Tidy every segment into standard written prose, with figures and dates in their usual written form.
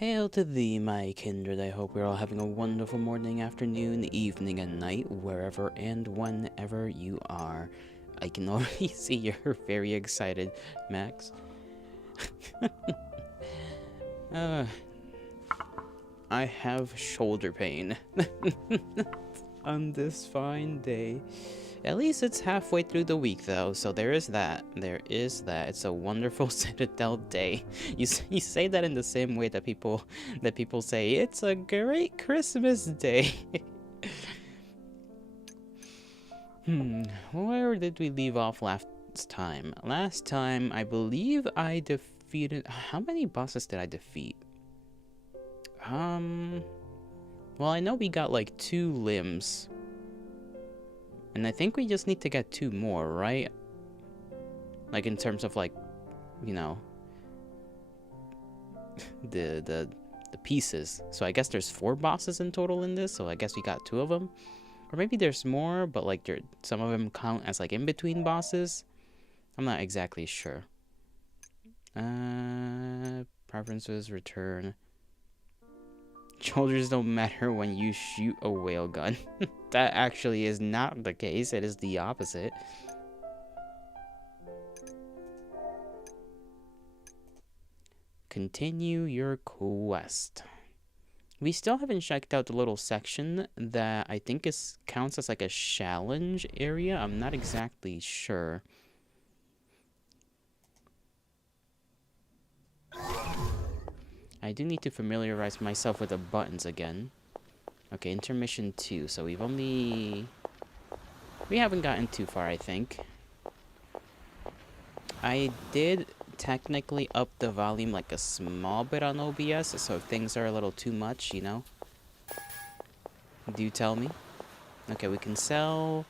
Hail to thee, my kindred. I hope we're all having a wonderful morning, afternoon, evening, and night, wherever and whenever you are. I can already see you're very excited, Max. I have shoulder pain on this fine day. At least it's halfway through the week, though, so there is that. There is that. It's a wonderful Citadel day. You say that in the same way that people say it's a great Christmas day. Where did we leave off last time? Last time, I believe I defeated. How many bosses did I defeat? Well, I know we got like 2 limbs. And I think we just need to get 2 more, right? Like in terms of like, you know, the pieces. So I guess there's 4 bosses in total in this, so I guess we got 2 of them. Or maybe there's more, but like some of them count as like in between bosses. I'm not exactly sure. Preferences, return. Shoulders don't matter when you shoot a whale gun. That actually is not the case. It is the opposite. Continue your quest. We still haven't checked out the little section that I think counts as like a challenge area. I'm not exactly sure. I do need to familiarize myself with the buttons again. Okay, intermission 2. So we haven't gotten too far, I think. I did technically up the volume like a small bit on OBS, so if things are a little too much, you know, do tell me. Okay, we can sell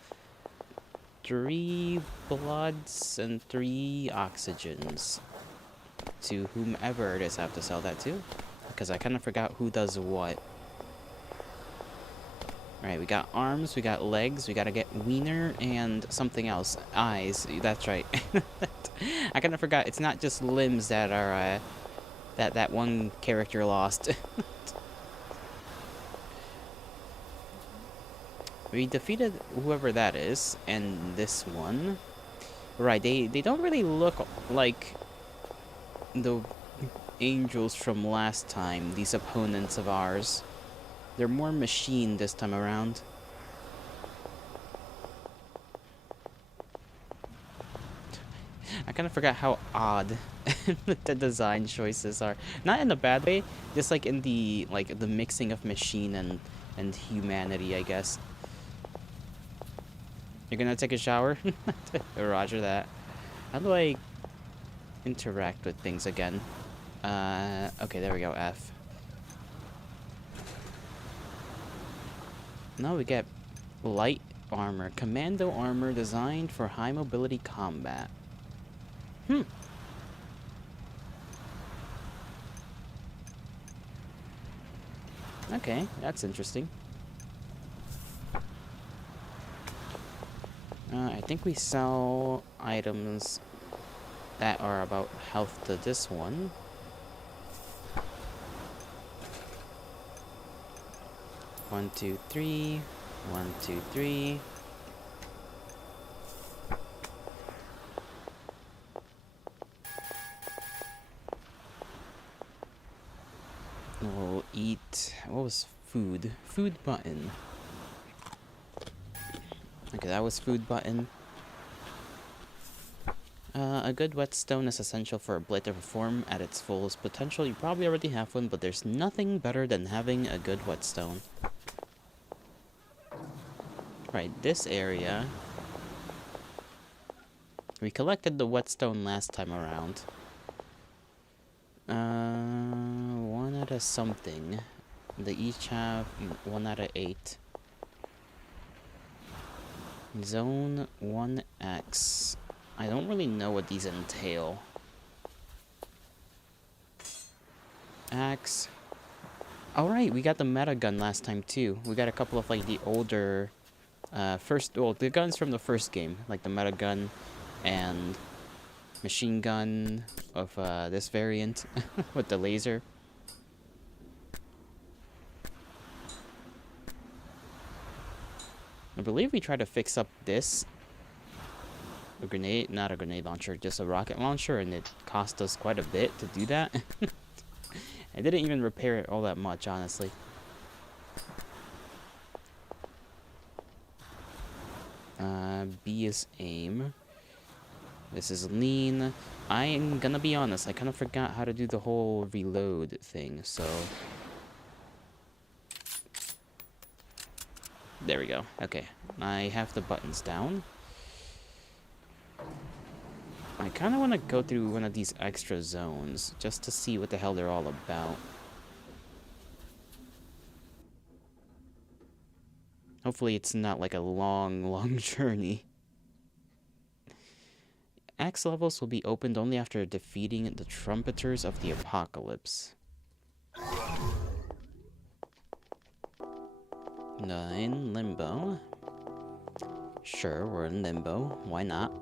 3 bloods and 3 oxygens to whomever it is I have to sell that to, because I kind of forgot who does what. Alright, we got arms, we got legs, we gotta get wiener and something else. Eyes, that's right. I kind of forgot, it's not just limbs that are, that one character lost. We defeated whoever that is, and this one. Right, they don't really look like the angels from last time, these opponents of ours. They're more machine this time around. I kind of forgot how odd the design choices are. Not in a bad way, just like in the mixing of machine and humanity, I guess. You're gonna take a shower? Roger that. How do I interact with things again? Okay, there we go, F. Now we get light armor. Commando armor designed for high mobility combat. Okay, that's interesting. I think we sell items that are about health to this one. One, two, three. 1, 2, 3. We'll eat. What was food? Food button. Okay, that was food button. A good whetstone is essential for a blade to perform at its fullest potential. You probably already have one, but there's nothing better than having a good whetstone. Right, this area. We collected the whetstone last time around. 1 out of something. They each have 1 out of 8. Zone 1X. I don't really know what these entail. Axe. Alright, we got the meta gun last time too. We got a couple of like the older the guns from the first game, like the meta gun and machine gun of this variant with the laser. I believe we tried to fix up this a grenade, not a grenade launcher, just a rocket launcher, and it cost us quite a bit to do that. I didn't even repair it all that much, honestly. B is aim. This is lean. I'm gonna be honest, I kind of forgot how to do the whole reload thing, so... There we go. Okay, I have the buttons down. I kind of want to go through one of these extra zones, just to see what the hell they're all about. Hopefully it's not like a long journey. X levels will be opened only after defeating the Trumpeters of the Apocalypse. 9, Limbo. Sure, we're in Limbo. Why not?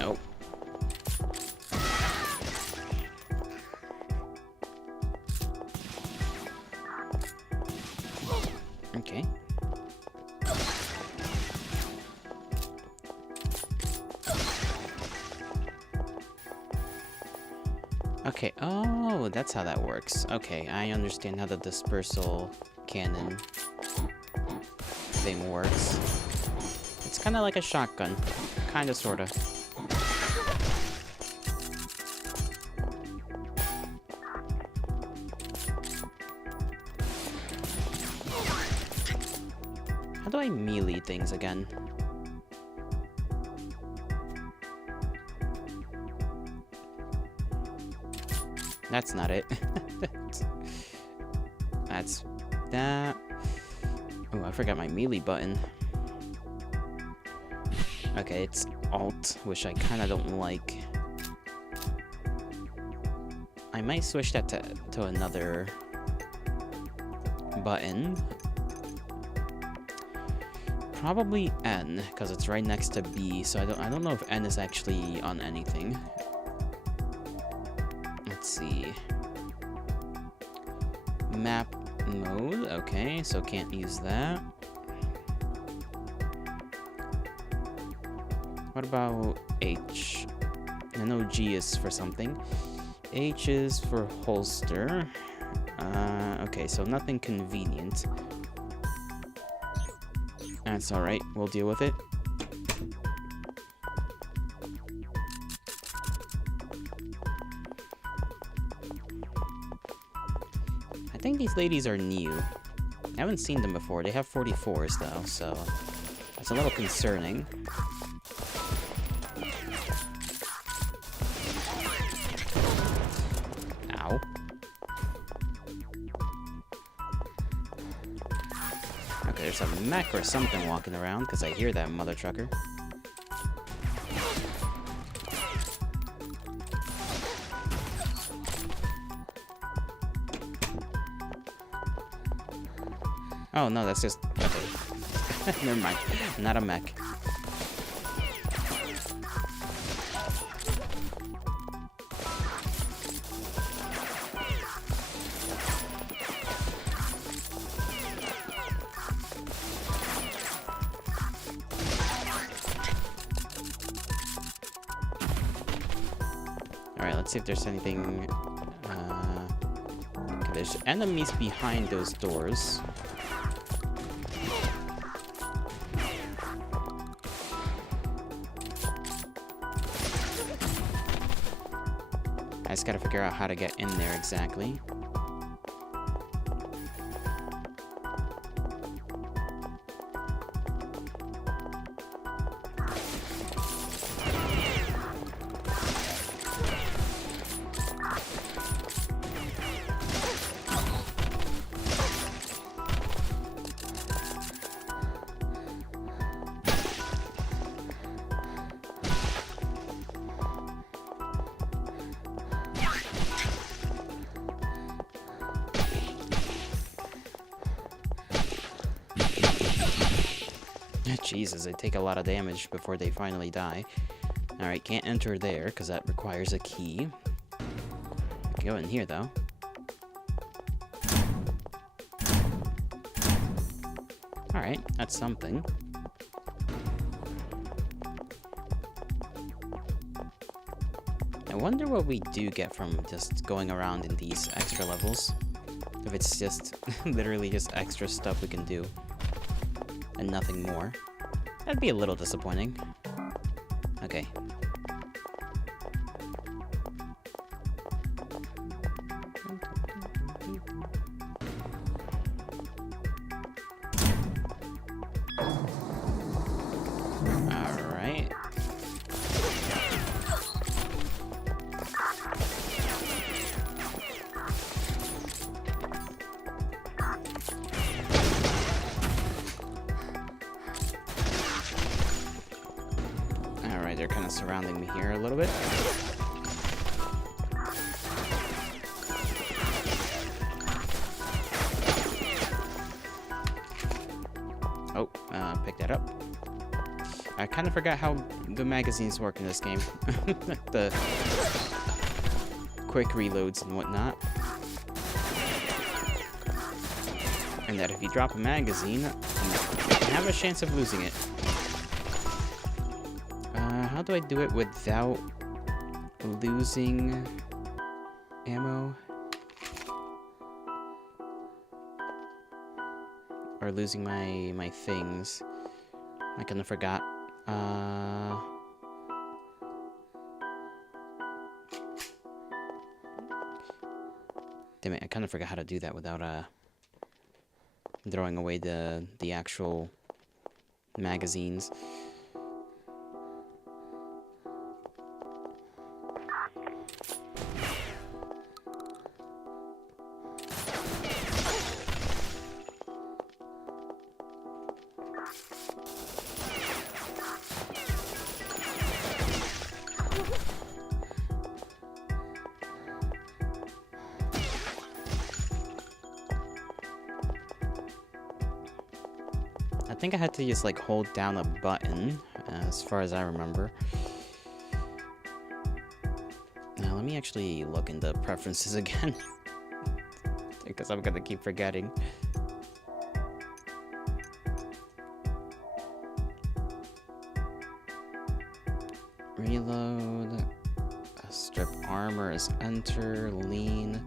Oh. Okay. Okay, oh, that's how that works. Okay, I understand how the dispersal cannon thing works. It's kind of like a shotgun. Kind of, sort of. How do I melee things again? That's not it. That's that. Oh, I forgot my melee button. Okay, it's Alt, which I kind of don't like. I might switch that to another button. Probably N, because it's right next to B, so I don't know if N is actually on anything. Let's see. Map mode, okay, so can't use that. What about H? I know G is for something. H is for holster. Okay, so nothing convenient. That's alright, we'll deal with it. I think these ladies are new. I haven't seen them before. They have 44s though, so it's a little concerning. Ow. Okay, there's a mech or something walking around, because I hear that mother trucker. Oh no, that's just... okay. Never mind. Not a mech. Alright, let's see if there's anything... okay, there's enemies behind those doors. I just gotta figure out how to get in there exactly. Jesus, they take a lot of damage before they finally die. Alright, can't enter there, because that requires a key. I can go in here, though. Alright, that's something. I wonder what we do get from just going around in these extra levels. If it's just literally just extra stuff we can do and nothing more. That'd be a little disappointing. Okay. Alright. Alright, they're kind of surrounding me here a little bit. Oh, pick that up. I kind of forgot how the magazines work in this game. The quick reloads and whatnot. And that if you drop a magazine, you have a chance of losing it. How do I do it without losing ammo? Or losing my things? I kind of forgot. Damn it, I kind of forgot how to do that without throwing away the actual magazines. I think I had to just like hold down a button, as far as I remember. Now let me actually look into preferences again, because I'm gonna keep forgetting. Reload. Strip armor is enter. Lean.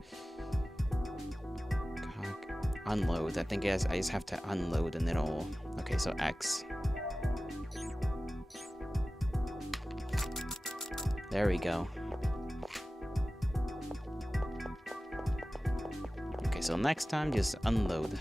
Unload. I think I just have to unload and it'll... Okay, so X. There we go. Okay, so next time, just unload.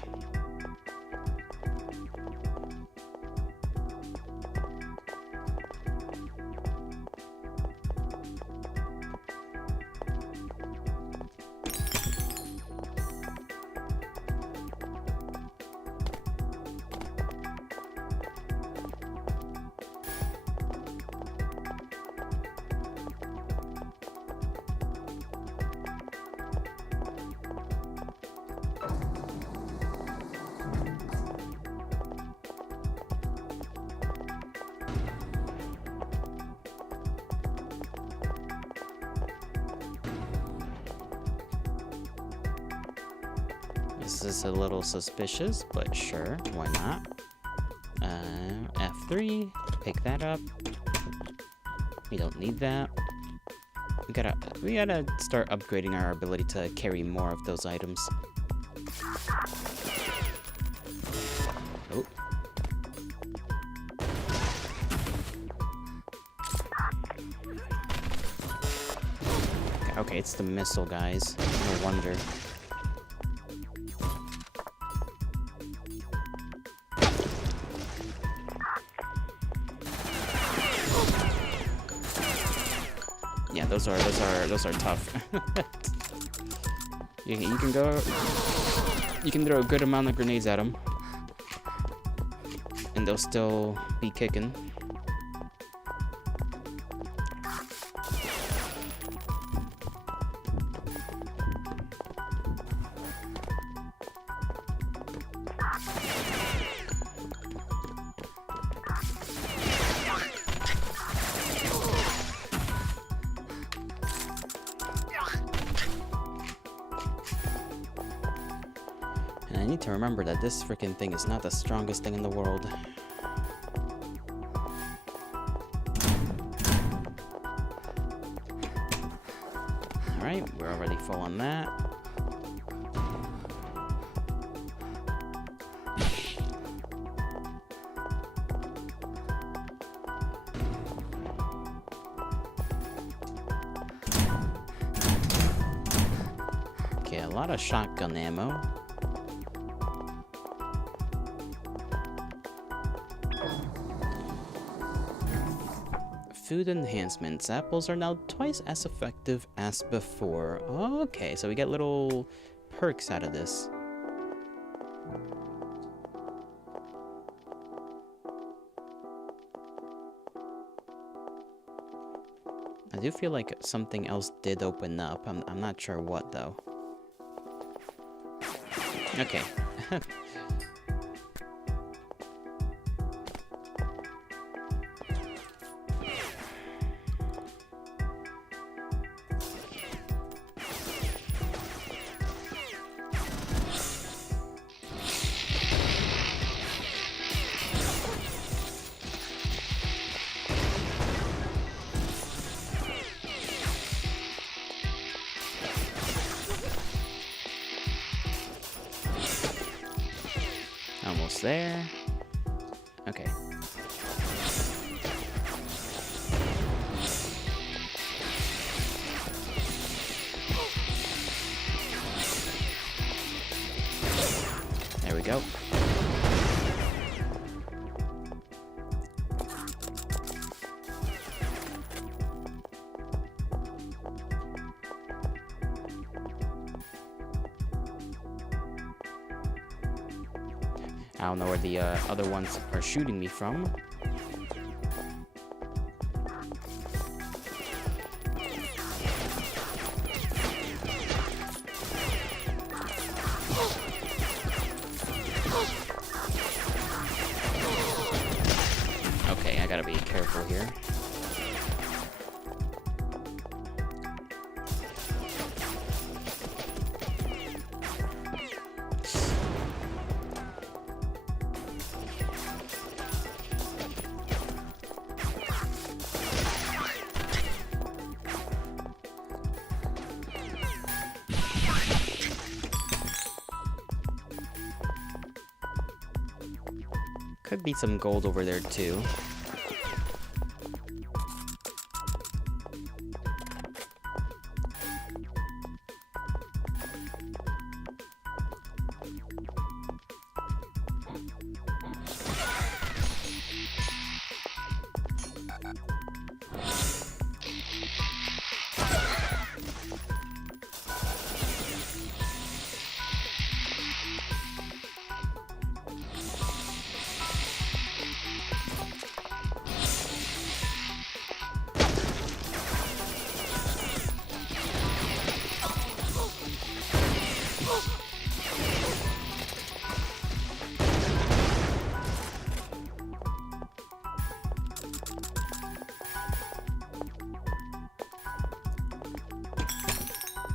This is a little suspicious, but sure, why not? F3, pick that up. We don't need that. We gotta start upgrading our ability to carry more of those items. Oh. Okay, it's the missile, guys. No wonder. Yeah, those are tough. you can throw a good amount of grenades at them, and they'll still be kicking. need to remember that this freaking thing is not the strongest thing in the world. Alright, we're already full on that. Okay, a lot of shotgun ammo. Food enhancements. Apples are now twice as effective as before. Okay, so we get little perks out of this. I do feel like something else did open up. I'm not sure what, though. Okay. Almost there. Okay. There we go. I don't know where the other ones are shooting me from. Okay, I gotta be careful here. Could be some gold over there too.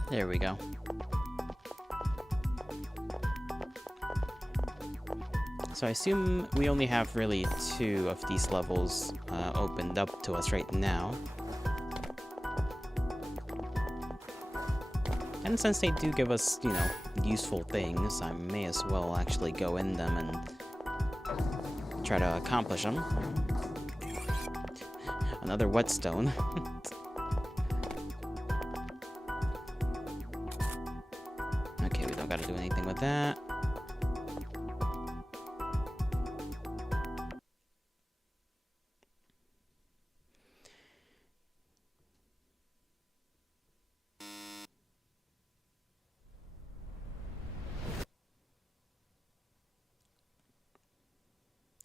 There we go. So I assume we only have really 2 of these levels opened up to us right now. And since they do give us, you know, useful things, I may as well actually go in them and try to accomplish them. Another whetstone. Okay, we don't gotta do anything with that.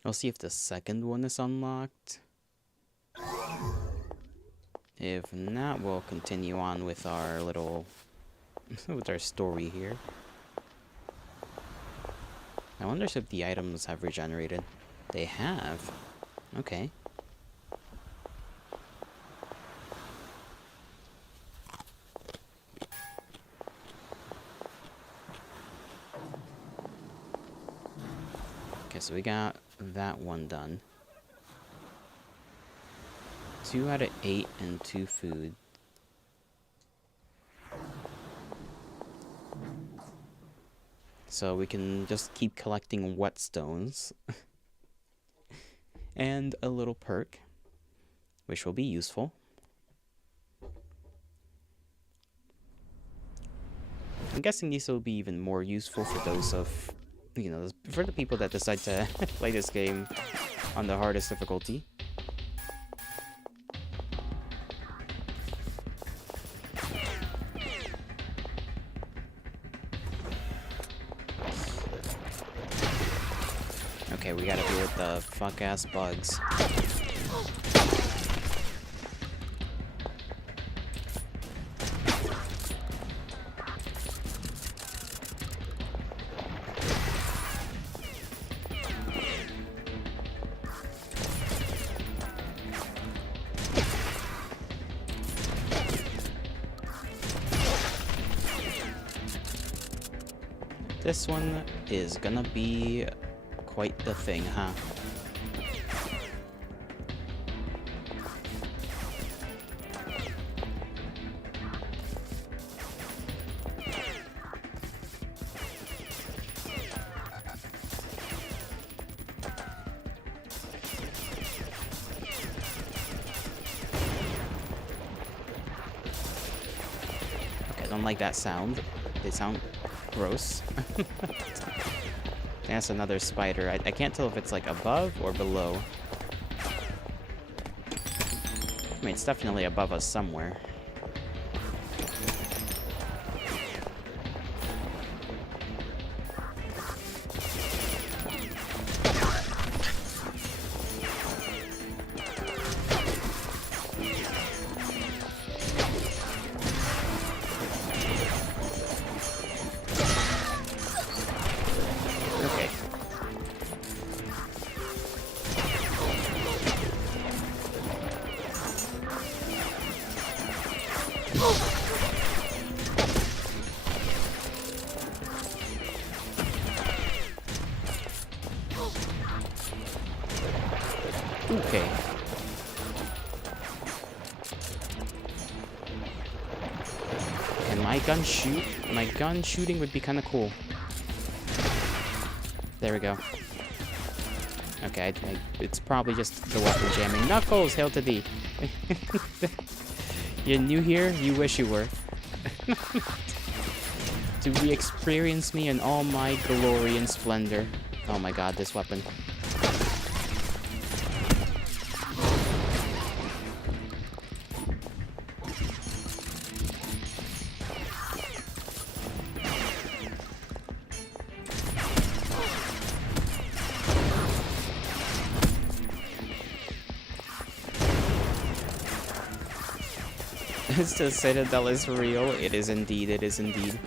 I'll see if the second one is unlocked. If not, we'll continue on with our little with our story here. I wonder if the items have regenerated. They have. Okay. Okay, so we got that one done. 2 out of 8 and 2 food. So we can just keep collecting whetstones. And a little perk, which will be useful. I'm guessing these will be even more useful for those of, you know, for the people that decide to play this game on the hardest difficulty. Okay, we gotta deal with the fuck-ass bugs. This one is gonna be quite the thing, huh? Okay, I don't like that sound. They sound gross. That's another spider. I can't tell if it's like above or below. I mean, it's definitely above us somewhere. Okay. Can my gun shoot? My gun shooting would be kind of cool. There we go. Okay, it's probably just the weapon jamming. Knuckles, hail to thee. You're new here? You wish you were. To re-experience me in all my glory and splendor. Oh my god, this weapon. The Citadel is real. It is indeed. It is indeed.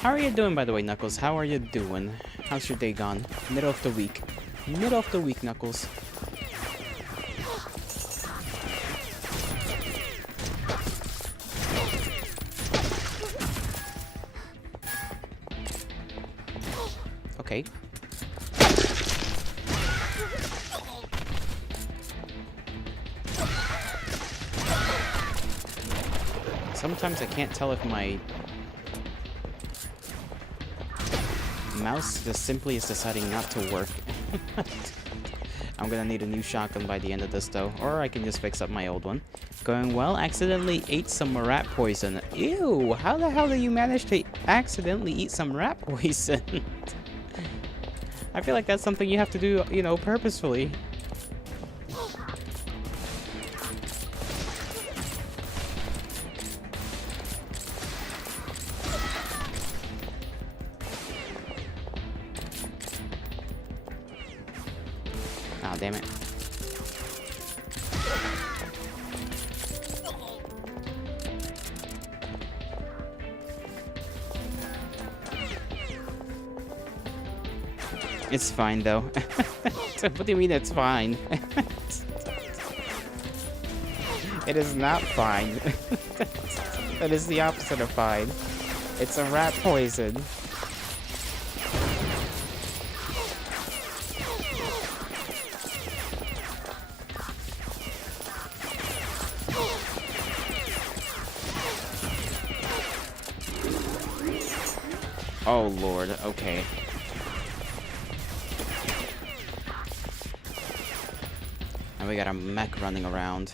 How are you doing, by the way, Knuckles? How are you doing? How's your day gone? Middle of the week. Middle of the week, Knuckles. Okay. Sometimes I can't tell if my mouse just simply is deciding not to work. I'm gonna need a new shotgun by the end of this though, or I can just fix up my old one. Going well, accidentally ate some rat poison. Ew, how the hell did you manage to accidentally eat some rat poison? I feel like that's something you have to do, you know, purposefully. Oh, damn it. It's fine, though. What do you mean it's fine? It is not fine. That is the opposite of fine. It's a rat poison. Oh, Lord. Okay. And we got a mech running around.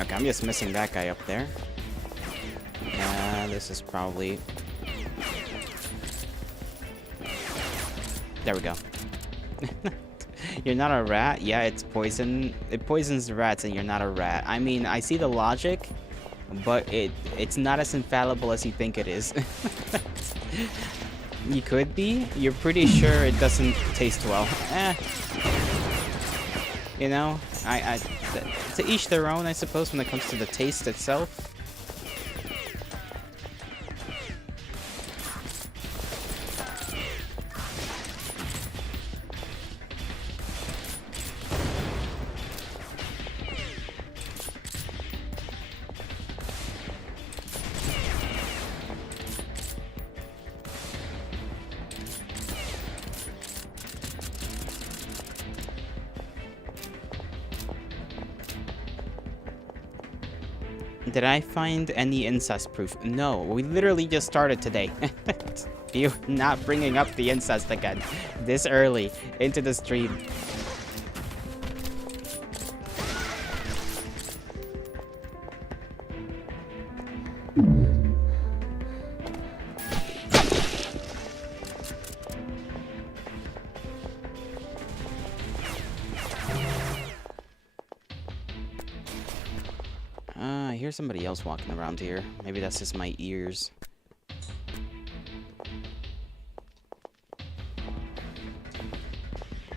Okay, I'm just missing that guy up there. This is probably... There we go. You're not a rat? Yeah, it's poison. It poisons the rats and you're not a rat. I mean, I see the logic, but it's not as infallible as you think it is. You could be. You're pretty sure it doesn't taste well. You know, to each their own, I suppose, when it comes to the taste itself. Did I find any incest proof? No, we literally just started today. You're not bringing up the incest again this early into the stream. I hear somebody else walking around here. Maybe that's just my ears.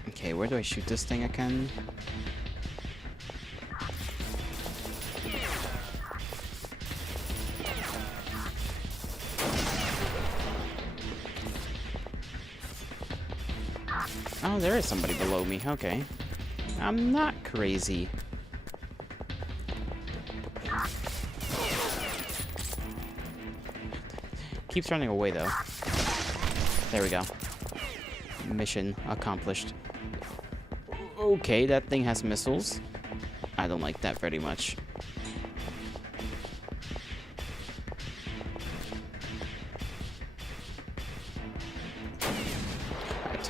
Okay, where do I shoot this thing again? Oh, there is somebody below me. Okay. I'm not crazy. Keeps running away, though. There we go. Mission accomplished. Okay, that thing has missiles. I don't like that very much.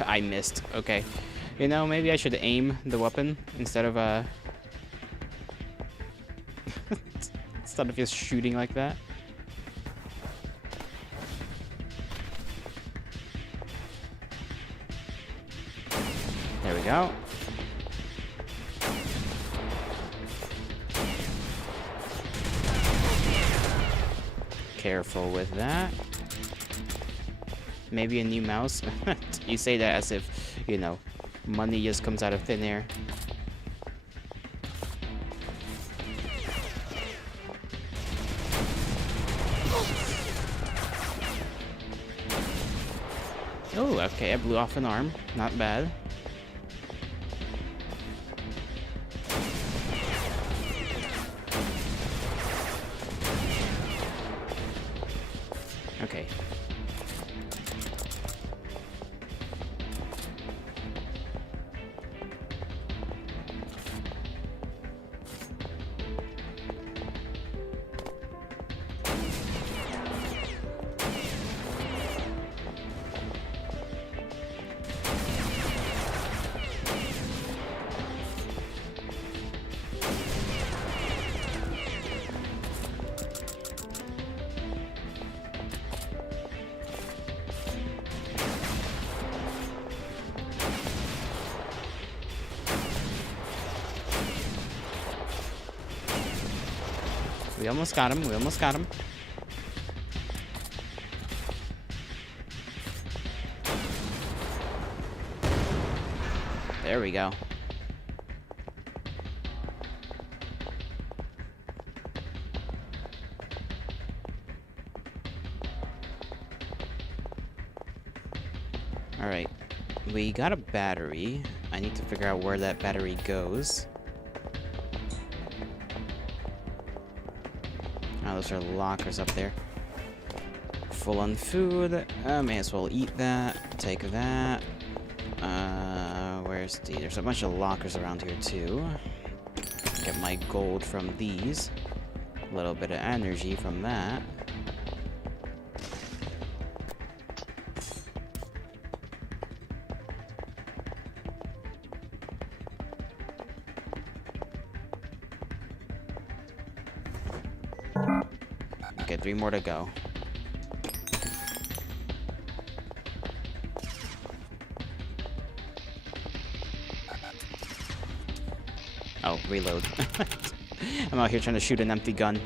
I missed. Okay. You know, maybe I should aim the weapon instead of instead of just shooting like that. There we go. Careful with that. Maybe a new mouse. You say that as if, you know, money just comes out of thin air. Oh, okay, I blew off an arm. Not bad. Okay. We almost got him. We almost got him. There we go. All right. We got a battery. I need to figure out where that battery goes. Oh, those are lockers up there. Full on food. May as well eat that. Take that. Where's the... There's a bunch of lockers around here, too. Get my gold from these. A little bit of energy from that. Okay, 3 more to go. Oh, reload. I'm out here trying to shoot an empty gun.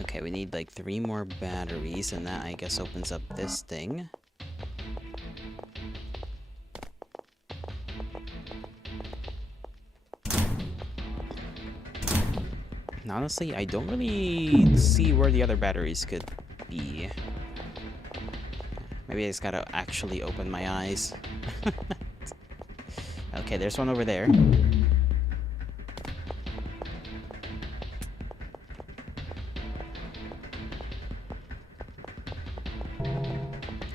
Okay, we need like 3 more batteries, and that I guess opens up this thing. And honestly, I don't really see where the other batteries could be. Maybe I just gotta actually open my eyes. Okay, there's one over there.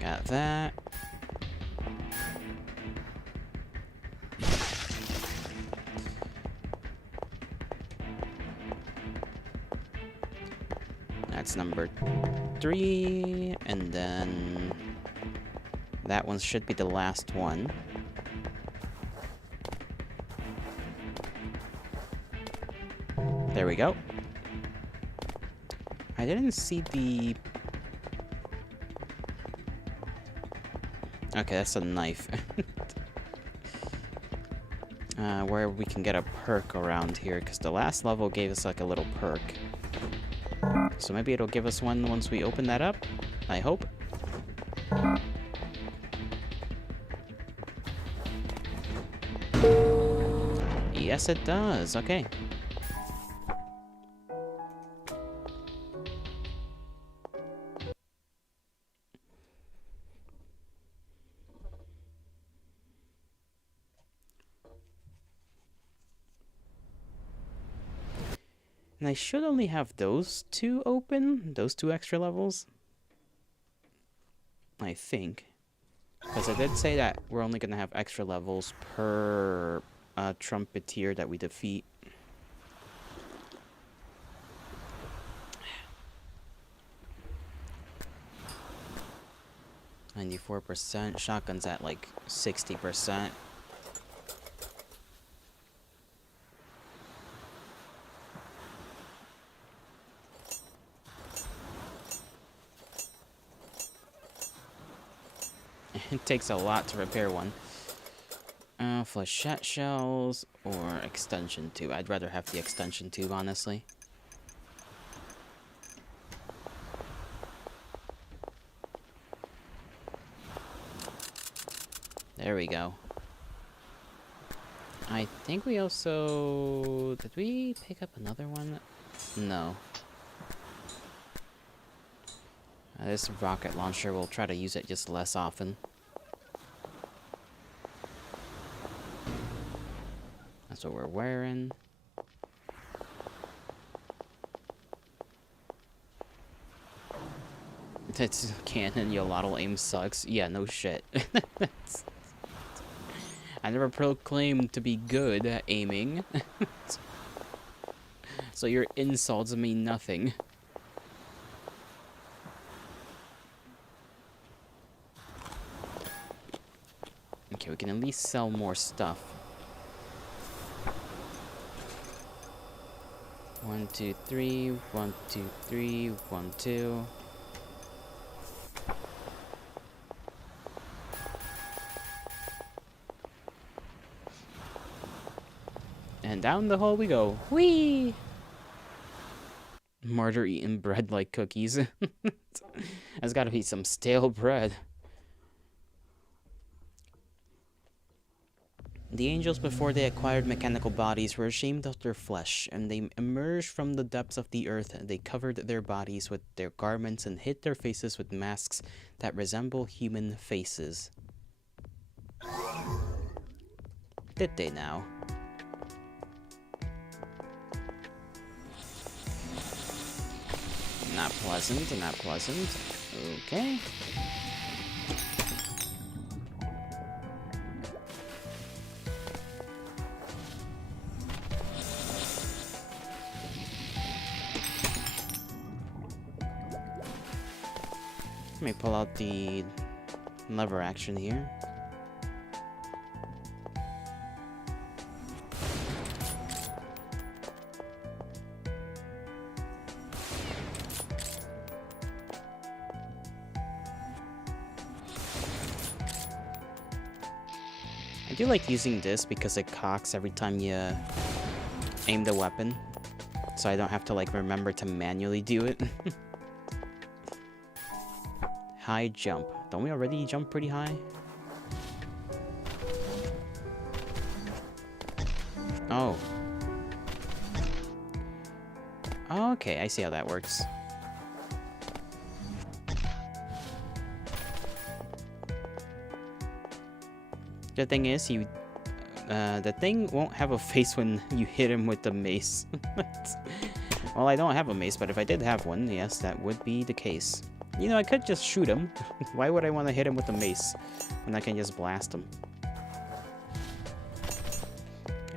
Got that. That's number 3, and then that one should be the last one. There we go. I didn't see the... Okay, that's a knife. Where we can get a perk around here, because the last level gave us like a little perk. So maybe it'll give us one once we open that up. I hope. Yes, it does. Okay. And I should only have those 2 open, those 2 extra levels. I think. Because I did say that we're only going to have extra levels per trumpeteer that we defeat. %. Shotgun's at like 60%. It takes a lot to repair one. Flechette shells or extension tube. I'd rather have the extension tube, honestly. There we go. I think we also... Did we pick up another one? No. This rocket launcher, we'll try to use it just less often. That's what we're wearing. It's cannon, Yolotl aim sucks. Yeah, no shit. I never proclaimed to be good at aiming. So your insults mean nothing. Okay, we can at least sell more stuff. 1, 2, 3, 1, 2, 3, 1, 2. And down the hole we go. Whee! Martyr eating bread like cookies. There's gotta be some stale bread. The angels, before they acquired mechanical bodies, were ashamed of their flesh, and they emerged from the depths of the earth. They covered their bodies with their garments and hid their faces with masks that resemble human faces. Did they now? Not pleasant, not pleasant. Okay. Let me pull out the lever action here. I do like using this because it cocks every time you aim the weapon, so I don't have to like remember to manually do it. High jump. Don't we already jump pretty high? Oh. Okay, I see how that works. The thing is, the thing won't have a face when you hit him with the mace. Well, I don't have a mace, but if I did have one, yes, that would be the case. You know, I could just shoot him. Why would I want to hit him with a mace when I can just blast him?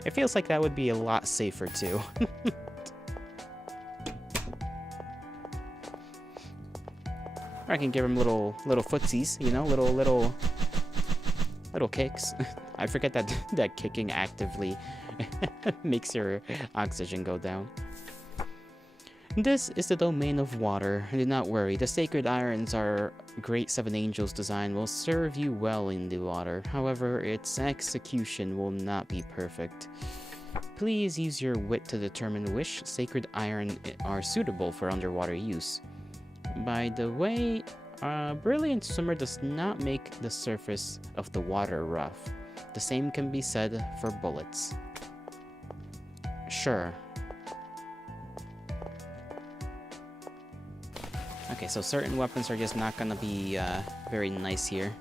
It feels like that would be a lot safer, too. Or I can give him little footsies, you know, little kicks. I forget that that kicking actively makes your oxygen go down. This is the domain of water. Do not worry, the sacred irons our great seven angels design will serve you well in the water. However, its execution will not be perfect. Please use your wit to determine which sacred iron are suitable for underwater use. By the way, a brilliant swimmer does not make the surface of the water rough. The same can be said for bullets. Sure. Okay, so certain weapons are just not gonna be very nice here.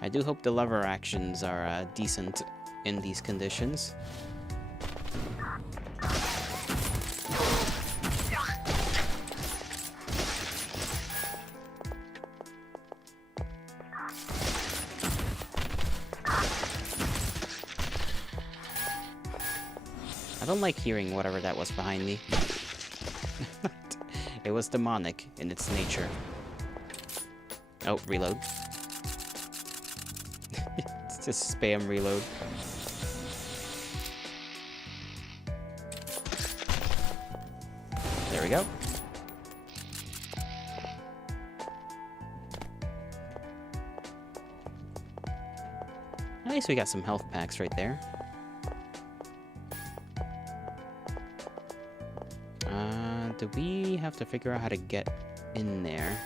I do hope the lever actions are decent in these conditions. I don't like hearing whatever that was behind me. It was demonic in its nature. Oh, reload. It's just spam reload. There we go. At least we got some health packs right there. Do we have to figure out how to get in there?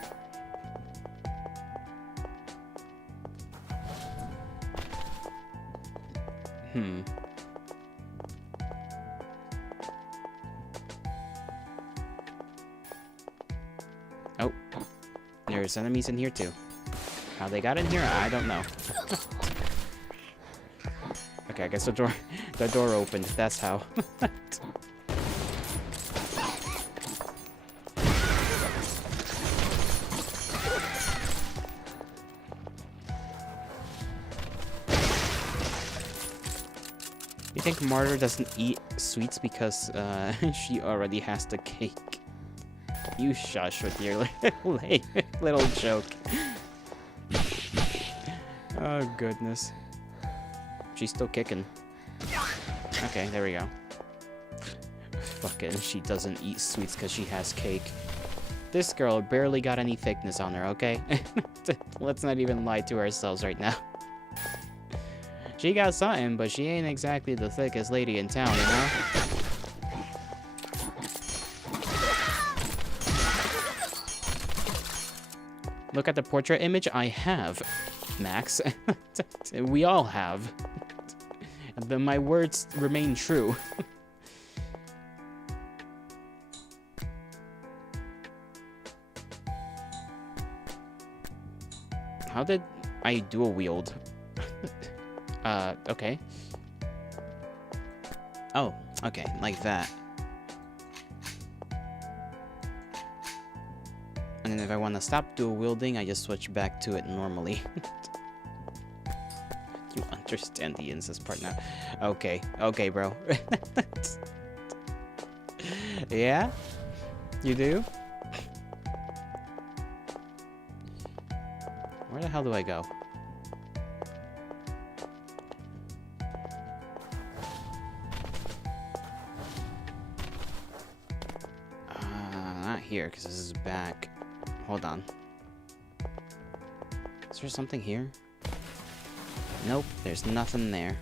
Oh, there's enemies in here too. How they got in here, I don't know. Okay, I guess the door opened. That's how. You think Martyr doesn't eat sweets because she already has the cake? You shush with your little joke. Oh, goodness. She's still kicking. Okay, there we go. Fucking, she doesn't eat sweets because she has cake. This girl barely got any thickness on her, okay? Let's not even lie to ourselves right now. She got something, but she ain't exactly the thickest lady in town, you know? Look at the portrait image I have, Max. We all have. But my words remain true. How did I dual wield? Okay. Oh, okay, like that. And then if I want to stop dual wielding, I just switch back to it normally. You understand the incest part now. Okay, okay, bro. Yeah? You do? Where the hell do I go? Not here, because this is back. Hold on. Is there something here? Nope, there's nothing there.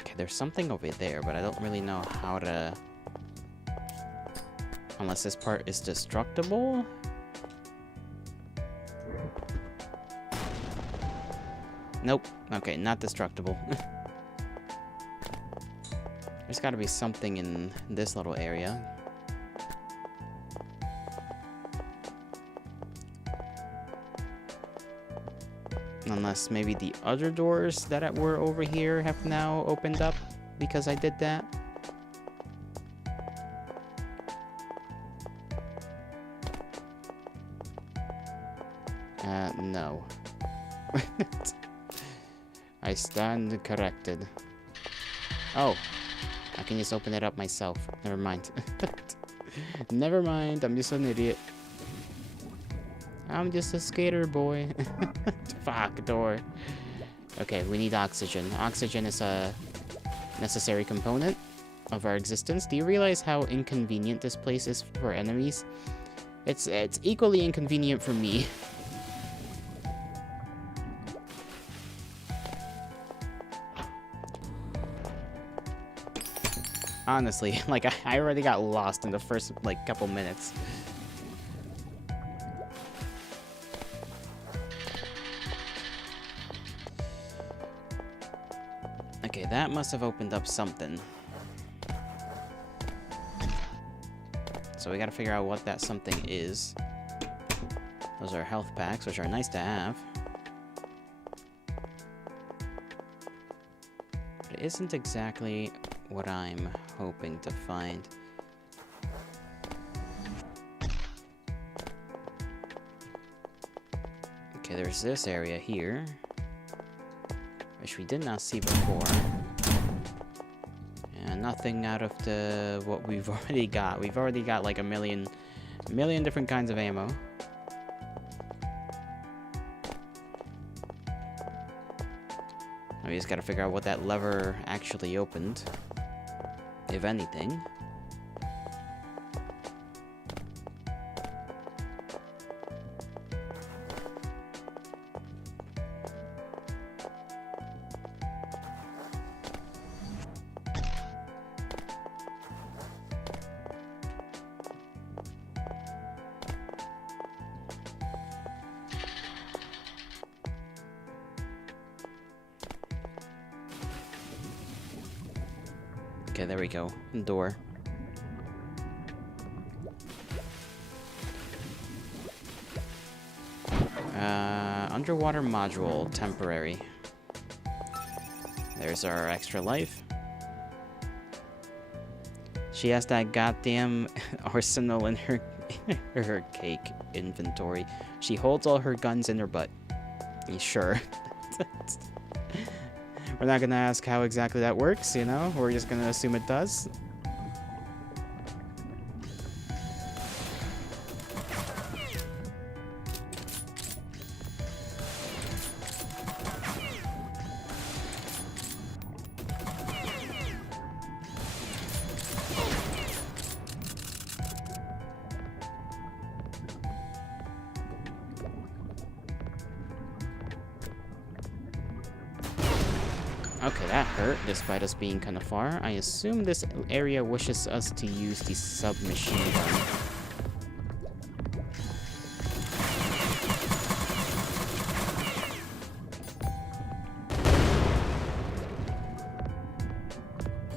Okay, there's something over there, but I don't really know how to... Unless this part is destructible? Nope. Okay, not destructible. There's gotta be something in this little area. Unless maybe the other doors that were over here have now opened up because I did that. No. I stand corrected. Oh, I can just open it up myself. Never mind. Never mind, I'm just an idiot. I'm just a skater boy. Fuck, door. Okay, we need oxygen. Oxygen is a necessary component of our existence. Do you realize how inconvenient this place is for enemies? It's equally inconvenient for me. Honestly, like, I already got lost in the first, like, couple minutes. Okay, that must have opened up something. So we gotta figure out what that something is. Those are health packs, which are nice to have. But it isn't exactly what I'm hoping to find. Okay, there's this area here, which we did not see before. And nothing out of the what we've already got. We've already got like a million different kinds of ammo. We just gotta figure out what that lever actually opened, if anything. Okay, there we go. Door. Underwater module, temporary. There's our extra life. She has that goddamn arsenal in her her cake inventory. She holds all her guns in her butt. Sure. We're not gonna ask how exactly that works, you know? We're just gonna assume it does. Okay, that hurt, despite us being kind of far. I assume this area wishes us to use the submachine gun.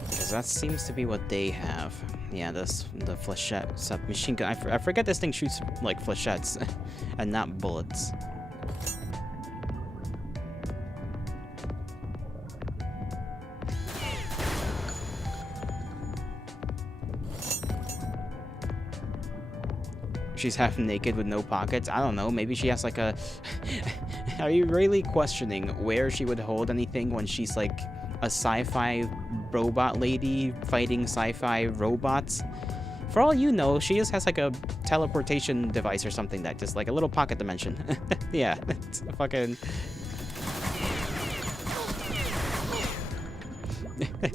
Because that seems to be what they have. Yeah, the flechette submachine gun. I forget this thing shoots like flechettes and not bullets. She's half naked with no pockets. I don't know. Maybe she has like a... Are you really questioning where she would hold anything when she's like a sci-fi robot lady fighting sci-fi robots? For all you know, she just has like a teleportation device or something that just like a little pocket dimension. Yeah, it's a fucking...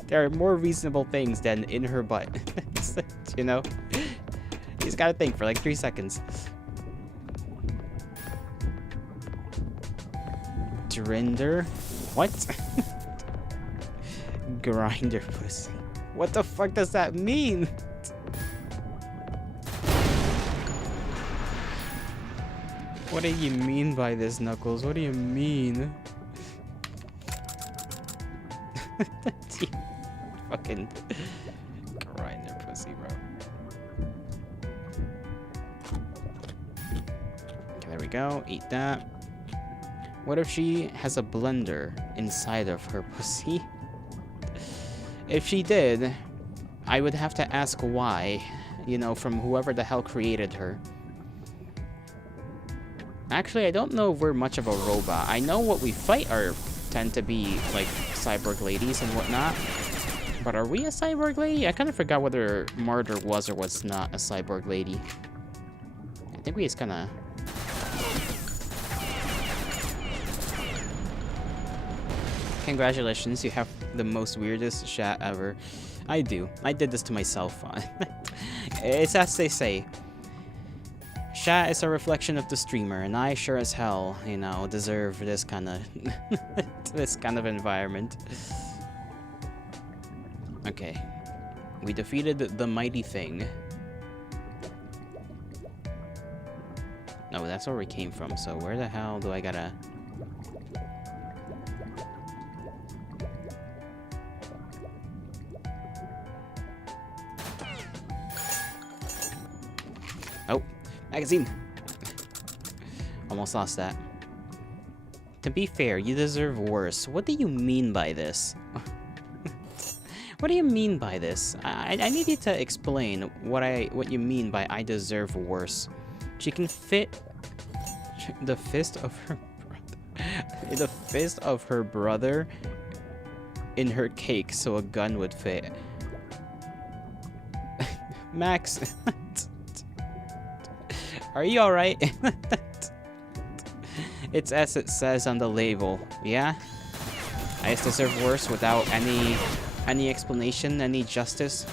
There are more reasonable things than in her butt. You know? You just gotta think for like 3 seconds. Drinder? What? Grinder pussy. What the fuck does that mean? What do you mean by this, Knuckles? What do you mean? Fucking grinder pussy, bro. Okay, there we go. Eat that. What if she has a blender inside of her pussy? If she did, I would have to ask why, you know, from whoever the hell created her. Actually, I don't know if we're much of a robot. I know what we fight tend to be, like, cyborg ladies and whatnot. But are we a cyborg lady? I kind of forgot whether Martyr was or was not a cyborg lady. I think we just kind of... Congratulations, you have the most weirdest chat ever. I do. I did this to myself. It's as they say. Chat is a reflection of the streamer, and I sure as hell, you know, deserve this kind of this kind of environment. Okay. We defeated the mighty thing. No, that's where we came from, so where the hell do I gotta... Oh, magazine. Almost lost that. To be fair, you deserve worse. What do you mean by this? What do you mean by this? I need you to explain what you mean by I deserve worse. She can fit the fist of her brother, the fist of her brother in her cake, so a gun would fit. Max. Are you alright? It's as it says on the label, yeah? I just deserve worse without any explanation, any justice.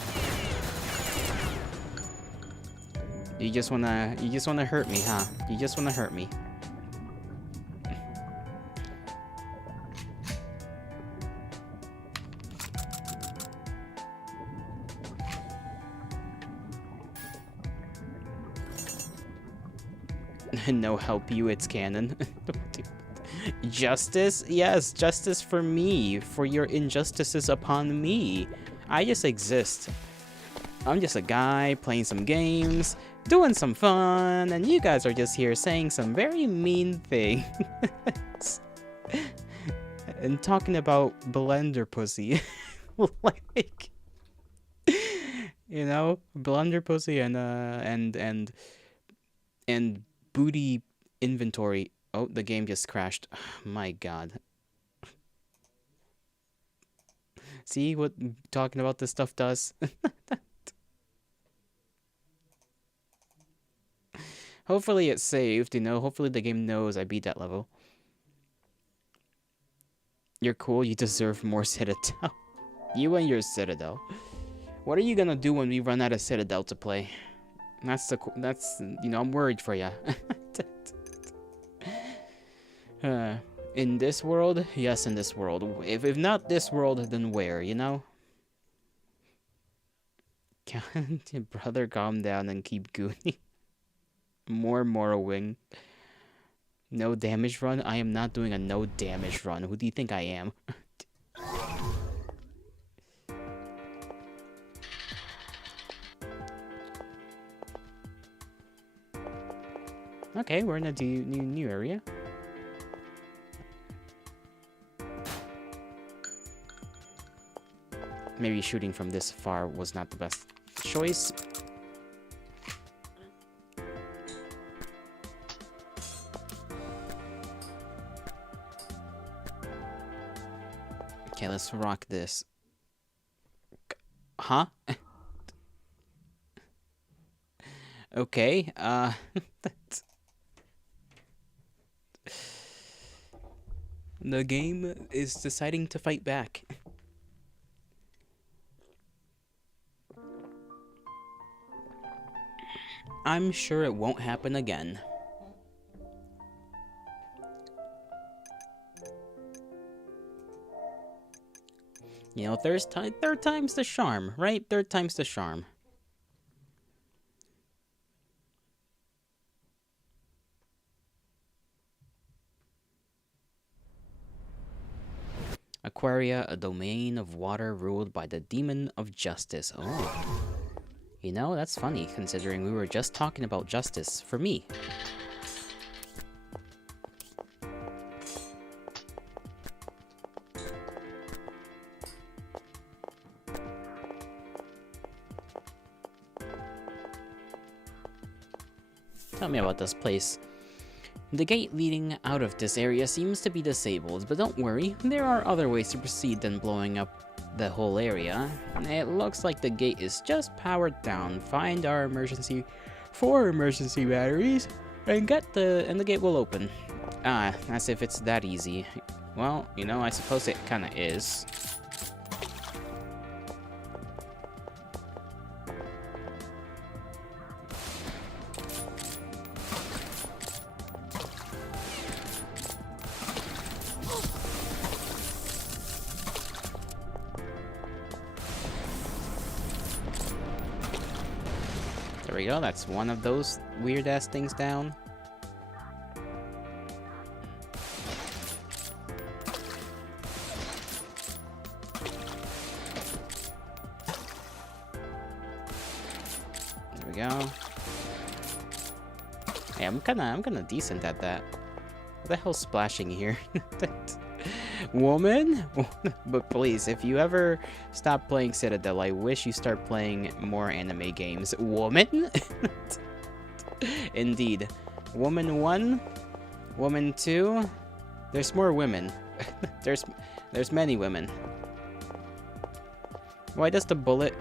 You just wanna hurt me, huh? You just wanna hurt me. No help you, it's canon. Justice? Yes, justice for me, for your injustices upon me. I just exist. I'm just a guy playing some games, doing some fun, and you guys are just here saying some very mean things. And talking about blender pussy. Like, you know, blender pussy and booty inventory. Oh, the game just crashed. My god. See what talking about this stuff does? Hopefully it's saved, you know? Hopefully the game knows I beat that level. You're cool, you deserve more Citadel. You and your Citadel. What are you gonna do when we run out of Citadel to play? That's you know, I'm worried for ya. In this world? Yes, in this world. If not this world, then where, you know? Brother, calm down and keep gooning. More Morrowing. No damage run? I am not doing a no damage run. Who do you think I am? Okay, we're in a new area. Maybe shooting from this far was not the best choice. Okay, let's rock this. Huh? Okay, the game is deciding to fight back. I'm sure it won't happen again. You know, third time's the charm, right? Third time's the charm. Aquaria, a domain of water ruled by the demon of justice. Oh. You know, that's funny, considering we were just talking about justice for me. Tell me about this place. The gate leading out of this area seems to be disabled, but don't worry, there are other ways to proceed than blowing up the whole area. It looks like the gate is just powered down. Find our four emergency batteries, and the gate will open. Ah, as if it's that easy. Well, you know, I suppose it kinda is. There we go, that's one of those weird-ass things down. There we go. Hey, I'm kinda decent at that. What the hell's splashing here? Woman? But please, if you ever stop playing Citadel, I wish you start playing more anime games. Woman? Indeed. Woman 1? Woman 2? There's more women. There's many women. Why does the bullet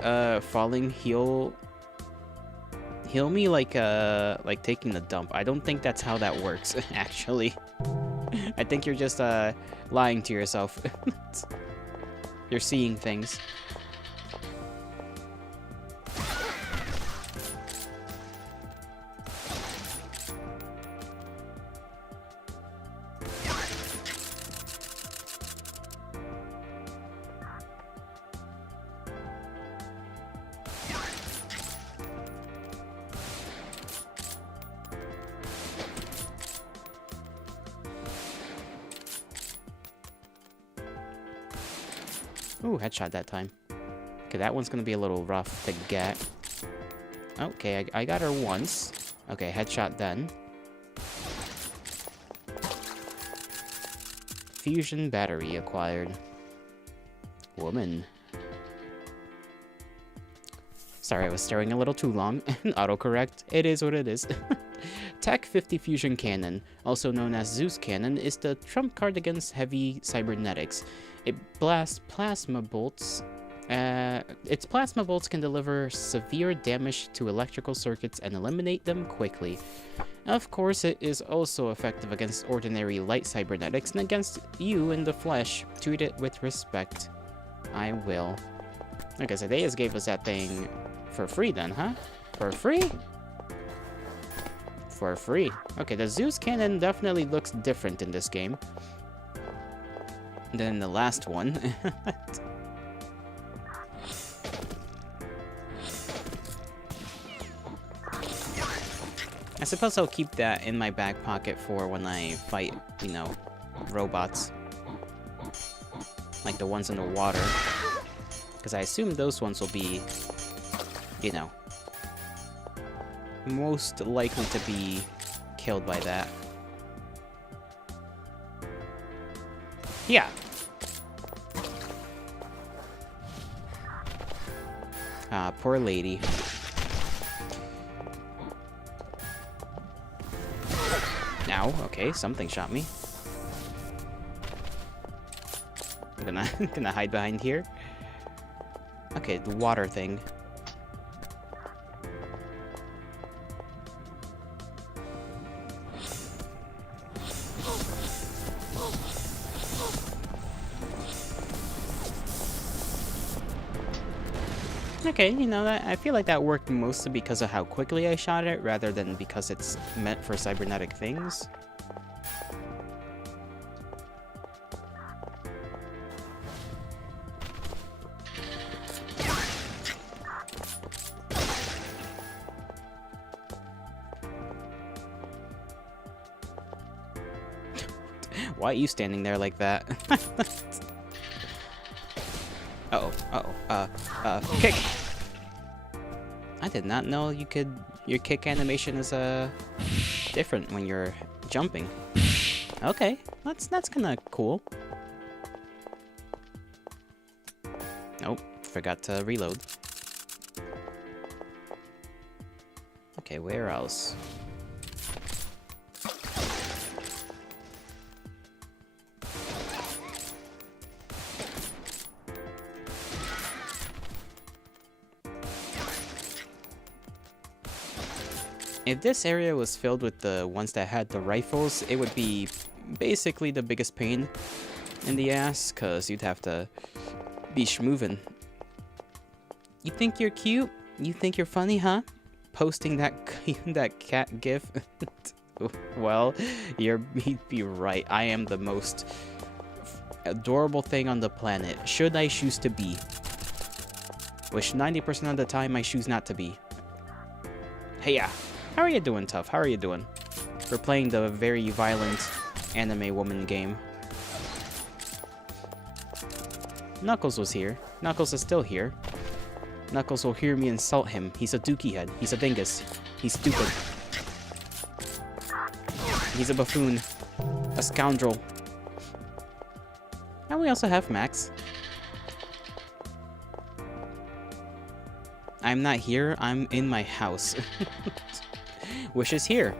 falling heal me like taking a dump? I don't think that's how that works, actually. I think you're just lying to yourself. You're seeing things. Ooh, headshot that time. Okay, that one's gonna be a little rough to get. Okay, I got her once. Okay, headshot then. Fusion battery acquired. Woman. Sorry, I was staring a little too long. Autocorrect. It is what it is. Tech 50 Fusion Cannon, also known as Zeus Cannon, is the trump card against heavy cybernetics. It blasts plasma bolts. Its plasma bolts can deliver severe damage to electrical circuits and eliminate them quickly. Of course, it is also effective against ordinary light cybernetics and against you in the flesh. Treat it with respect. I will. Okay, so they just gave us that thing for free then, huh? For free? For free. Okay, the Zeus Cannon definitely looks different in this game. than the last one. I suppose I'll keep that in my back pocket for when I fight, you know, robots. Like the ones in the water. Because I assume those ones will be, you know, most likely to be killed by that. Yeah. Ah, poor lady. Ow, okay, something shot me. I'm gonna hide behind here. Okay, the water thing. Okay, you know, I feel like that worked mostly because of how quickly I shot it, rather than because it's meant for cybernetic things. Why are you standing there like that? Kick! I did not know you could... Your kick animation is, different when you're jumping. Okay, that's kinda cool. Nope, forgot to reload. Okay, where else? If this area was filled with the ones that had the rifles, it would be basically the biggest pain in the ass, because you'd have to be schmoovin'. You think you're cute? You think you're funny, huh? Posting that that cat gif? Well, you'd be right. I am the most adorable thing on the planet, should I choose to be. Which 90% of the time I choose not to be. Hey, yeah. How are you doing, Tough? How are you doing? We're playing the very violent anime woman game. Knuckles was here. Knuckles is still here. Knuckles will hear me insult him. He's a dookie head. He's a dingus. He's stupid. He's a buffoon. A scoundrel. And we also have Max. I'm not here. I'm in my house. Wish is here.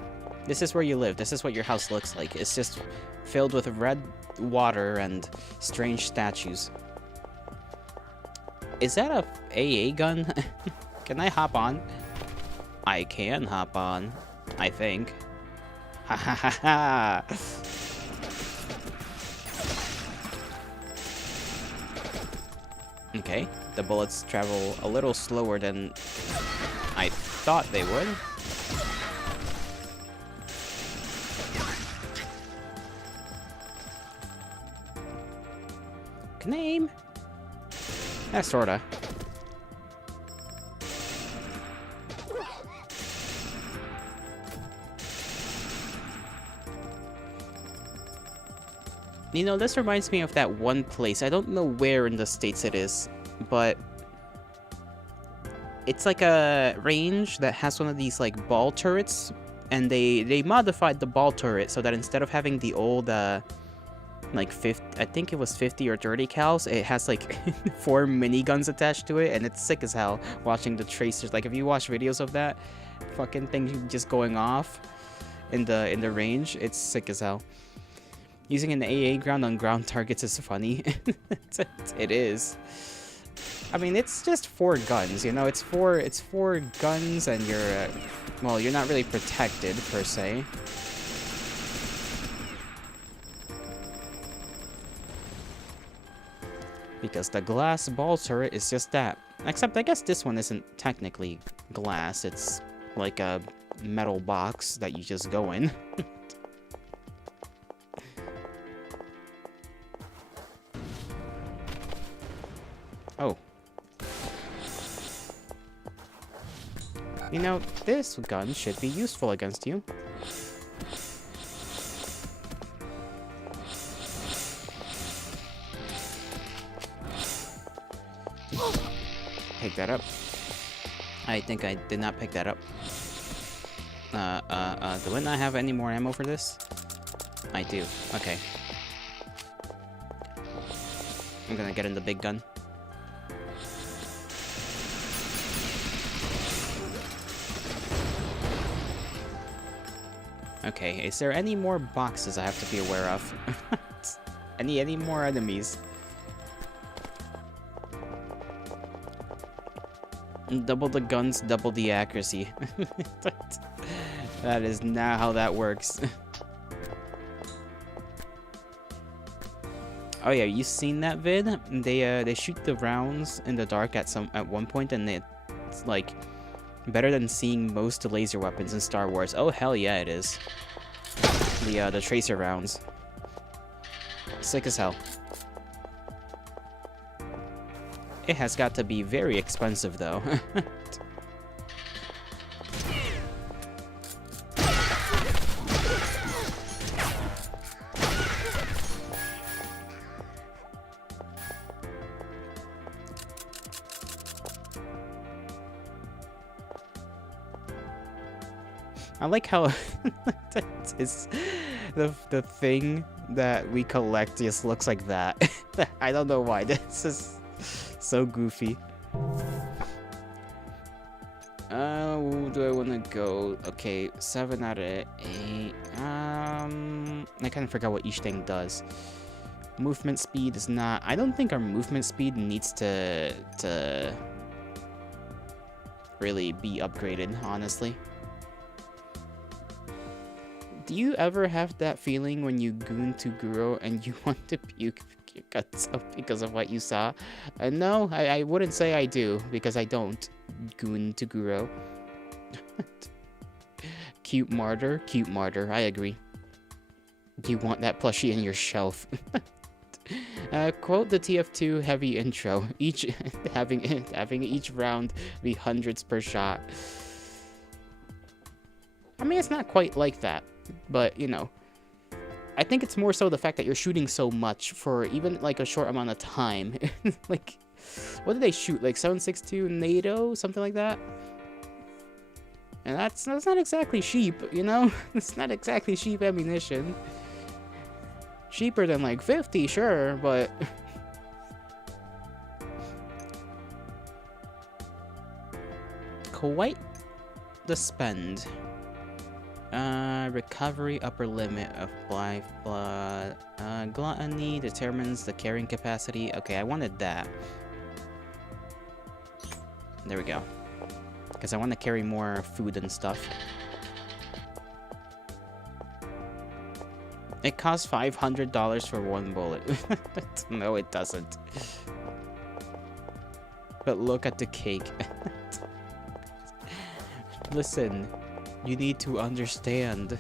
This is where you live. This is what your house looks like. It's just filled with red water and strange statues. Is that a AA gun? Can I hop on? I can hop on. I think. Ha ha ha ha! Okay, the bullets travel a little slower than I thought they would. Can I aim? Yeah, sorta. You know, this reminds me of that one place. I don't know where in the States it is, but it's like a range that has one of these like ball turrets, and they modified the ball turret so that instead of having the old like 50, I think it was 50 or 30 cals, it has like 4 miniguns attached to it, and it's sick as hell watching the tracers. Like if you watch videos of that fucking thing just going off in the range, it's sick as hell. Using an AA ground on ground targets is funny. It is. I mean, it's just 4 guns, you know. It's four guns, and you're well, you're not really protected per se. Because the glass ball turret is just that. Except I guess this one isn't technically glass. It's like a metal box that you just go in. You know, this gun should be useful against you. Pick that up. I think I did not pick that up. Do I not have any more ammo for this? I do. Okay. I'm gonna get in the big gun. Okay, is there any more boxes I have to be aware of? Any more enemies? Double the guns, double the accuracy. That is not how that works. Oh yeah, you seen that vid? They shoot the rounds in the dark at one point, and it's like better than seeing most laser weapons in Star Wars. Oh hell yeah, it is. The tracer rounds. Sick as hell. It has got to be very expensive though. I like how it's the thing that we collect just looks like that. I don't know why. This is so goofy. Where do I want to go? Okay, 7 out of 8. I kind of forgot what each thing does. Movement speed is not... I don't think our movement speed needs to really be upgraded, honestly. Do you ever have that feeling when you goon to Guro and you want to puke your guts up because of what you saw? No, I wouldn't say I do, because I don't goon to Guro. Cute martyr, I agree. Do you want that plushie in your shelf? Quote the TF2 heavy intro. Each having each round be hundreds per shot. I mean, it's not quite like that. But, you know, I think it's more so the fact that you're shooting so much for even, like, a short amount of time. Like, what did they shoot? Like, 7.62 NATO? Something like that? And that's not exactly cheap, you know? It's not exactly cheap ammunition. Cheaper than, like, 50, sure, but... Quite the spend. Recovery upper limit of life blood. Gluttony determines the carrying capacity. Okay, I wanted that. There we go. Because I want to carry more food and stuff. It costs $500 for one bullet. No, it doesn't. But look at the cake. Listen. You need to understand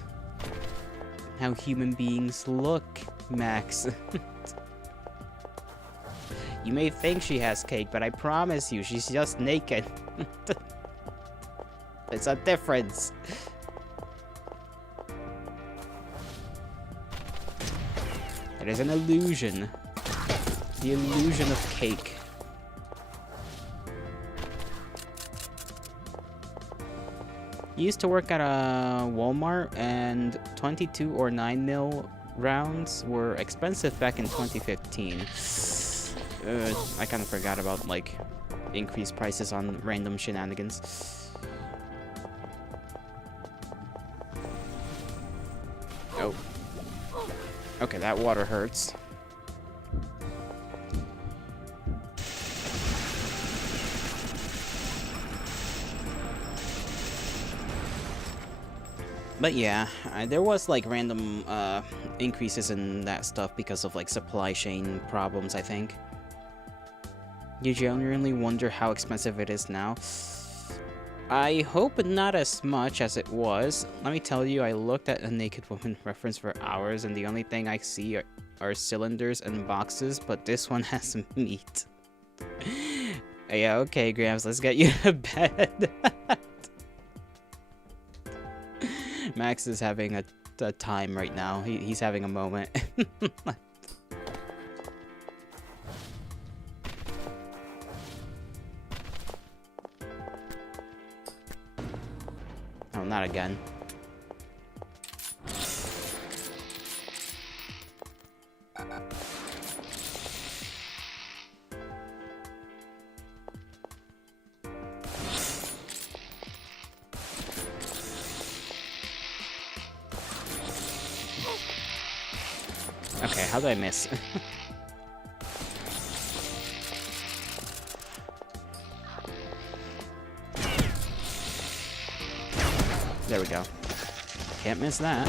how human beings look, Max. You may think she has cake, but I promise you, she's just naked. There's a difference. It is an illusion. The illusion of cake. Used to work at a Walmart, and 22 or 9mm rounds were expensive back in 2015. I kind of forgot about, like, increased prices on random shenanigans. Oh. Okay, that water hurts. But yeah, there was like random increases in that stuff because of like supply chain problems, I think. You genuinely wonder how expensive it is now. I hope not as much as it was. Let me tell you, I looked at a Naked Woman reference for hours, and the only thing I see are cylinders and boxes, but this one has meat. Yeah, okay, Grams, let's get you to bed. Max is having a time right now. He's having a moment. Oh, not again. Okay, how did I miss? There we go. Can't miss that.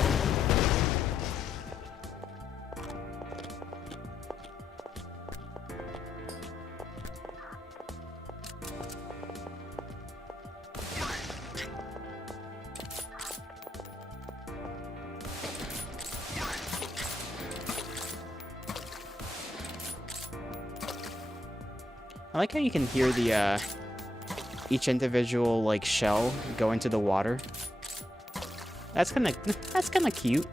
I like how you can hear the, each individual, like, shell go into the water. That's kinda cute.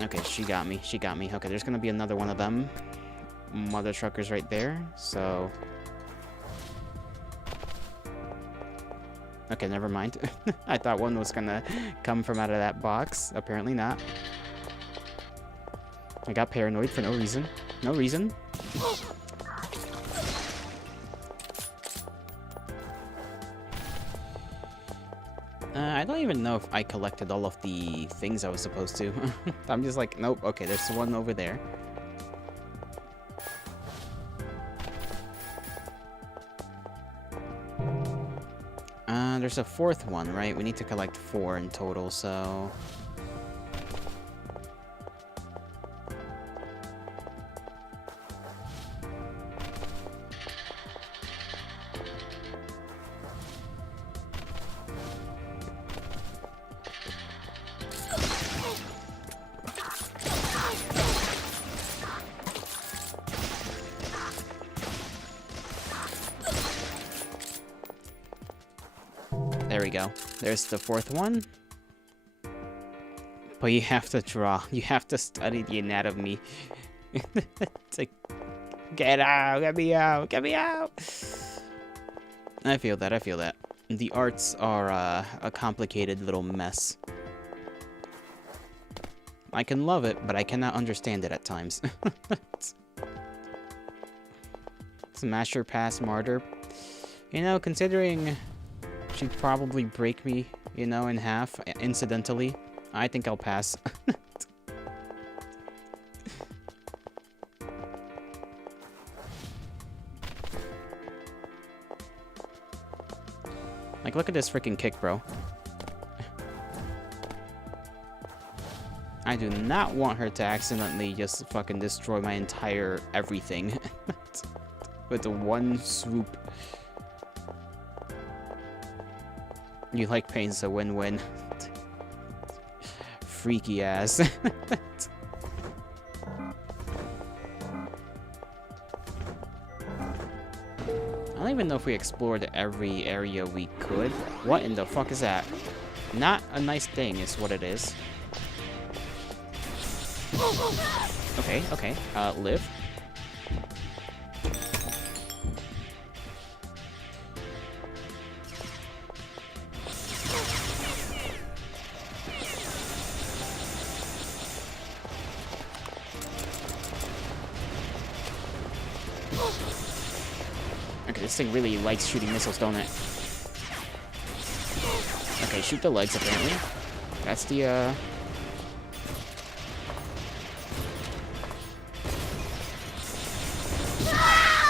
Okay, she got me. She got me. Okay, there's gonna be another one of them mother truckers right there, so... Okay, never mind. I thought one was gonna come from out of that box. Apparently not. I got paranoid for no reason. No reason. I don't even know if I collected all of the things I was supposed to. I'm just like, nope, okay, there's one over there. There's a fourth one, right? We need to collect 4 in total, so... There we go. There's the fourth one. But you have to draw. You have to study the anatomy. It's like, get out, get me out, get me out. I feel that, I feel that. The arts are a complicated little mess. I can love it, but I cannot understand it at times. Smasher pass martyr. You know, considering she'd probably break me, you know, in half, incidentally, I think I'll pass. Like, look at this freaking kick, bro. I do not want her to accidentally just fucking destroy my entire everything. With the one swoop. You like pain's a win-win. Freaky ass. I don't even know if we explored every area we could. What in the fuck is that? Not a nice thing is what it is. Okay, okay. Live. Okay, this thing really likes shooting missiles, don't it? Okay, shoot the legs, apparently. That's the,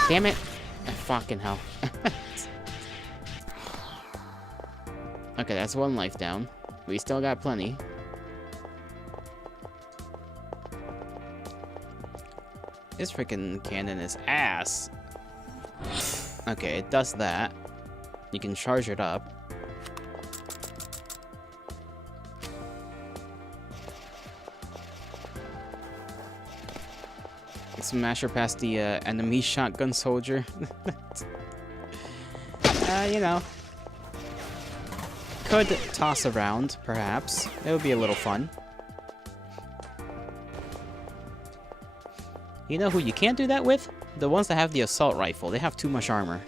Damn it! Fucking hell. Okay, that's one life down. We still got plenty. This freaking cannon is ass. Okay, it does that. You can charge it up. Smash her past the enemy shotgun soldier. You know, could toss around, perhaps. It would be a little fun. You know who you can't do that with? The ones that have the assault rifle. They have too much armor.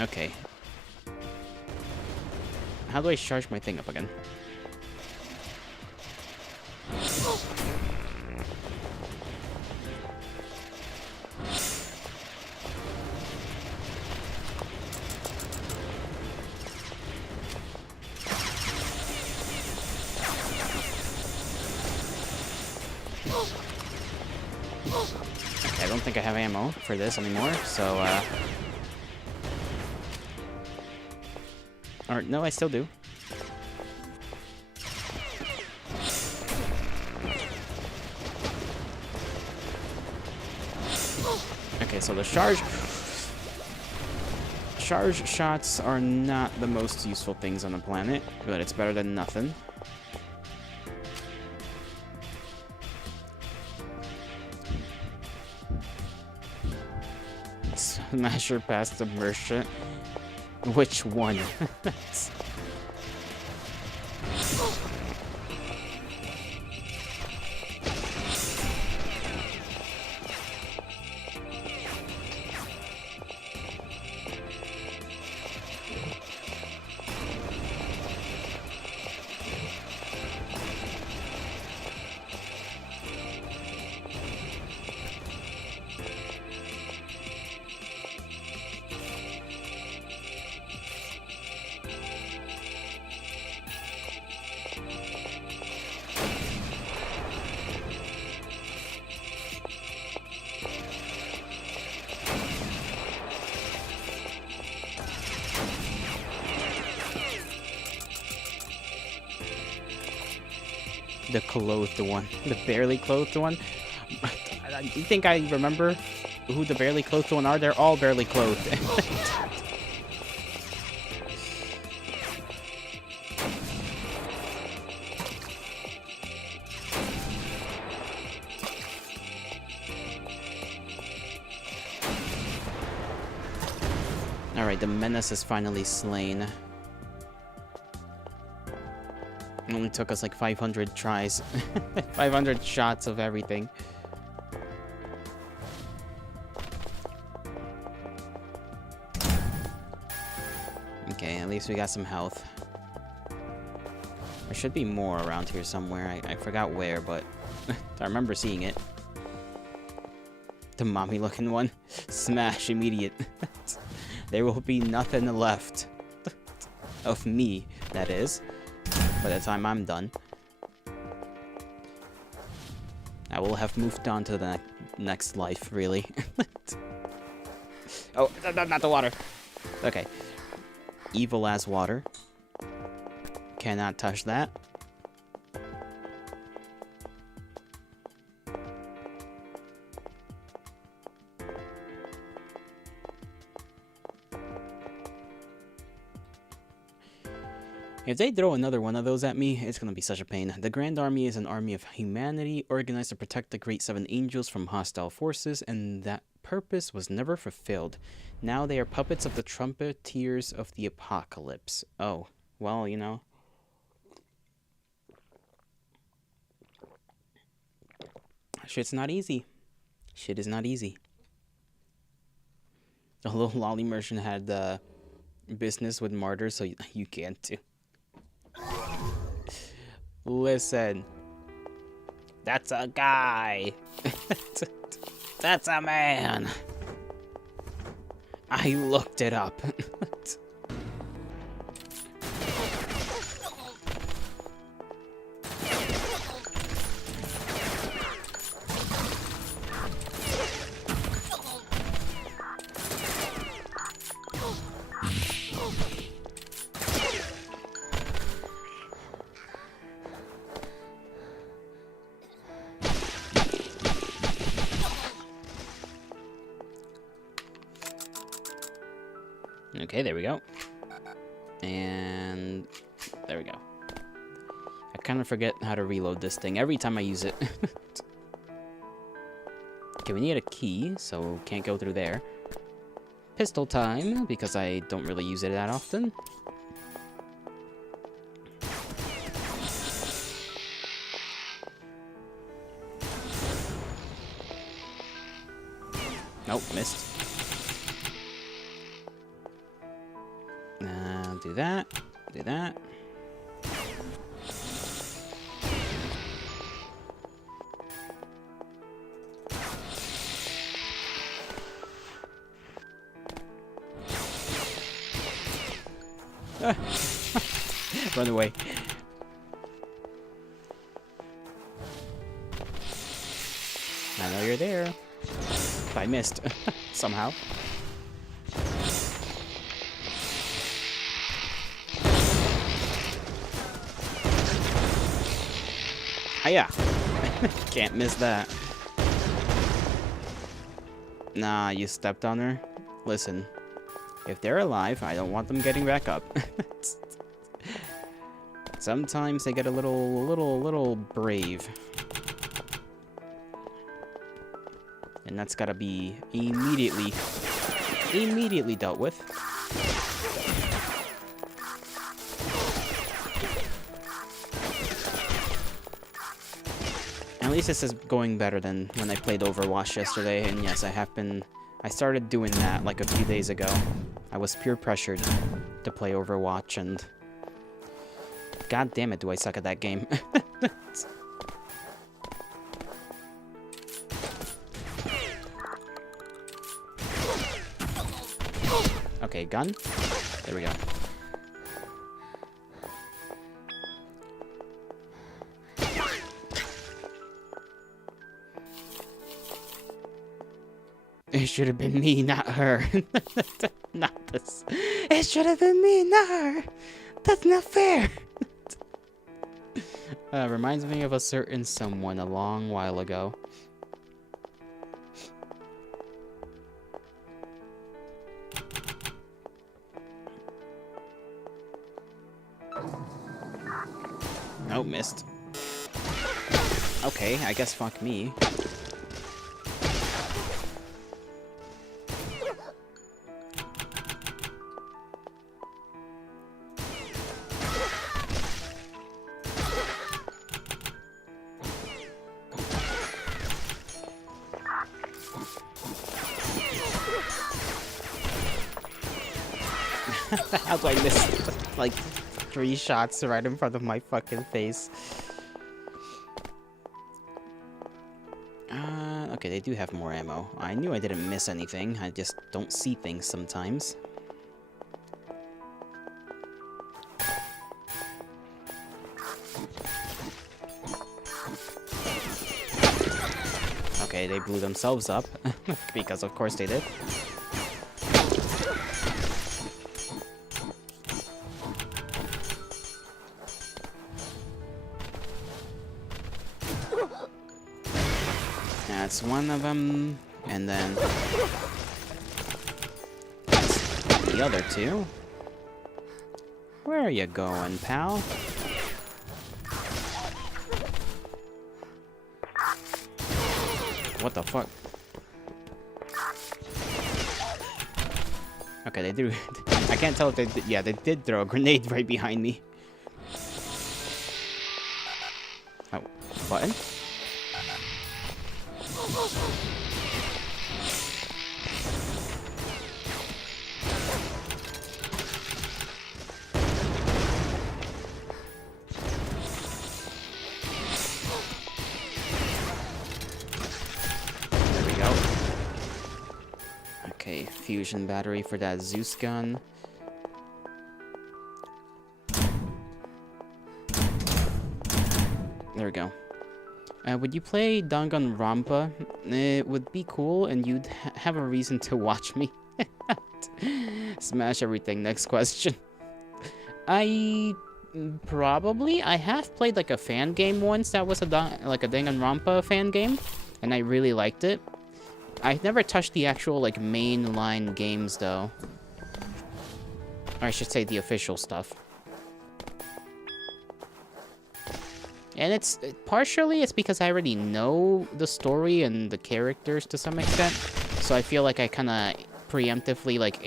Okay. How do I charge my thing up again? Okay, I don't think I have ammo for this anymore, so, or, no, I still do. Okay, so the charge shots are not the most useful things on the planet, but it's better than nothing. Smasher past the merchant. Which one? The clothed one. The barely clothed one? Do you think I remember who the barely clothed one are? They're all barely clothed. Alright, the menace is finally slain. It only took us like 500 tries. 500 shots of everything. Okay, at least we got some health. There should be more around here somewhere. I forgot where, but I remember seeing it. The mommy looking one. Smash immediate. There will be nothing left. Of me, that is. By the time I'm done, I will have moved on to the next life, really. Oh, not the water. Okay. Evil as water. Cannot touch that. If they throw another one of those at me, it's gonna be such a pain. The Grand Army is an army of humanity organized to protect the Great Seven Angels from hostile forces, and that purpose was never fulfilled. Now they are puppets of the trumpeters of the apocalypse. Oh, well, you know. Shit's not easy. Shit is not easy. The little lolly merchant had business with martyrs, so you can't too. Listen. That's a guy. That's a man. I looked it up. Okay, there we go. And there we go. I kind of forget how to reload this thing every time I use it. Okay, we need a key, so can't go through there. pistol time, because I don't really use it that often. Nope, missed. Do that. Do that. Run away. I know you're there. I missed. Somehow. Hiya! Can't miss that. Nah, you stepped on her. Listen, if they're alive, I don't want them getting back up. Sometimes they get a little brave. And that's gotta be immediately dealt with. At least this is going better than when I played Overwatch yesterday, and yes, I started doing that like a few days ago. I was peer pressured to play Overwatch, and god damn it, do I suck at that game. Okay, gun. There we go. It should have been me, not her. Not this. It should have been me, not her. That's not fair. Reminds me of a certain someone a long while ago. Nope, missed. Okay, I guess fuck me. How do I miss, like, 3 shots right in front of my fucking face? Okay, they do have more ammo. I knew I didn't miss anything. I just don't see things sometimes. Okay, they blew themselves up. Because of course they did. That's one of them, and then that's the other two. Where are you going, pal? What the fuck? Okay, they do. I can't tell if they did. Yeah, they did throw a grenade right behind me. Oh, button? There we go. Okay, fusion battery for that Zeus gun. There we go. Would you play Danganronpa? It would be cool, and you'd have a reason to watch me. Smash everything. Next question. I have played like a fan game once that was like a Danganronpa fan game, and I really liked it. I've never touched the actual like mainline games though. Or I should say the official stuff. And it's partially it's because I already know the story and the characters to some extent, so I feel like I kind of preemptively, like,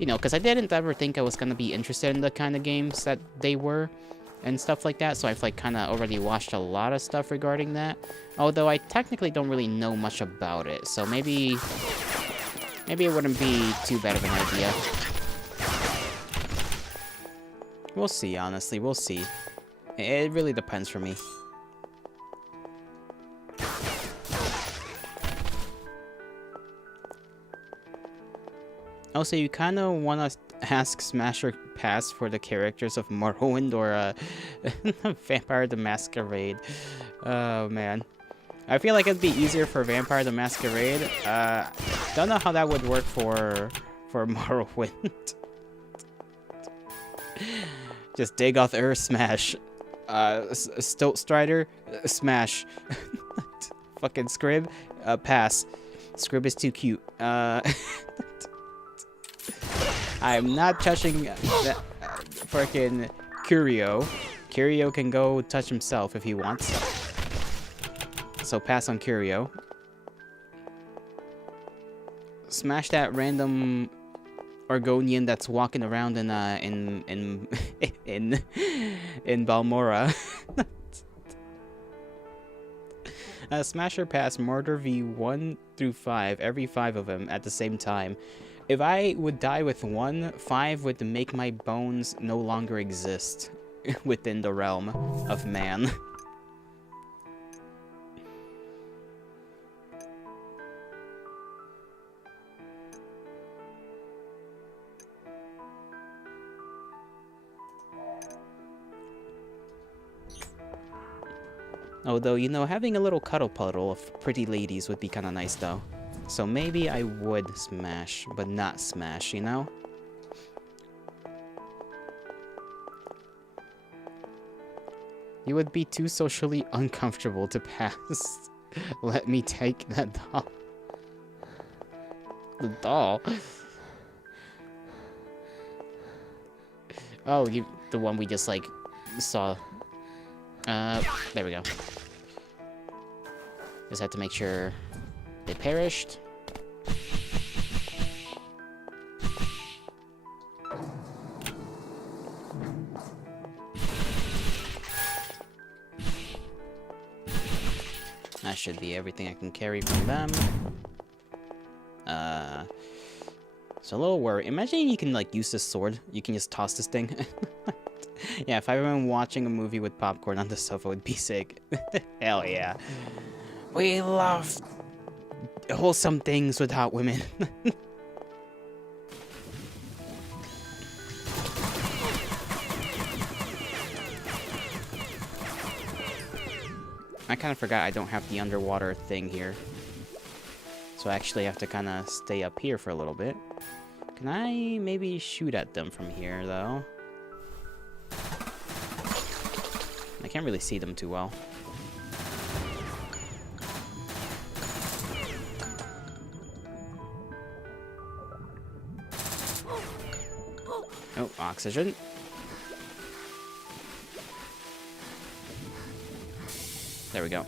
you know, because I didn't ever think I was gonna be interested in the kind of games that they were and stuff like that, so I've, like, kind of already watched a lot of stuff regarding that, although I technically don't really know much about it, so maybe it wouldn't be too bad of an idea. We'll see, honestly, we'll see. It really depends for me. Also, you kind of want to ask Smash or Pass for the characters of Morrowind or Vampire the Masquerade. Oh, man. I feel like it'd be easier for Vampire the Masquerade. Don't know how that would work for Morrowind. Just dig off Earth, smash. Stilt Strider, smash. Fucking Scrib, pass. Scrib is too cute. I'm not touching that freaking Curio. Curio can go touch himself if he wants. So pass on Curio. Smash that random Argonian that's walking around in Balmora. Smash or pass Murder V1 through 5, every 5 of them at the same time. If I would die with 1, 5 would make my bones no longer exist within the realm of man. Although, you know, having a little cuddle puddle of pretty ladies would be kind of nice, though. So maybe I would smash, but not smash, you know? You would be too socially uncomfortable to pass. Let me take that doll. The doll? Oh, the one we just, like, saw. There we go. Just had to make sure they perished. That should be everything I can carry from them. It's a little worried. Imagine you can, like, use this sword. You can just toss this thing. Yeah, if I were watching a movie with popcorn on the sofa, it would be sick. Hell yeah. We love wholesome things with hot women. I kind of forgot I don't have the underwater thing here. So I actually have to kind of stay up here for a little bit. Can I maybe shoot at them from here, though? I can't really see them too well. Oh, oxygen. There we go.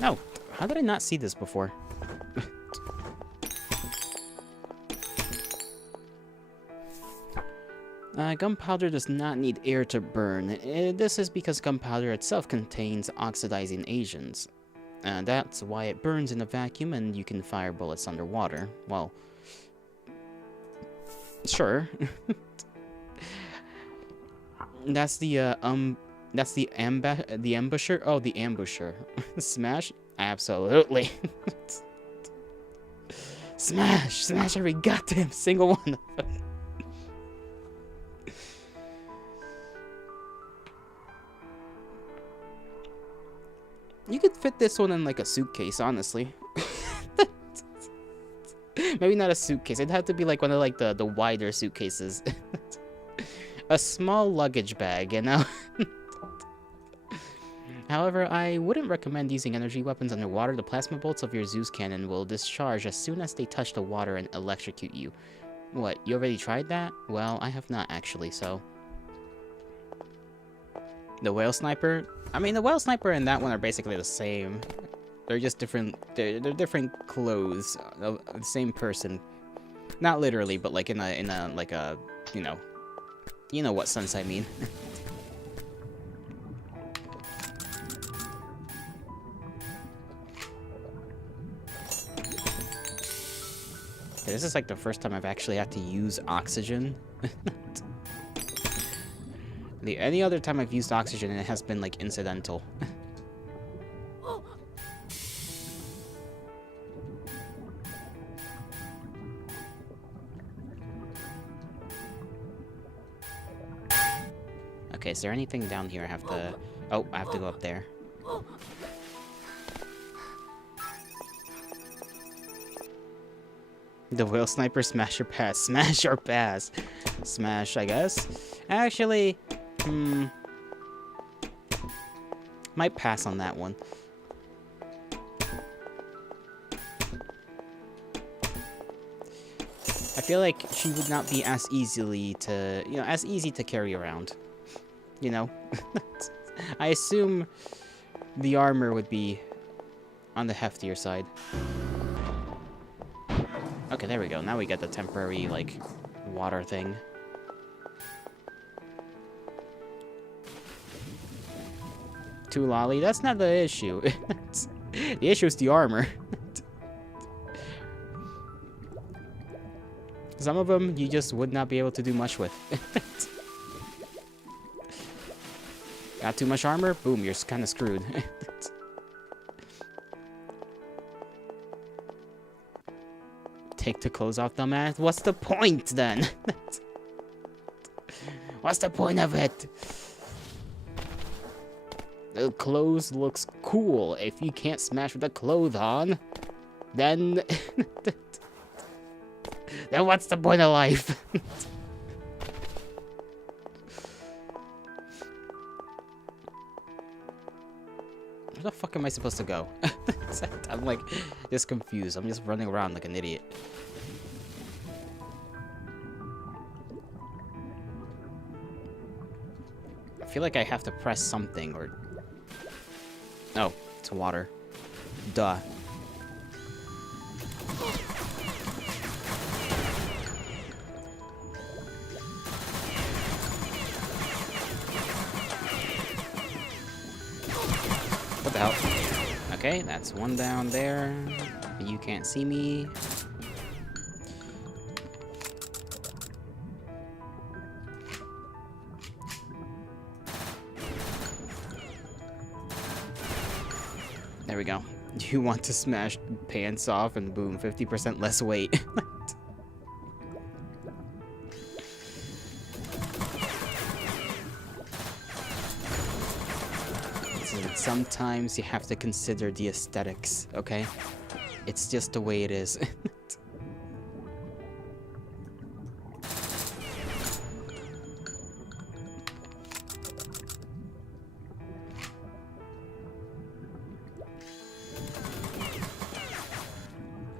No, how did I not see this before? Gunpowder does not need air to burn. This is because gunpowder itself contains oxidizing agents. That's why it burns in a vacuum and you can fire bullets underwater. Well, sure. That's the ambusher? Oh, the ambusher. Smash? Absolutely. Smash every goddamn single one of them. You could fit this one in like a suitcase, honestly. Maybe not a suitcase. It'd have to be like one of like the wider suitcases. A small luggage bag, you know? However, I wouldn't recommend using energy weapons underwater. The plasma bolts of your Zeus cannon will discharge as soon as they touch the water and electrocute you. What, you already tried that? Well, I have not actually, so... The whale sniper? I mean, the whale sniper and that one are basically the same. They're just different, they're different clothes of the same person. Not literally, but like in a, like a, you know what sense I mean. This is like the first time I've actually had to use oxygen. Any other time I've used oxygen, it has been like incidental. Okay, is there anything down here I have to... Oh, I have to go up there. The whale sniper, smash or pass? Smash or pass? Smash, I guess. Actually, might pass on that one. I feel like she would not be as easily to, as easy to carry around. You know? I assume the armor would be on the heftier side. Okay, there we go. Now we get the temporary, like, water thing. Too lolly? That's not the issue. The issue is the armor. Some of them you just would not be able to do much with. Got too much armor? Boom, you're kind of screwed. Take the clothes off, dumbass. What's the point, then? What's the point of it? The clothes looks cool. If you can't smash with the clothes on, then... then what's the point of life? Where the fuck am I supposed to go? I'm like, just confused. I'm just running around like an idiot. I feel like I have to press something or... Oh, it's water. Duh. What the hell? Okay, that's one down there. You can't see me. There we go. You want to smash pants off and boom, 50% less weight. Sometimes you have to consider the aesthetics, okay? It's just the way it is.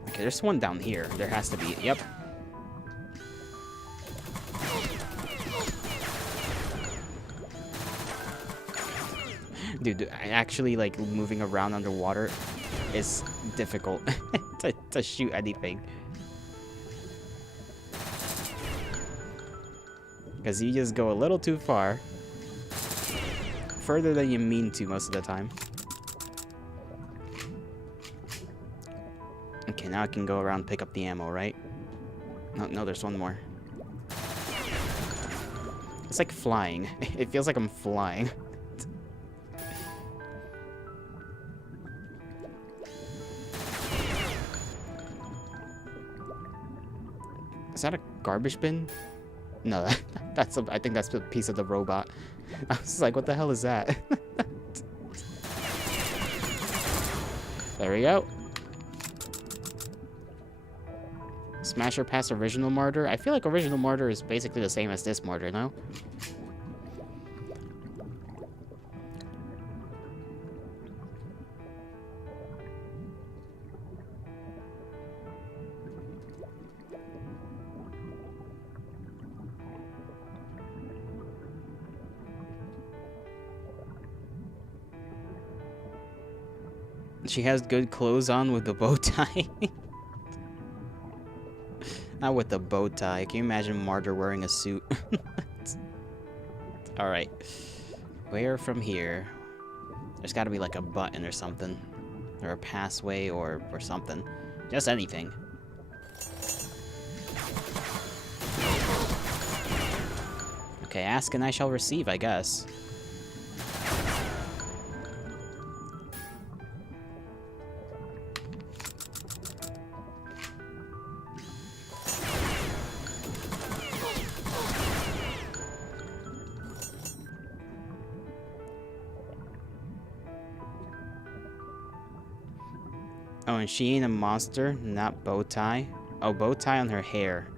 Okay, there's one down here. There has to be. Yep. Dude, actually, like, moving around underwater is difficult to shoot anything. Because you just go a little too far. Further than you mean to most of the time. Okay, now I can go around and pick up the ammo, right? No, there's one more. It's like flying. It feels like I'm flying. Is that a garbage bin? No, I think that's a piece of the robot. I was like, what the hell is that? There we go. Smash or pass original mortar? I feel like original mortar is basically the same as this mortar, no? She has good clothes on with the bow tie. Not with the bow tie. Can you imagine Martyr wearing a suit? Alright. Where from here? There's gotta be like a button or something. Or a passway or something. Just anything. Okay, ask and I shall receive, I guess. Oh, and she ain't a monster, not bow tie. Oh, bow tie on her hair.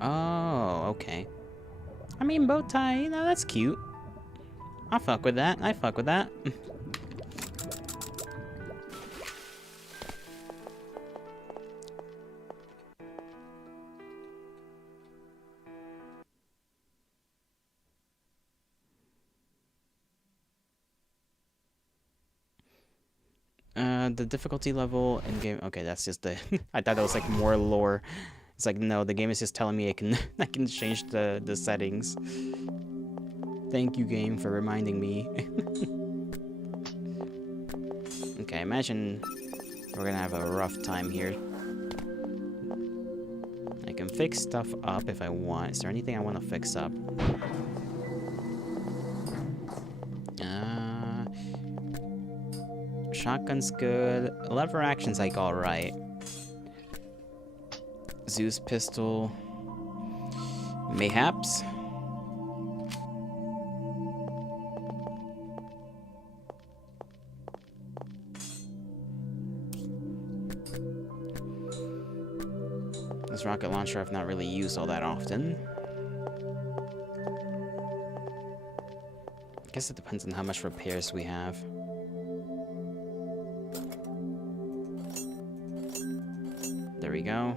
Oh, okay. I mean, bow tie, you know, that's cute. I'll fuck with that. I fuck with that. The difficulty level in game. Okay, that's just the. I thought it was like more lore. It's like no, the game is just telling me I can I can change the settings. Thank you, game, for reminding me. Okay, imagine we're gonna have a rough time here. I can fix stuff up if I want. Is there anything I want to fix up? Shotgun's good. Lever action's like alright. Zeus pistol. Mayhaps. This rocket launcher I've not really used all that often. I guess it depends on how much repairs we have. There we go.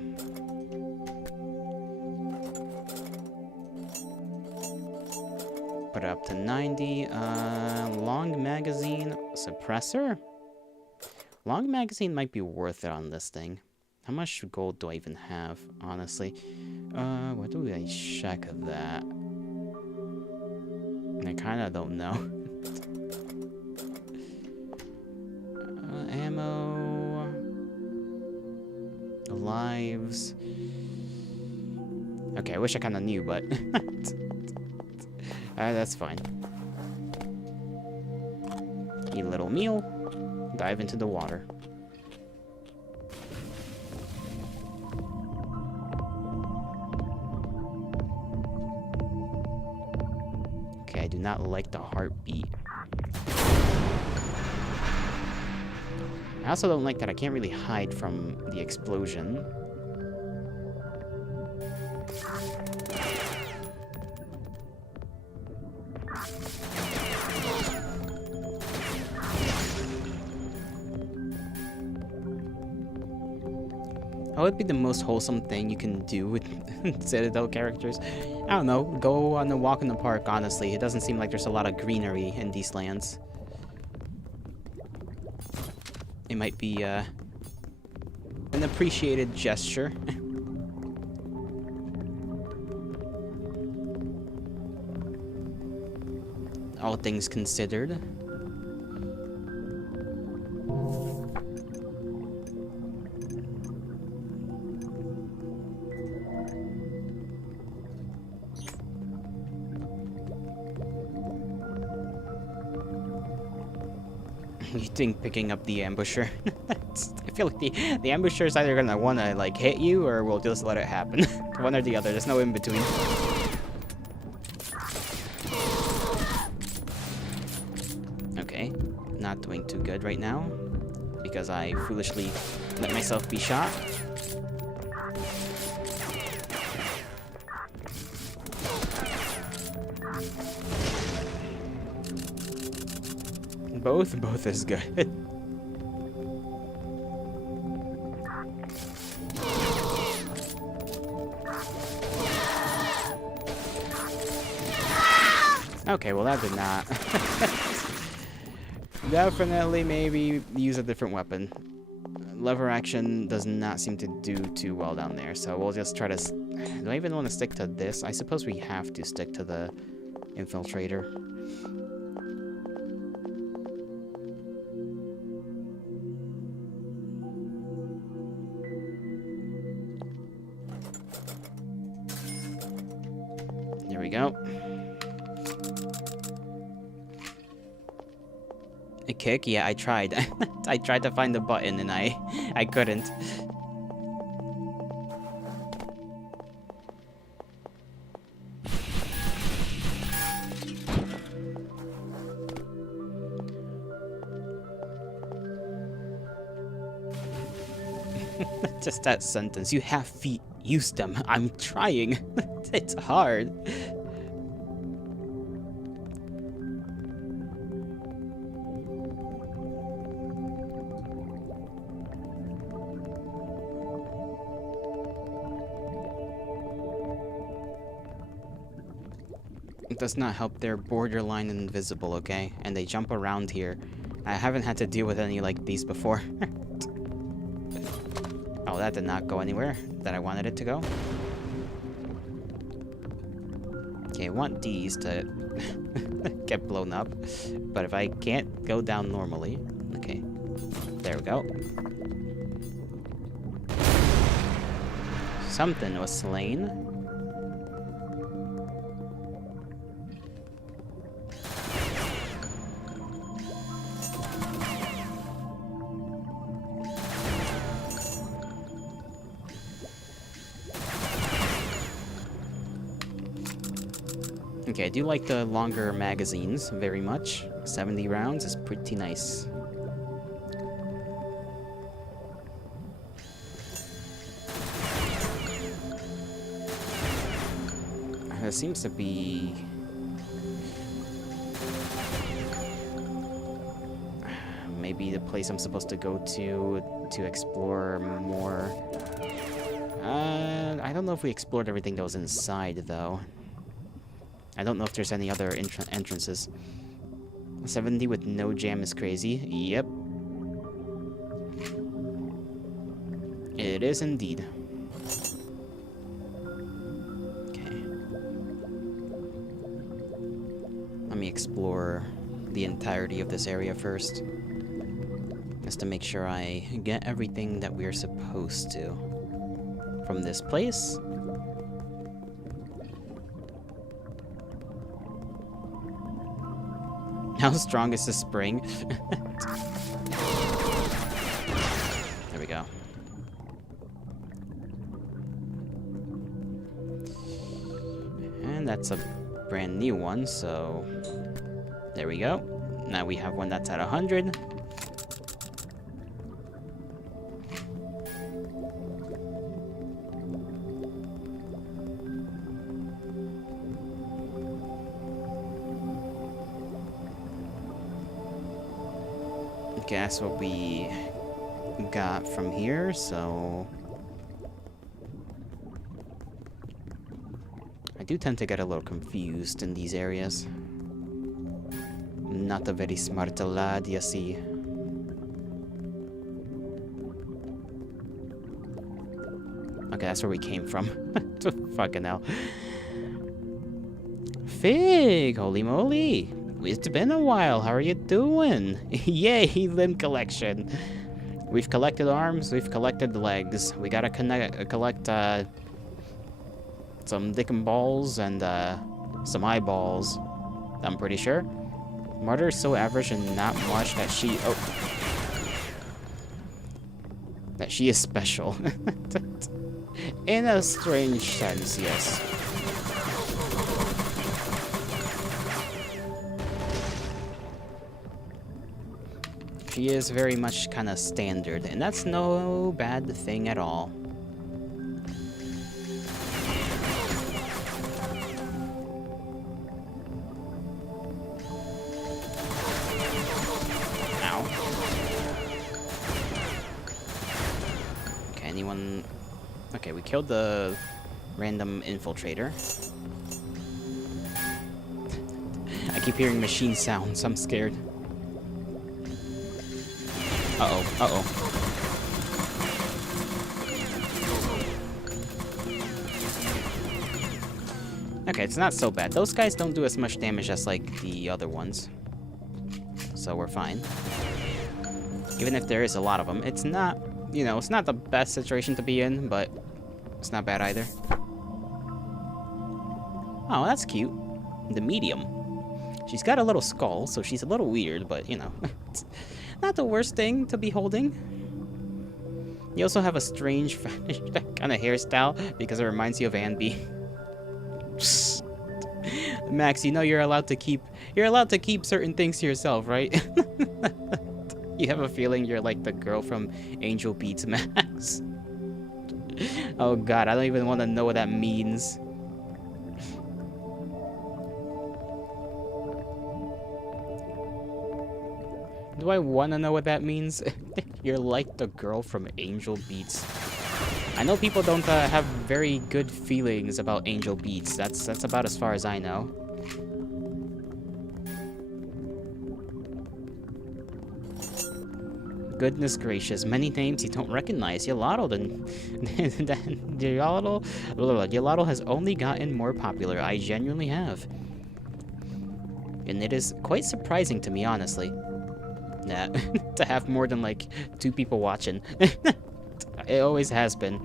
Put it up to 90. Long magazine suppressor? Long magazine might be worth it on this thing. How much gold do I even have, honestly? What do I check that? I kinda don't know. Ammo. Lives. Okay, I wish I kinda knew, but... that's fine. Eat a little meal. Dive into the water. Okay, I do not like the heartbeat. I also don't like that I can't really hide from the explosion. What would be the most wholesome thing you can do with Citadel characters? I don't know, go on a walk in the park, honestly. It doesn't seem like there's a lot of greenery in these lands. It might be, an appreciated gesture. All things considered. You think picking up the ambusher? I feel like the ambusher is either gonna wanna like hit you or we'll just let it happen. One or the other, there's no in between. Okay, not doing too good right now because I foolishly let myself be shot. Both is good. Okay, well that did not. Definitely maybe use a different weapon. Lever action does not seem to do too well down there, so we'll just try to... Do I even want to stick to this? I suppose we have to stick to the infiltrator. There we go. A kick? Yeah, I tried. I tried to find the button and I couldn't. Just that sentence. You have feet. Use them. I'm trying. It's hard. It does not help they're borderline invisible, okay? And they jump around here. I haven't had to deal with any like these before. Oh, that did not go anywhere that I wanted it to go. Okay, I want these to get blown up. But if I can't go down normally... Okay, there we go. Something was slain. Okay, I do like the longer magazines very much. 70 rounds is pretty nice. There seems to be... maybe the place I'm supposed to go to explore more. I don't know if we explored everything that was inside, though. I don't know if there's any other entrances. 70 with no jam is crazy. Yep. It is indeed. Okay. Let me explore the entirety of this area first. Just to make sure I get everything that we're supposed to from this place. How strong is the spring? There we go. And that's a brand new one, so... There we go. Now we have one that's at 100. Okay, that's what we got from here, so... I do tend to get a little confused in these areas. I'm not a very smart lad, you see. Okay, that's where we came from. Fucking hell. Fig! Holy moly! It's been a while. How are you doing? Yay, limb collection. We've collected arms. We've collected legs. We gotta collect some dick and balls and some eyeballs. I'm pretty sure. Martyr is so average and not much that she... Oh. That she is special. In a strange sense, yes. She is very much kind of standard, and that's no bad thing at all. Ow. Okay, anyone... Okay, we killed the random infiltrator. I keep hearing machine sounds, I'm scared. Uh-oh, uh-oh. Okay, it's not so bad. Those guys don't do as much damage as, like, the other ones. So we're fine. Even if there is a lot of them. It's not, you know, it's not the best situation to be in, but it's not bad either. Oh, that's cute. The medium. She's got a little skull, so she's a little weird, but, you know, it's not the worst thing to be holding. You also have a strange kind of hairstyle because it reminds you of Anby. Max, you know you're allowed to keep certain things to yourself, right? You have a feeling you're like the girl from Angel Beats, Max. Oh god, I don't even want to know what that means. Do I want to know what that means? You're like the girl from Angel Beats. I know people don't have very good feelings about Angel Beats. That's about as far as I know. Goodness gracious, many names you don't recognize. Yolotl, Yolotl has only gotten more popular. I genuinely have. And it is quite surprising to me, honestly. Nah, to have more than like 2 people watching. It always has been.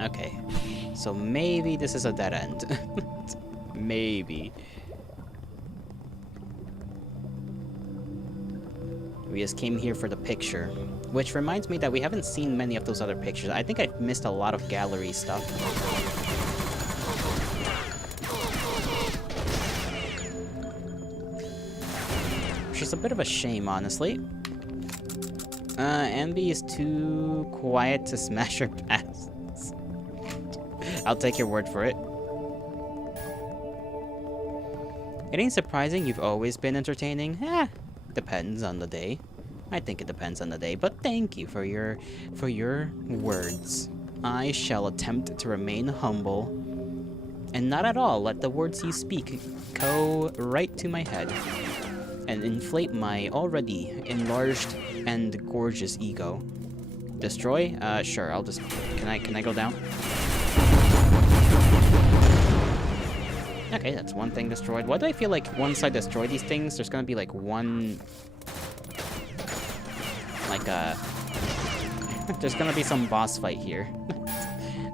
Okay, so maybe this is a dead end. Maybe. We just came here for the picture. Which reminds me that we haven't seen many of those other pictures. I think I've missed a lot of gallery stuff. Which is a bit of a shame, honestly. Anby is too quiet to smash her past. I'll take your word for it. It ain't surprising you've always been entertaining. Depends on the day. I think it depends on the day, but thank you for your words. I shall attempt to remain humble and not at all let the words you speak go right to my head and inflate my already enlarged and gorgeous ego. Destroy? Sure, I'll just... Can I go down? Okay, that's one thing destroyed. Why do I feel like once I destroy these things, there's gonna be like one... Like, there's gonna be some boss fight here.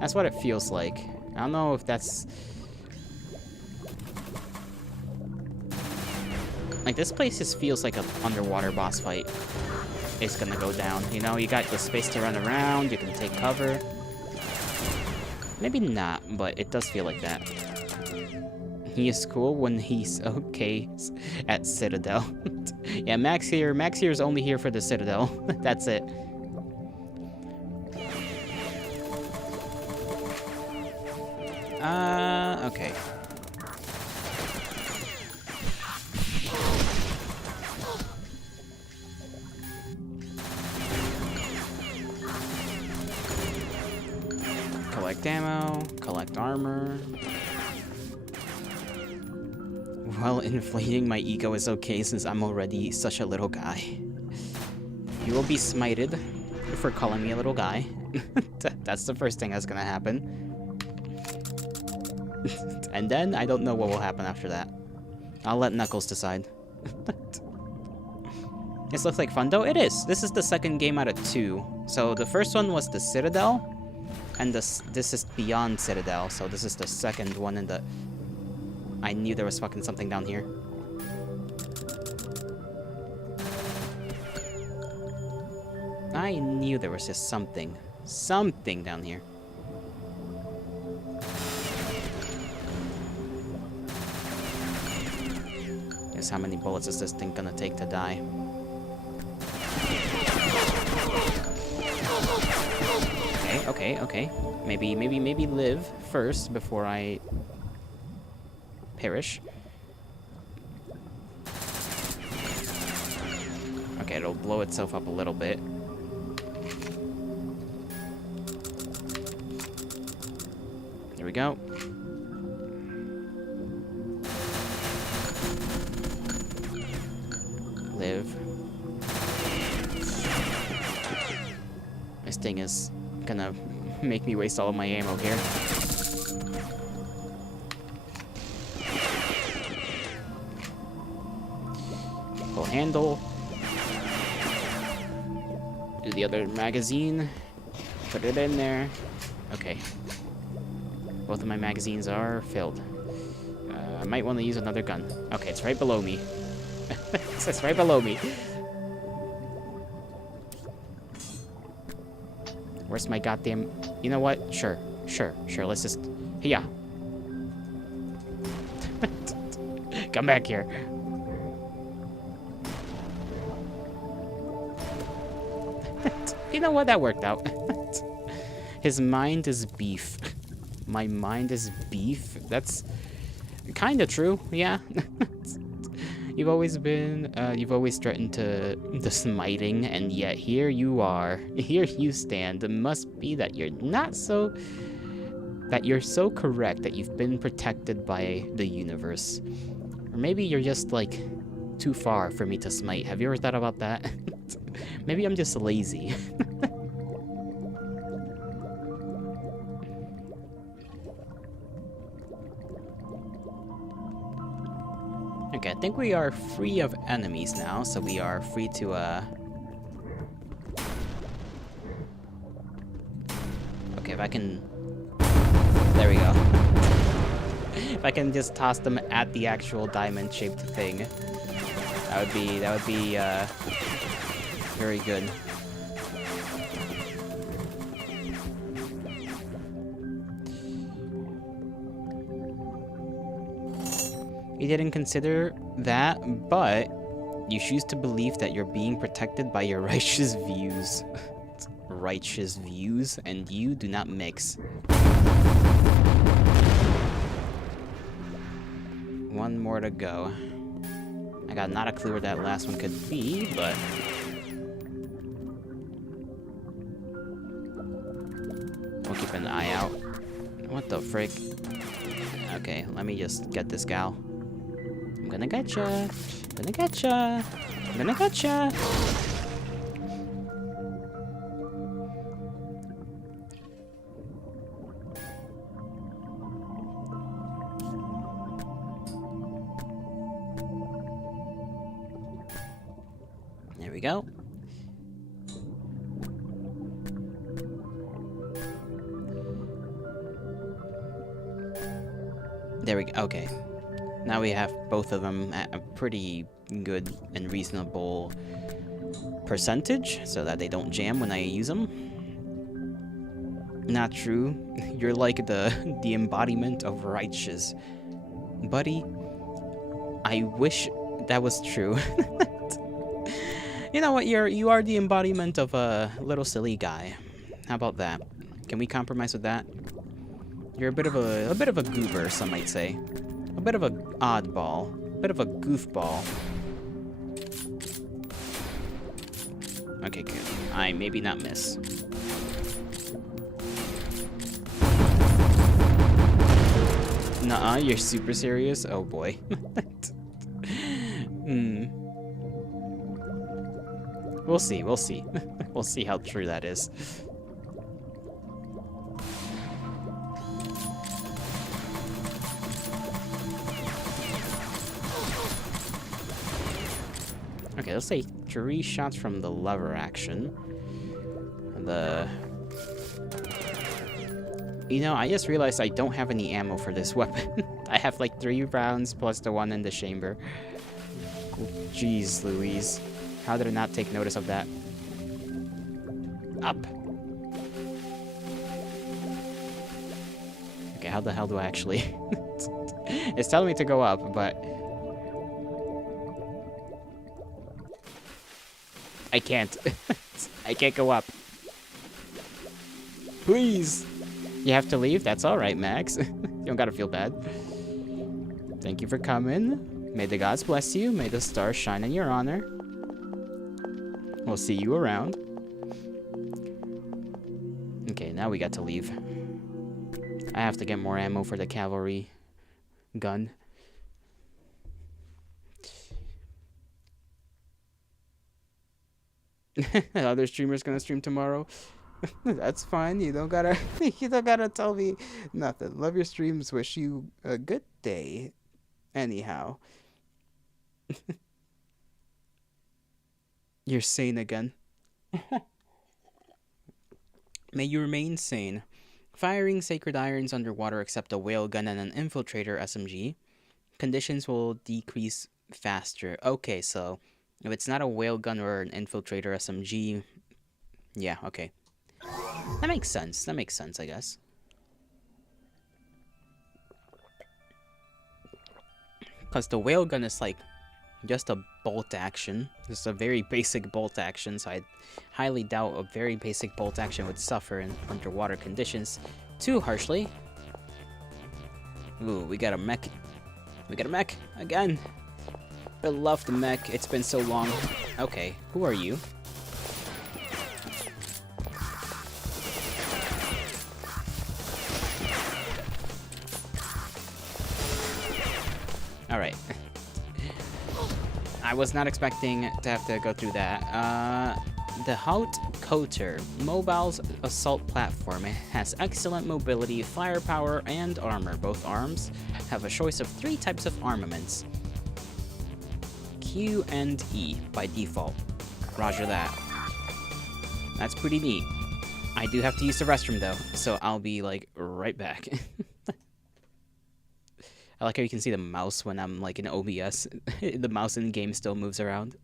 That's what it feels like. I don't know if that's... Like, this place just feels like an underwater boss fight. It's gonna go down, you know? You got the space to run around, you can take cover. Maybe not, but it does feel like that. He is cool when he's okay at Citadel. Yeah, Max here is only here for the Citadel. That's it. Okay. Collect ammo, collect armor. Well, inflating my ego is okay since I'm already such a little guy. You will be smited for calling me a little guy. That's the first thing that's gonna happen. And then, I don't know what will happen after that. I'll let Knuckles decide. This looks like fun, though. It is. This is the second game out of 2. So, the first one was the Citadel. And this is Beyond Citadel. So, this is the second one in the... I knew there was fucking something down here. I knew there was just something. Something down here. Guess how many bullets is this thing gonna take to die? Okay. Maybe live first before I perish. Okay, it'll blow itself up a little bit. Here we go. Live. thing is gonna make me waste all of my ammo here. Pull handle. Do the other magazine. Put it in there. Okay. Both of my magazines are filled. I might want to use another gun. Okay, it's right below me. It's right below me. Where's my goddamn... You know what? Sure. Let's just... Yeah. Come back here. You know what? That worked out. His mind is beef. My mind is beef. That's kind of true. Yeah. You've always threatened to the smiting, and yet here you are. Here you stand. It must be that you're so correct that you've been protected by the universe. Or maybe you're just, like, too far for me to smite. Have you ever thought about that? Maybe I'm just lazy. Okay, I think we are free of enemies now, so we are free to, Okay, if I can... There we go. If I can just toss them at the actual diamond-shaped thing, that would be, very good. You didn't consider that, but you choose to believe that you're being protected by your righteous views. Righteous views, and you do not mix. One more to go. I got not a clue where that last one could be, but... we'll keep an eye out. What the frick? Okay, let me just get this gal. I'm gonna getcha. I'm gonna getcha. I'm gonna getcha. There we go. There we go. Okay. Now we have both of them at a pretty good and reasonable percentage so that they don't jam when I use them. Not true. You're like the embodiment of righteous. Buddy, I wish that was true. You know what? You are the embodiment of a little silly guy. How about that? Can we compromise with that? You're a bit of a goober, some might say. A bit of a oddball. A bit of a goofball. Okay, good. I maybe not miss. Nuh-uh, you're super serious? Oh boy. We'll see, we'll see. We'll see how true that is. Okay, let's say 3 shots from the lever action. You know, I just realized I don't have any ammo for this weapon. I have like 3 rounds plus the one in the chamber. Jeez Louise. How did I not take notice of that? Up! Okay, how the hell do I actually... It's telling me to go up, but... I can't. I can't go up. Please! You have to leave? That's alright, Max. You don't gotta feel bad. Thank you for coming. May the gods bless you. May the stars shine in your honor. We'll see you around. Okay, now we got to leave. I have to get more ammo for the cavalry gun. The other streamer's gonna stream tomorrow. That's fine. You don't gotta you don't gotta tell me nothing. Love your streams. Wish you a good day. Anyhow, you're sane again. May you remain sane. Firing sacred irons underwater except a whale gun and an infiltrator SMG. Conditions will decrease faster. Okay, so if it's not a whale gun or an infiltrator SMG, yeah, okay. That makes sense. That makes sense, I guess. Because the whale gun is like just a bolt action. Just a very basic bolt action, so I highly doubt a very basic bolt action would suffer in underwater conditions too harshly. Ooh, we got a mech. We got a mech again. I love the mech. It's been so long. Okay, who are you? Alright. I was not expecting to have to go through that. The Haute Coter, Mobile's assault platform. It has excellent mobility, firepower, and armor. Both arms have a choice of 3 types of armaments. Q and E by default. Roger that. That's pretty neat. I do have to use the restroom though, so I'll be like right back. I like how you can see the mouse when I'm like in OBS. The mouse in the game still moves around.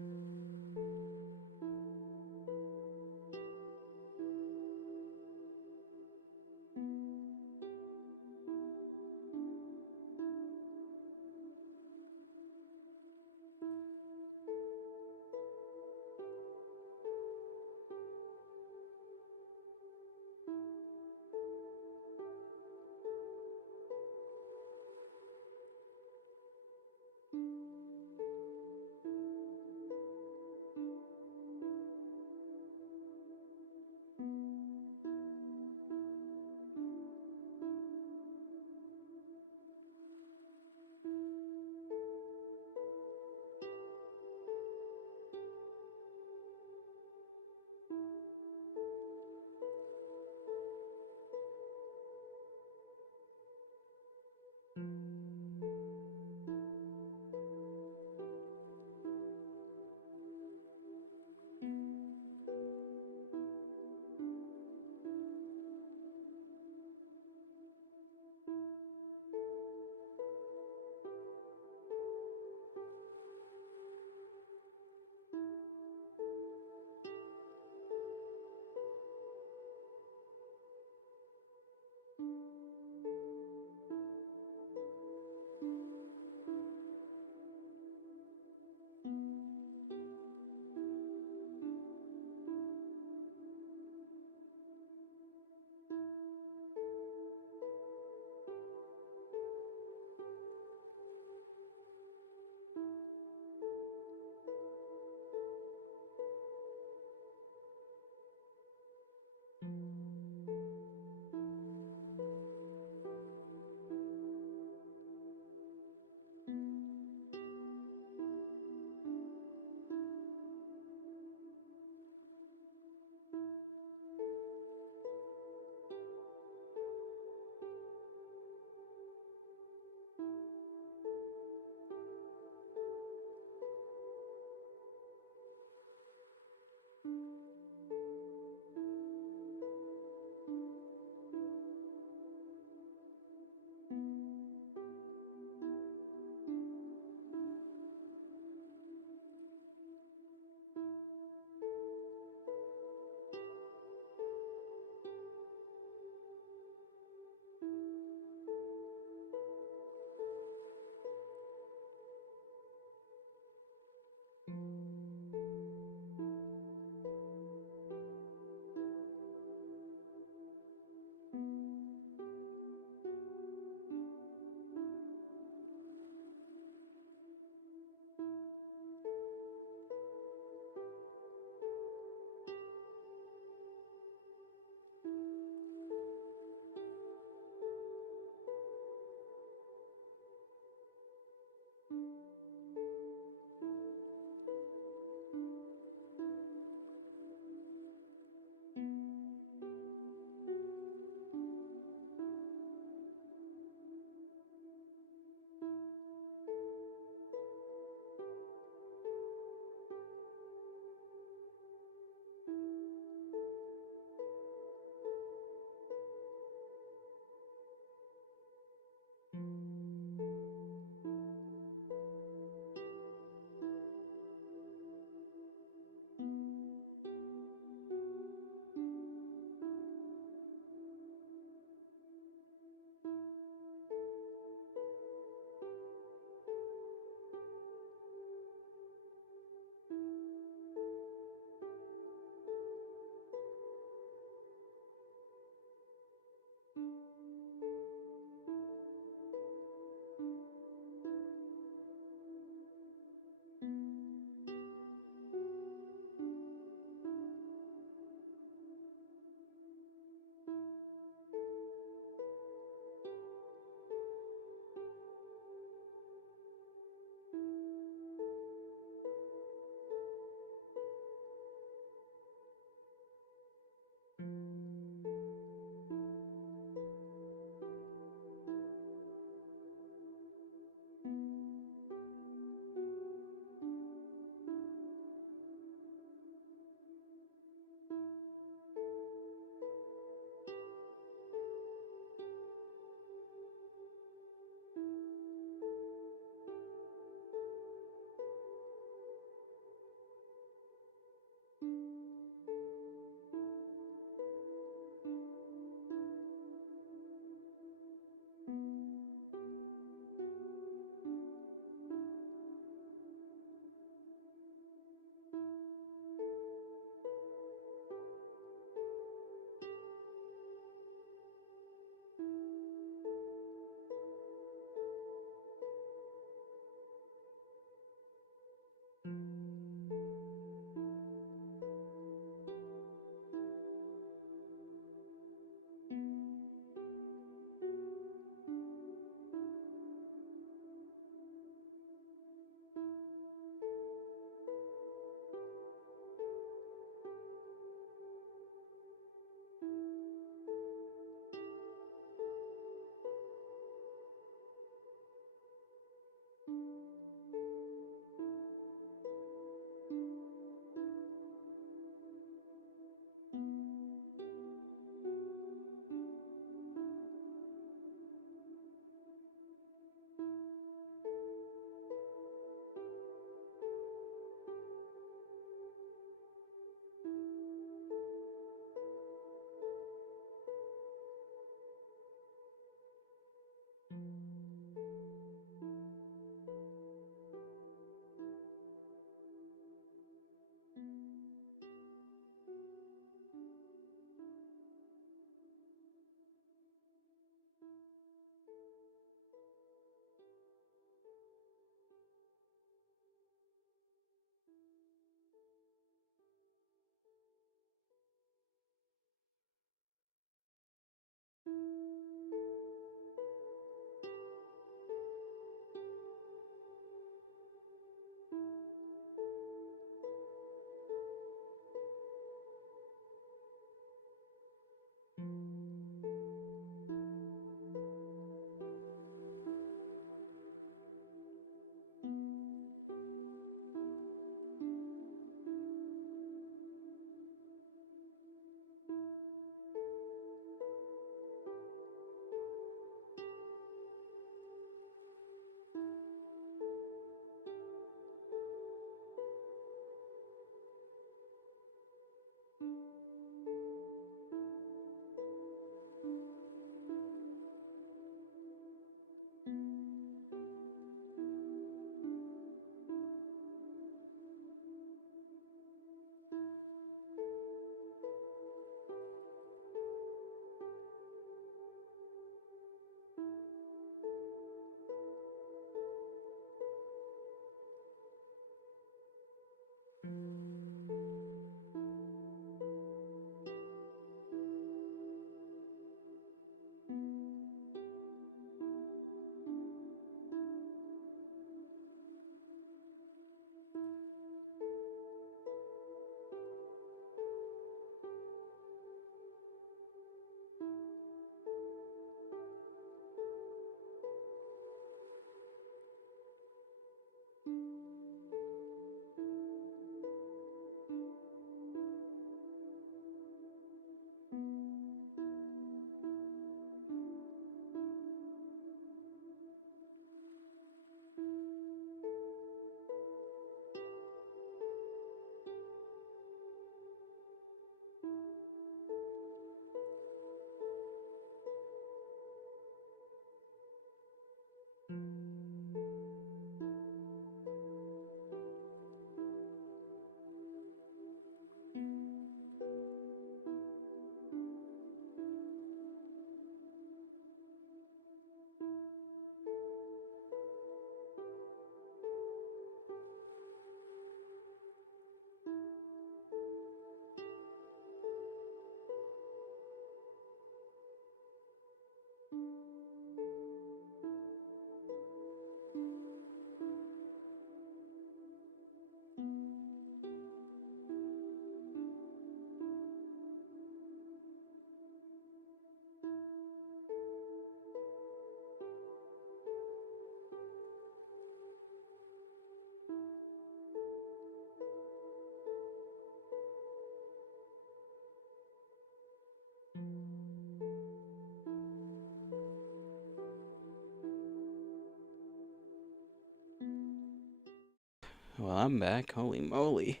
Well, I'm back. Holy moly.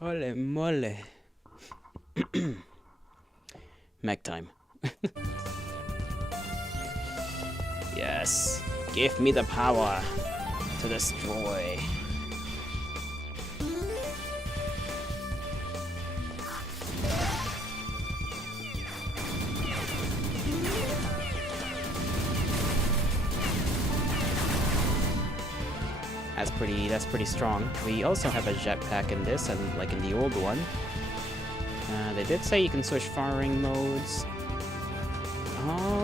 Holy moly. Mech time. Yes. Give me the power to destroy. That's pretty strong. We also have a jetpack in this, and like in the old one. They did say you can switch firing modes.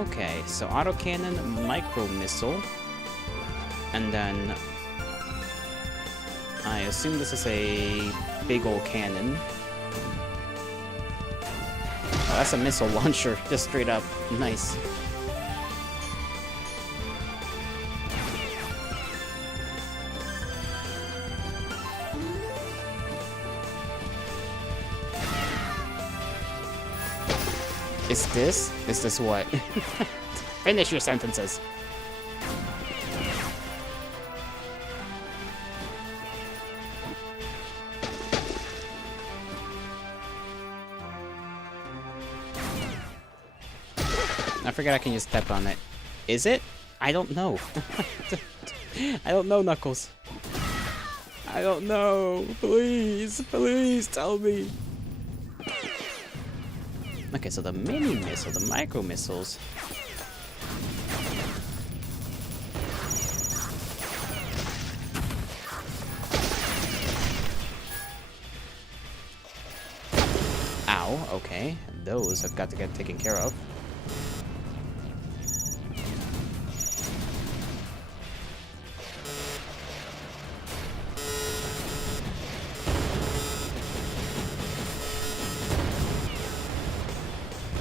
Okay, so autocannon, micro missile, and then I assume this is a big old cannon. Oh, that's a missile launcher, just straight up. Nice. Is this what? Finish your sentences. I forget I can just step on it. Is it? I don't know. I don't know, Knuckles. I don't know. Please, please tell me. Okay, so the mini missile, the micro missiles. Ow, okay. Those have got to get taken care of.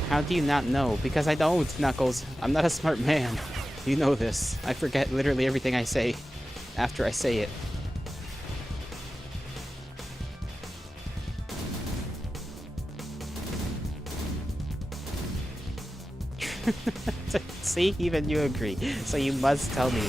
How do you not know? Because I don't, Knuckles. I'm not a smart man. You know this. I forget literally everything I say after I say it. See? Even you agree. So you must tell me.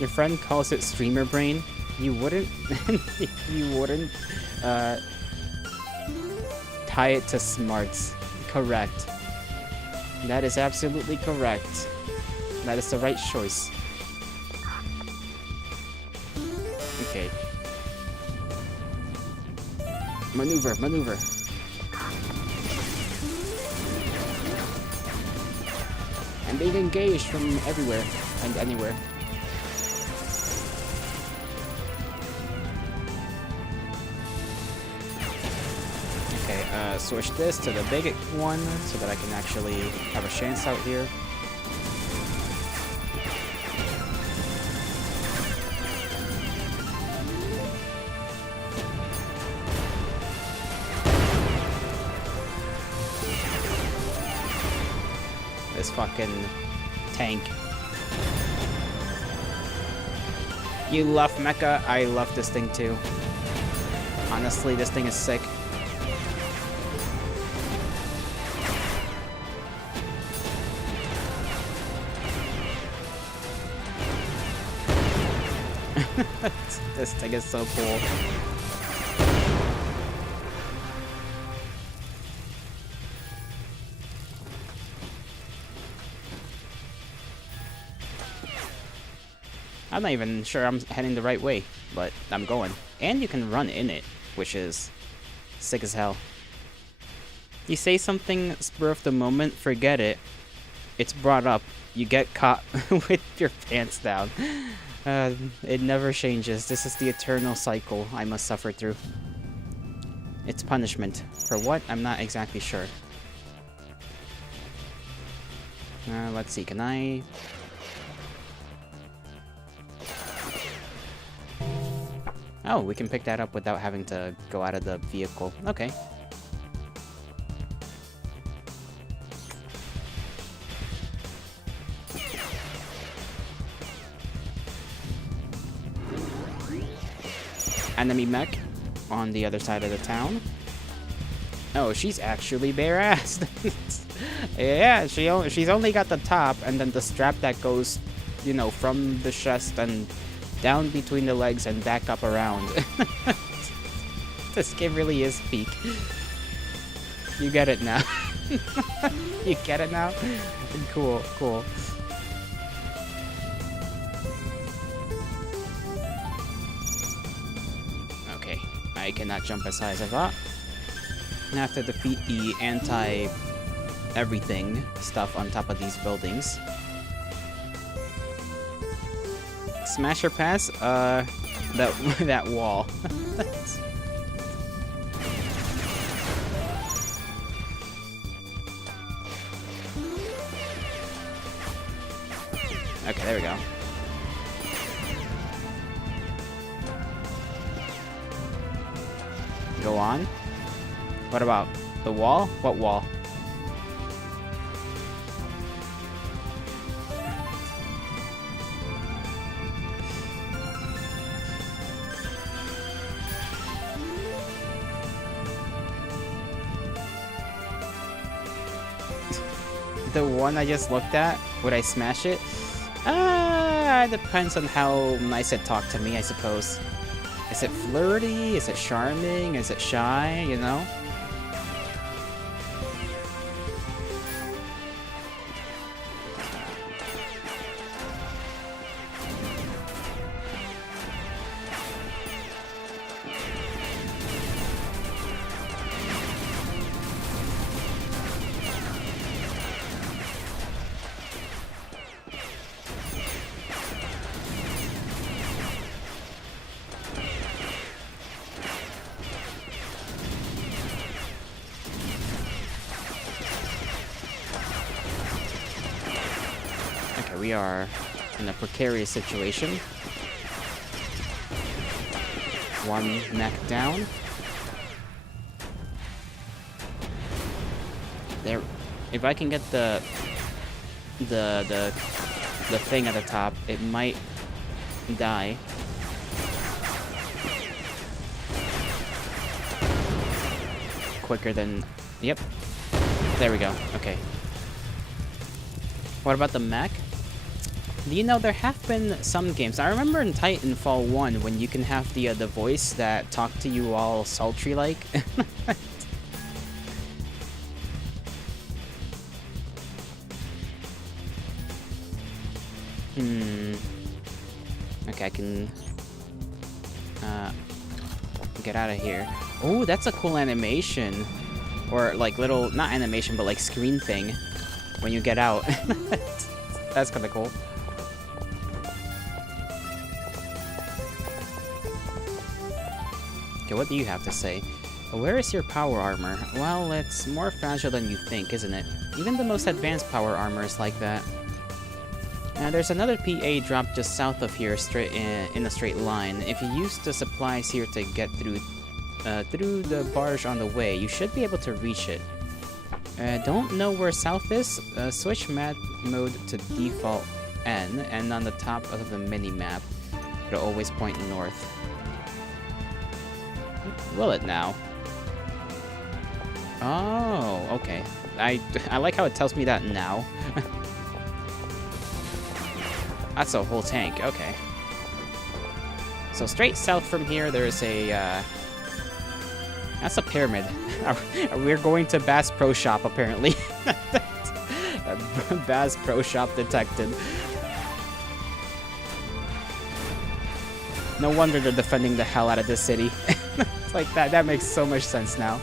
Your friend calls it streamer brain. You wouldn't tie it to smarts. Correct. That is absolutely correct. That is the right choice. Okay. Maneuver, maneuver. I'm being engaged from everywhere and anywhere. Switch this to the big one so that I can actually have a chance out here. This fucking tank. You love mecha? I love this thing too. Honestly, this thing is sick. This thing is so cool. I'm not even sure I'm heading the right way, but I'm going. And you can run in it, which is sick as hell. You say something spur of the moment, forget it. It's brought up. You get caught with your pants down. It never changes. This is the eternal cycle I must suffer through. It's punishment. For what? I'm not exactly sure. Let's see. Can I... Oh, we can pick that up without having to go out of the vehicle. Okay. enemy mech on the other side of the town. Oh, she's actually bare-assed. Yeah, she's only got the top and then the strap that goes, you know, from the chest and down between the legs and back up around. This game really is peak. You get it now. You get it now? Cool, cool. Okay, I cannot jump as high as I thought. I have to defeat the anti-everything stuff on top of these buildings. Smash or pass? That wall. Okay, there we go. Go on. What about the wall? What wall? The one I just looked at? Would I smash it? Depends on how nice it talked to me, I suppose. Is it flirty? Is it charming? Is it shy? You know? We are in a precarious situation. One neck down. There, if I can get the thing at the top, it might die. Quicker than, yep. There we go. Okay. What about the mech? You know, there have been some games. I remember in Titanfall 1 when you can have the voice that talked to you all sultry-like. Okay, I can get out of here. Oh, that's a cool animation. Or like little, not animation, but like screen thing when you get out. That's kind of cool. Okay, what do you have to say? Where is your power armor? Well, it's more fragile than you think, isn't it? Even the most advanced power armor is like that. There's another PA drop just south of here, straight in a straight line. If you use the supplies here to get through the barge on the way, you should be able to reach it. Don't know where south is? Switch map mode to default N, and on the top of the mini-map, it'll always point north. Will it now? Oh, okay. I like how it tells me that now. That's a whole tank, okay. So straight south from here, there's a, that's a pyramid. We're going to Bass Pro Shop, apparently. Bass Pro Shop detected. No wonder they're defending the hell out of this city. It's like that makes so much sense now.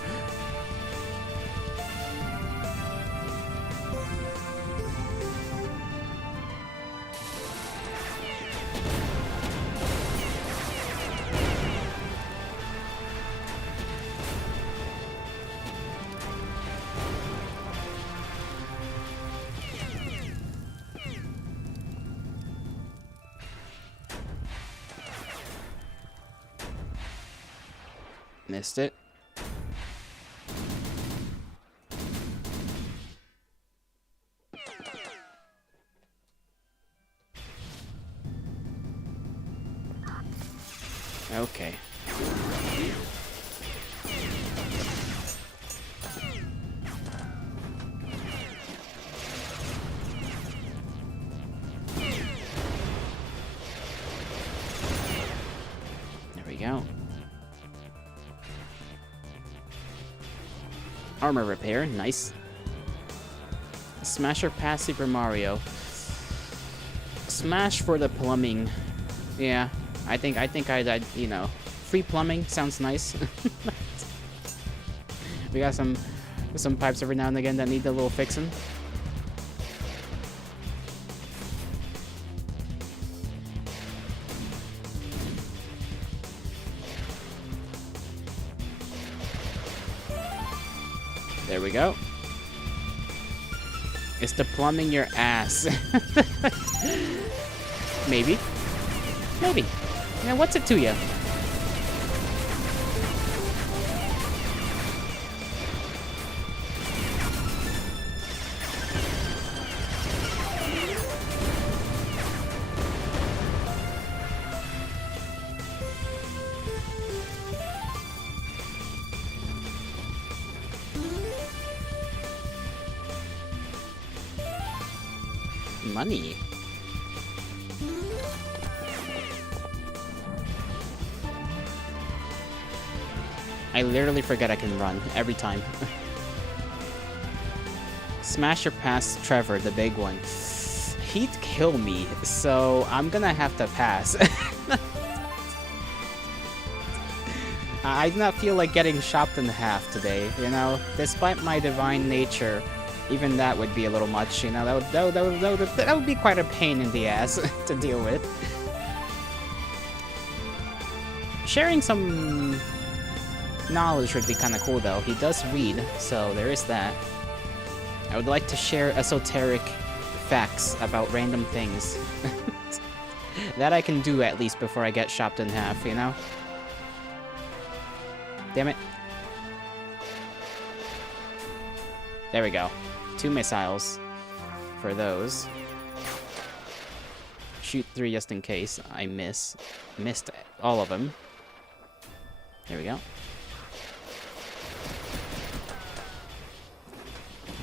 Missed it. Okay. go. Armor repair, nice. Smash or pass Super Mario. Smash for the plumbing. Yeah, I think I'd you know, free plumbing sounds nice. We got some pipes every now and again that need a little fixing. There we go. Is the plumbing your ass? Maybe. Maybe. Yeah, what's it to you? Money. I literally forget I can run every time. Smash or pass Trevor, the big one. He'd kill me, so I'm gonna have to pass. I do not feel like getting chopped in half today, you know? Despite my divine nature, even that would be a little much, you know? That would be quite a pain in the ass to deal with. Sharing some knowledge would be kind of cool, though. He does read, so there is that. I would like to share esoteric facts about random things. That I can do, at least, before I get chopped in half, you know? Damn it. There we go. 2 missiles for those. Shoot 3 just in case I missed all of them. There we go.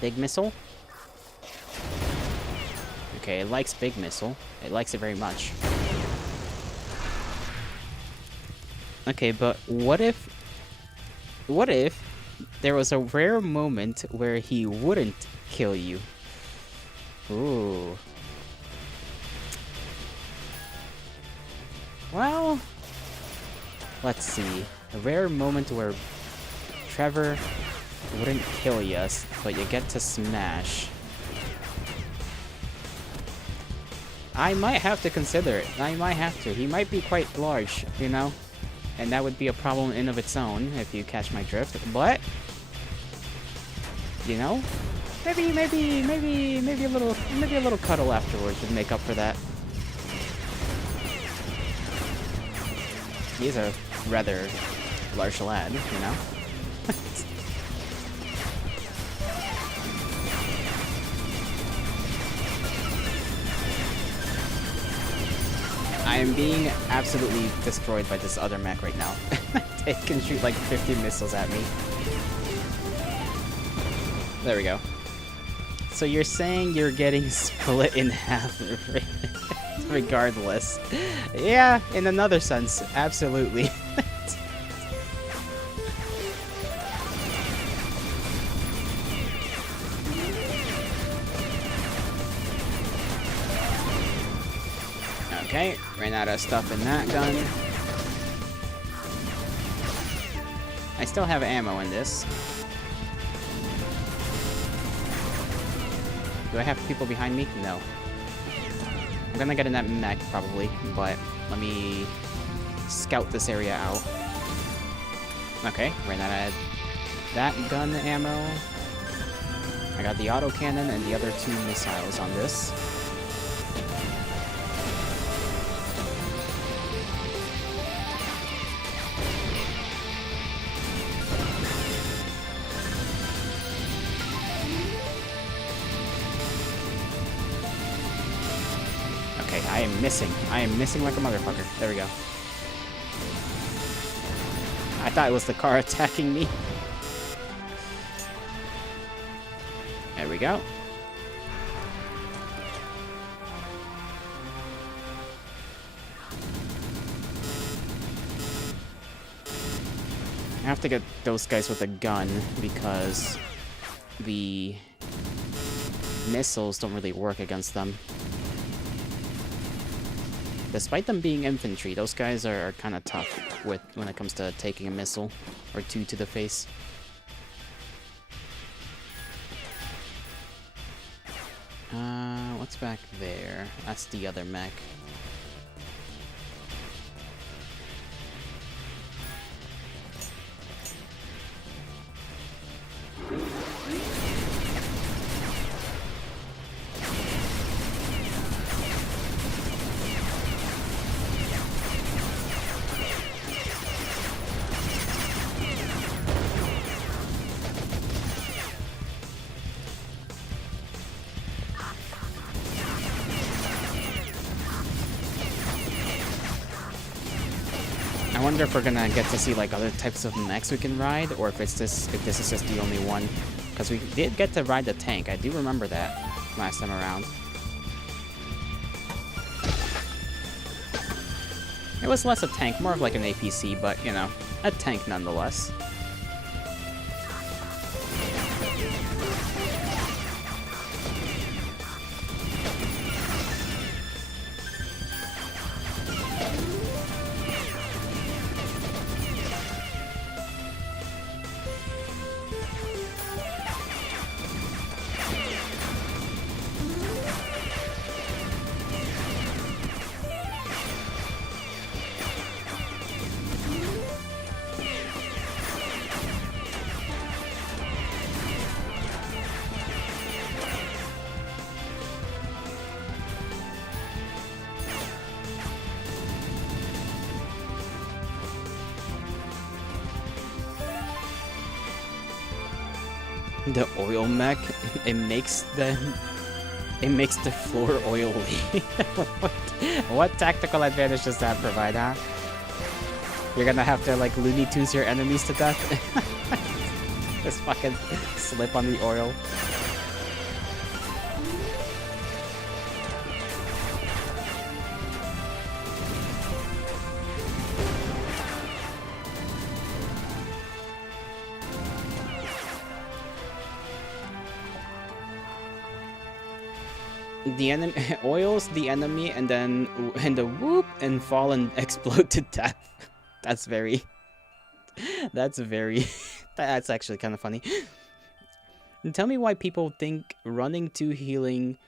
Big missile. Okay, it likes big missile. It likes it very much. Okay, but what if there was a rare moment where he wouldn't kill you? Ooh. Well, let's see. A rare moment where Trevor wouldn't kill you, but you get to smash. I might have to consider it. I might have to. He might be quite large, you know? And that would be a problem in of its own, if you catch my drift. But, you know, maybe a little cuddle afterwards would make up for that. He's a rather large lad, you know? I am being absolutely destroyed by this other mech right now. It can shoot like 50 missiles at me. There we go. So you're saying you're getting split in half regardless. Yeah, in another sense, absolutely. Okay, ran out of stuff in that gun. I still have ammo in this. Do I have people behind me? No. I'm gonna get in that mech probably, but let me scout this area out. Okay, ran out of that gun ammo. I got the autocannon and the other 2 missiles on this. I am missing. I am missing like a motherfucker. There we go. I thought it was the car attacking me. There we go. I have to get those guys with a gun because the missiles don't really work against them. Despite them being infantry, those guys are kind of tough when it comes to taking a missile or two to the face. What's back there? That's the other mech. I wonder if we're gonna get to see like other types of mechs we can ride, or if this is just the only one. Because we did get to ride the tank. I do remember that last time around. It was less a tank, more of like an APC, but you know, a tank nonetheless. The oil mech, it makes the floor oily. what tactical advantage does that provide, huh? You're gonna have to like Looney Tunes your enemies to death. Just fucking slip on the oil. The enemy oils the enemy and then the whoop and fall and explode to death. That's that's actually kind of funny. And tell me why people think running to healing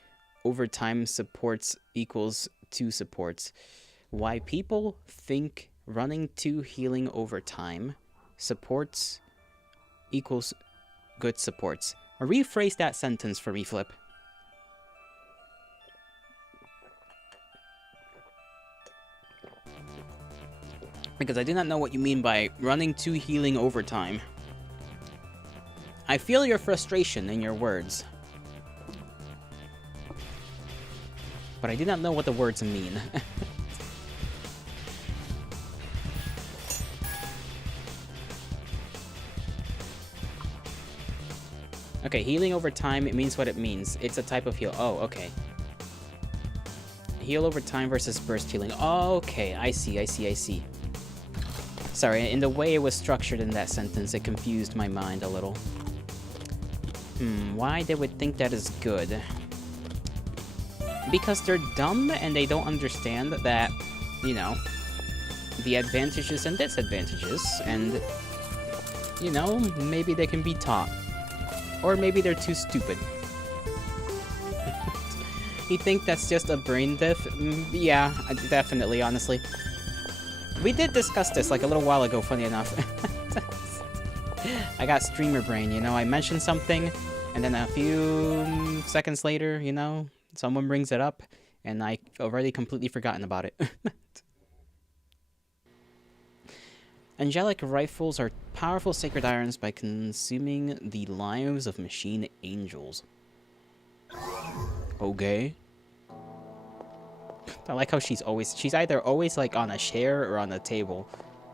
over time supports equals 2 supports. Why people think running to healing over time supports equals good supports. Rephrase that sentence for me, Flip. Because I do not know what you mean by running to healing over time. I feel your frustration in your words. But I do not know what the words mean. Okay, healing over time, it means what it means. It's a type of heal. Oh, okay. Heal over time versus burst healing. Oh, okay, I see. Sorry, in the way it was structured in that sentence, it confused my mind a little. Why they would think that is good? Because they're dumb and they don't understand that, you know, the advantages and disadvantages, and, you know, maybe they can be taught. Or maybe they're too stupid. You think that's just a brain death? Yeah, definitely, honestly. We did discuss this like a little while ago, funny enough. I got streamer brain, you know, I mentioned something, and then a few seconds later, you know, someone brings it up, and I already completely forgotten about it. Angelic rifles are powerful sacred irons by consuming the lives of machine angels. Okay. I like how she's either always like on a chair or on a table.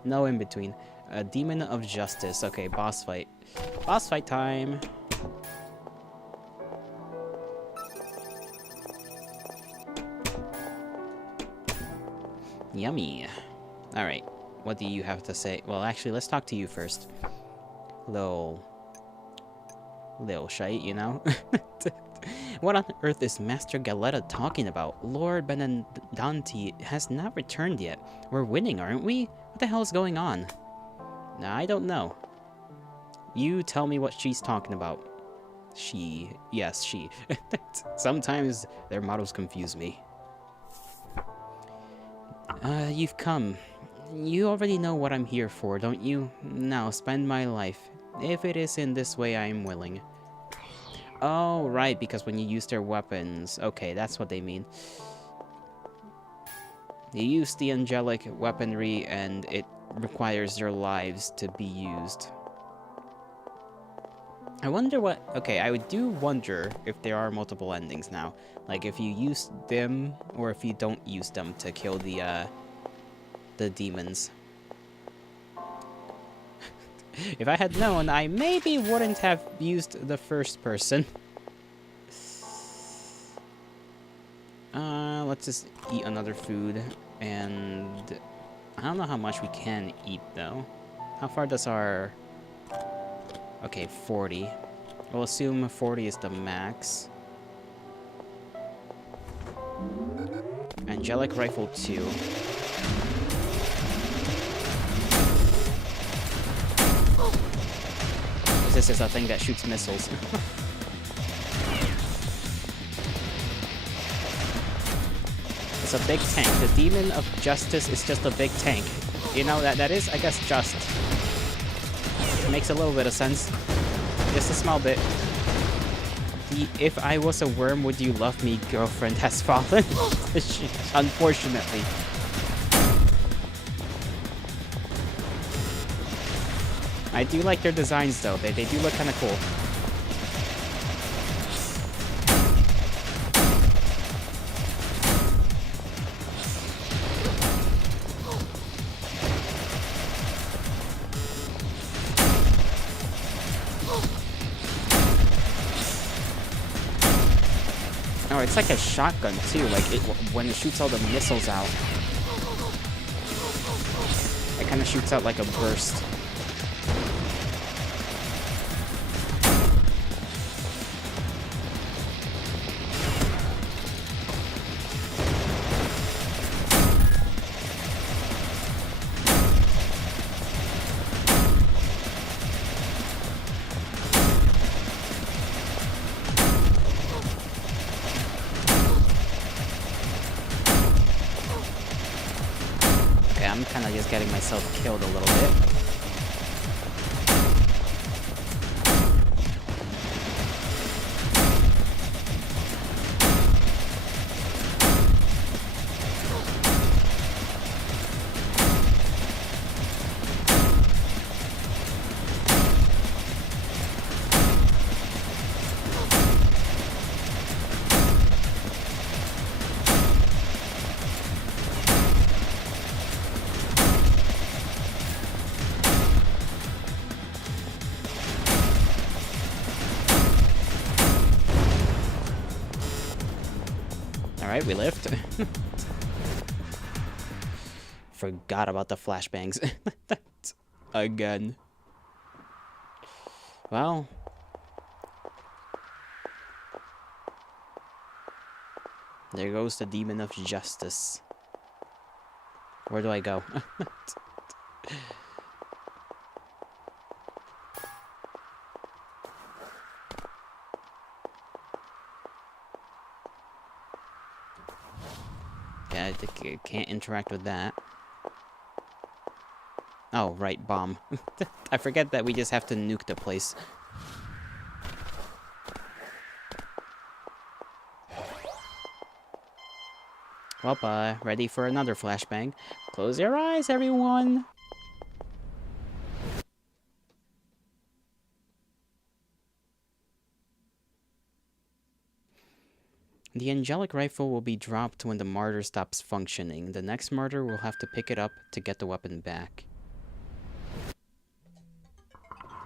No in between. A demon of justice. Okay, boss fight. Boss fight time. Yummy. Alright. What do you have to say? Well, actually, let's talk to you first. Little shite, you know? What on earth is Master Galetta talking about? Lord Benandanti has not returned yet. We're winning, aren't we? What the hell is going on? Nah, I don't know. You tell me what she's talking about. She. Yes, she. Sometimes their models confuse me. You've come. You already know what I'm here for, don't you? Now, spend my life. If it is in this way, I am willing. Oh, right, because when you use their weapons... Okay, that's what they mean. You use the angelic weaponry, and it requires their lives to be used. I wonder what... Okay, I do wonder if there are multiple endings now. Like, if you use them, or if you don't use them to kill the demons. If I had known, I maybe wouldn't have used the first person. Let's just eat another food, and I don't know how much we can eat, though. How far does our... Okay, 40. We'll assume 40 is the max. Angelic Rifle 2. This is a thing that shoots missiles. It's a big tank. The Demon of Justice is just a big tank. You know, that is, I guess, just. It makes a little bit of sense. Just a small bit. The "if I was a worm, would you love me" girlfriend has fallen. Unfortunately. I do like their designs, though. They do look kind of cool. Oh, it's like a shotgun, too. Like, when it shoots all the missiles out. It kind of shoots out like a burst. I'm kind of just getting myself killed a little bit. Alright, we lived. Forgot about the flashbangs. Again. Well. There goes the Demon of Justice. Where do I go? Yeah, I can't interact with that. Oh, right, bomb. I forget that we just have to nuke the place. Well, ready for another flashbang. Close your eyes, everyone! The angelic rifle will be dropped when the martyr stops functioning. The next martyr will have to pick it up to get the weapon back.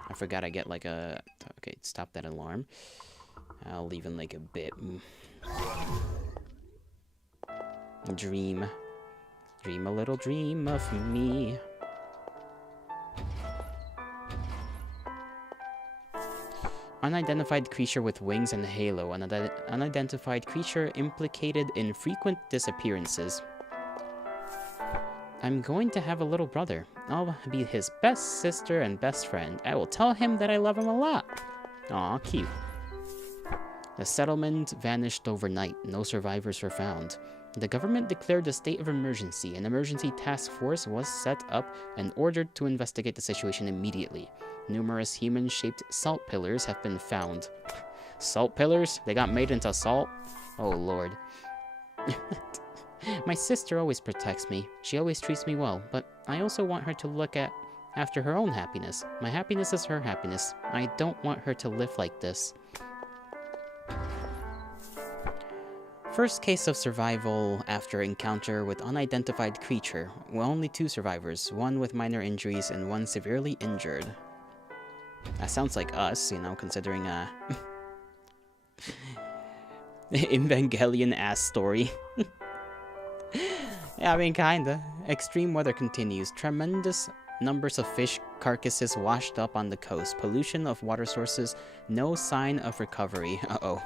I forgot I get like a... Okay, stop that alarm. I'll leave in like a bit. Dream. Dream a little dream of me. Unidentified creature with wings and halo. Unidentified creature implicated in frequent disappearances. I'm going to have a little brother. I'll be his best sister and best friend. I will tell him that I love him a lot. Aw, cute. The settlement vanished overnight. No survivors were found. The government declared a state of emergency. An emergency task force was set up and ordered to investigate the situation immediately. Numerous human-shaped salt pillars have been found. Salt pillars? They got made into salt? Oh, Lord. My sister always protects me. She always treats me well, but I also want her to look after her own happiness. My happiness is her happiness. I don't want her to live like this. First case of survival after encounter with unidentified creature. Well, only 2 survivors, one with minor injuries and one severely injured. That sounds like us, you know, considering Evangelion-ass story. Yeah, I mean, kinda. Extreme weather continues. Tremendous numbers of fish carcasses washed up on the coast. Pollution of water sources. No sign of recovery. Uh-oh.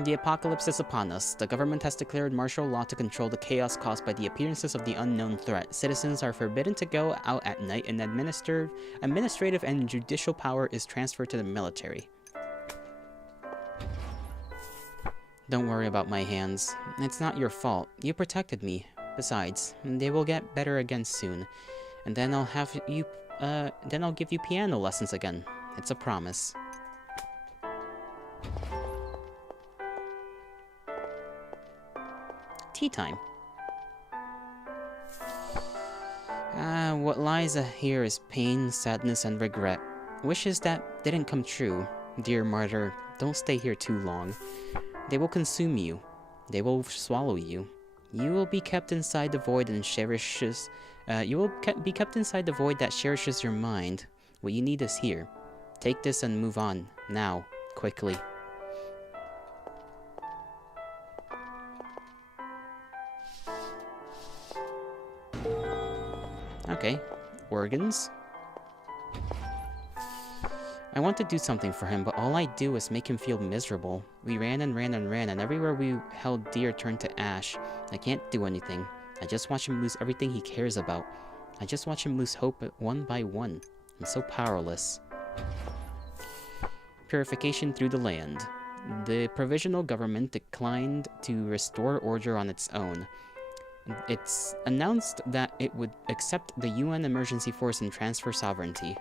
The apocalypse is upon us. The government has declared martial law to control the chaos caused by the appearances of the unknown threat. Citizens are forbidden to go out at night, and administrative and judicial power is transferred to the military. Don't worry about my hands. It's not your fault. You protected me. Besides, they will get better again soon. And then I'll give you piano lessons again. It's a promise. Tea time. What lies here is pain, sadness, and regret. Wishes that didn't come true. Dear martyr, don't stay here too long. They will consume you. They will swallow you. You will be kept inside the void and cherishes. You will be kept inside the void that cherishes your mind. What you need is here. Take this and move on. Now, quickly. Okay, organs. I want to do something for him, but all I do is make him feel miserable. We ran and ran and ran, and everywhere we held dear turned to ash. I can't do anything. I just watch him lose everything he cares about. I just watch him lose hope one by one. I'm so powerless. Purification through the land. The provisional government declined to restore order on its own. It's announced that it would accept the UN emergency force and transfer sovereignty.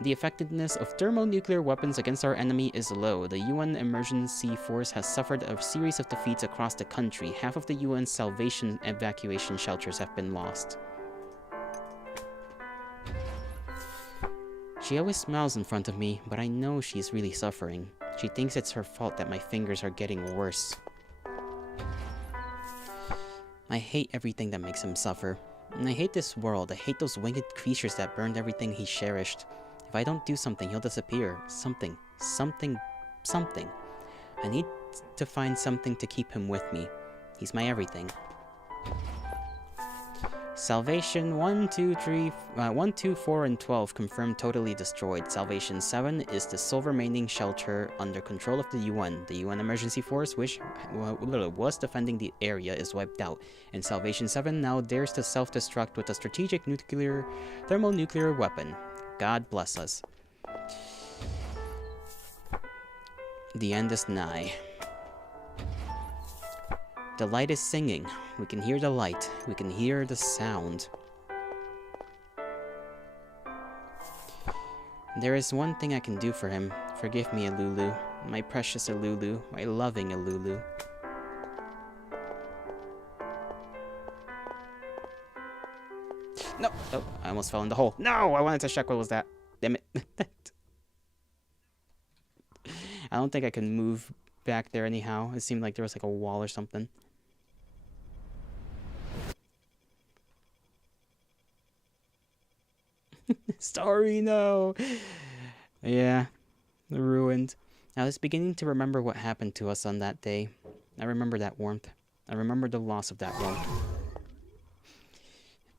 The effectiveness of thermonuclear weapons against our enemy is low. The UN emergency force has suffered a series of defeats across the country. Half of the UN's salvation evacuation shelters have been lost. She always smiles in front of me, but I know she's really suffering. She thinks it's her fault that my fingers are getting worse. I hate everything that makes him suffer. And I hate this world. I hate those winged creatures that burned everything he cherished. If I don't do something, he'll disappear. Something. I need to find something to keep him with me. He's my everything. Salvation 1, 2, 4, and 12 confirmed totally destroyed. Salvation 7 is the sole remaining shelter under control of the UN. The UN emergency force, which was defending the area, is wiped out. And Salvation 7 now dares to self-destruct with a strategic thermonuclear weapon. God bless us. The end is nigh. The light is singing. We can hear the light. We can hear the sound. There is one thing I can do for him. Forgive me, Alulu. My precious Alulu. My loving Alulu. No! Oh, I almost fell in the hole. No! I wanted to check what was that. Damn it. I don't think I can move back there anyhow. It seemed like there was like a wall or something. Sorry, no. Yeah, ruined. I was beginning to remember what happened to us on that day. I remember that warmth. I remember the loss of that warmth.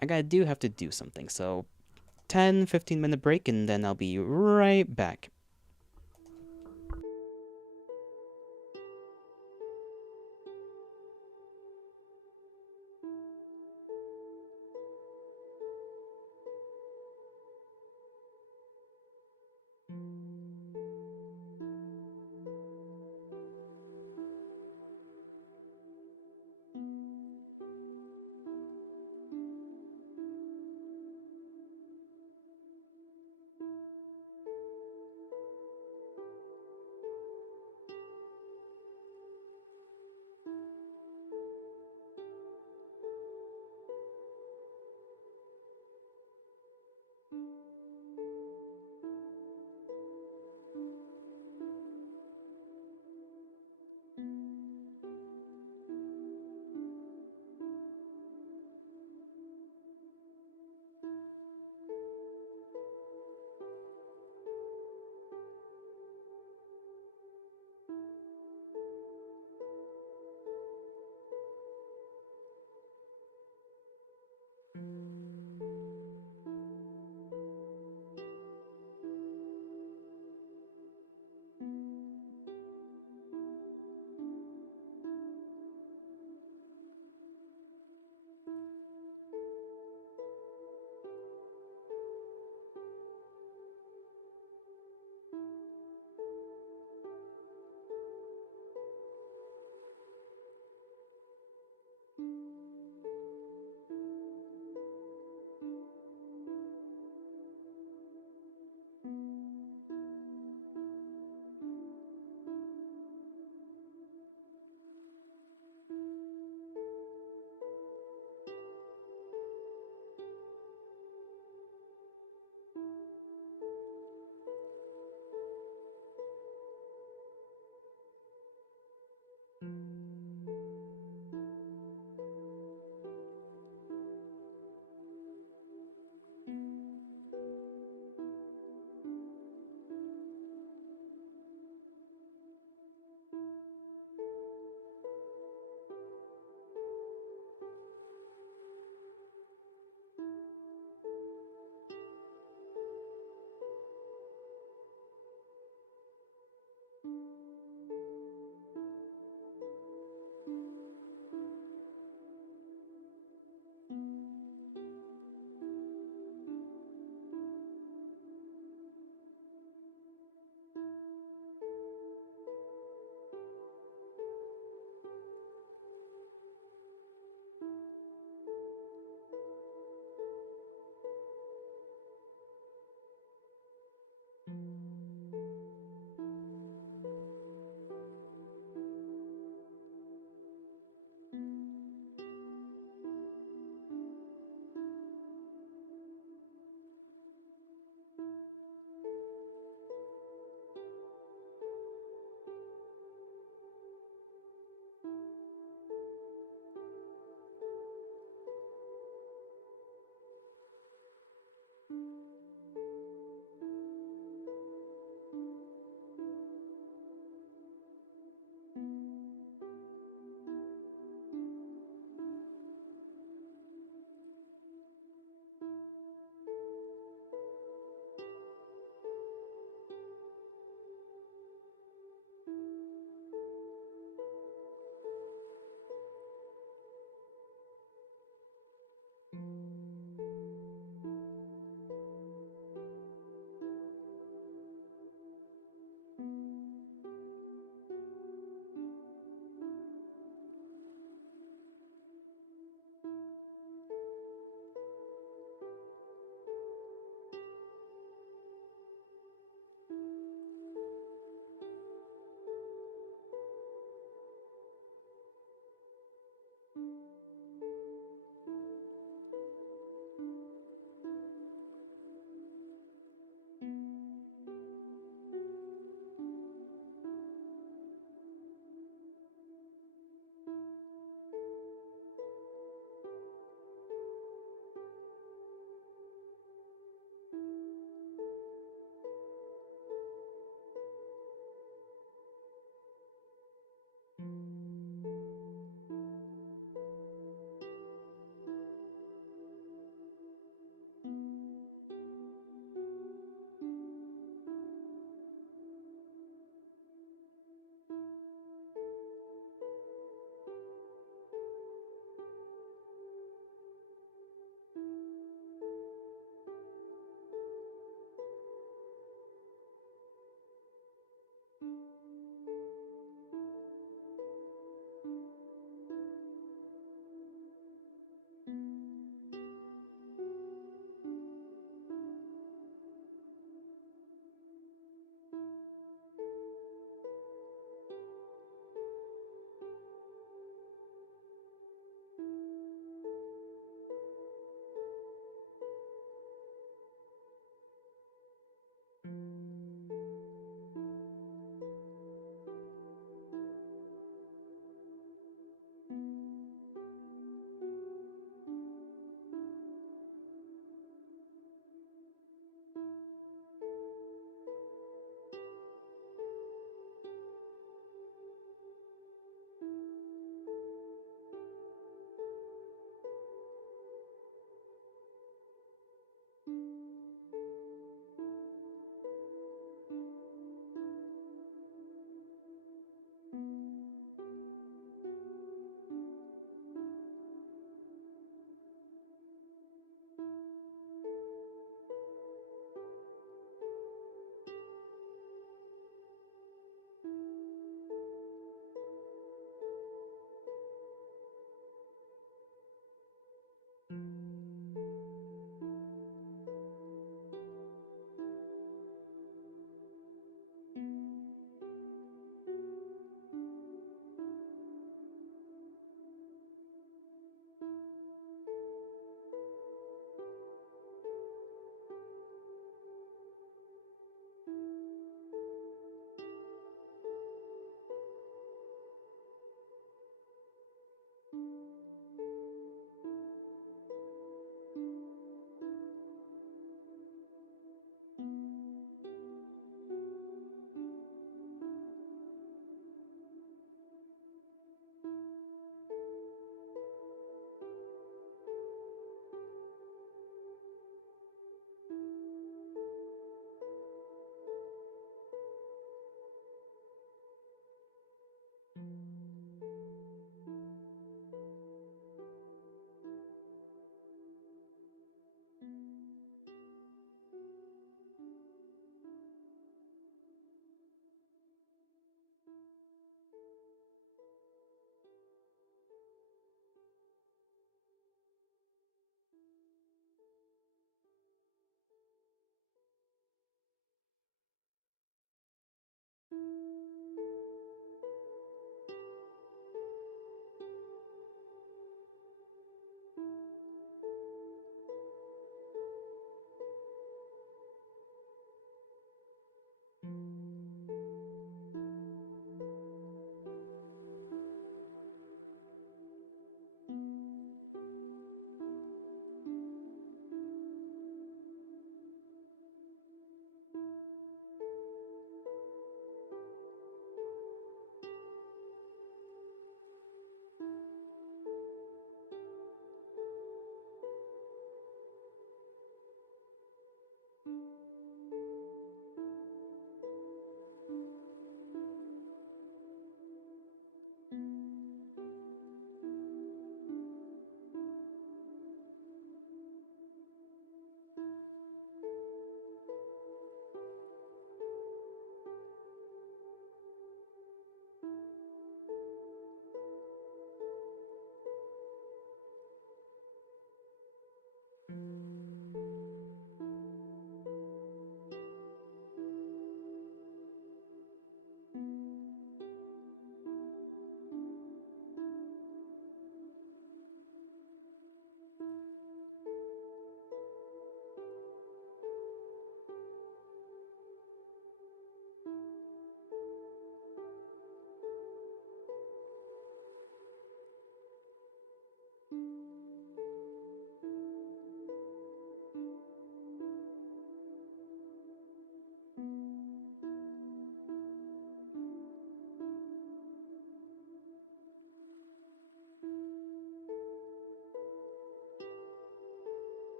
I have to do something, so 10-15 minute break, and then I'll be right back.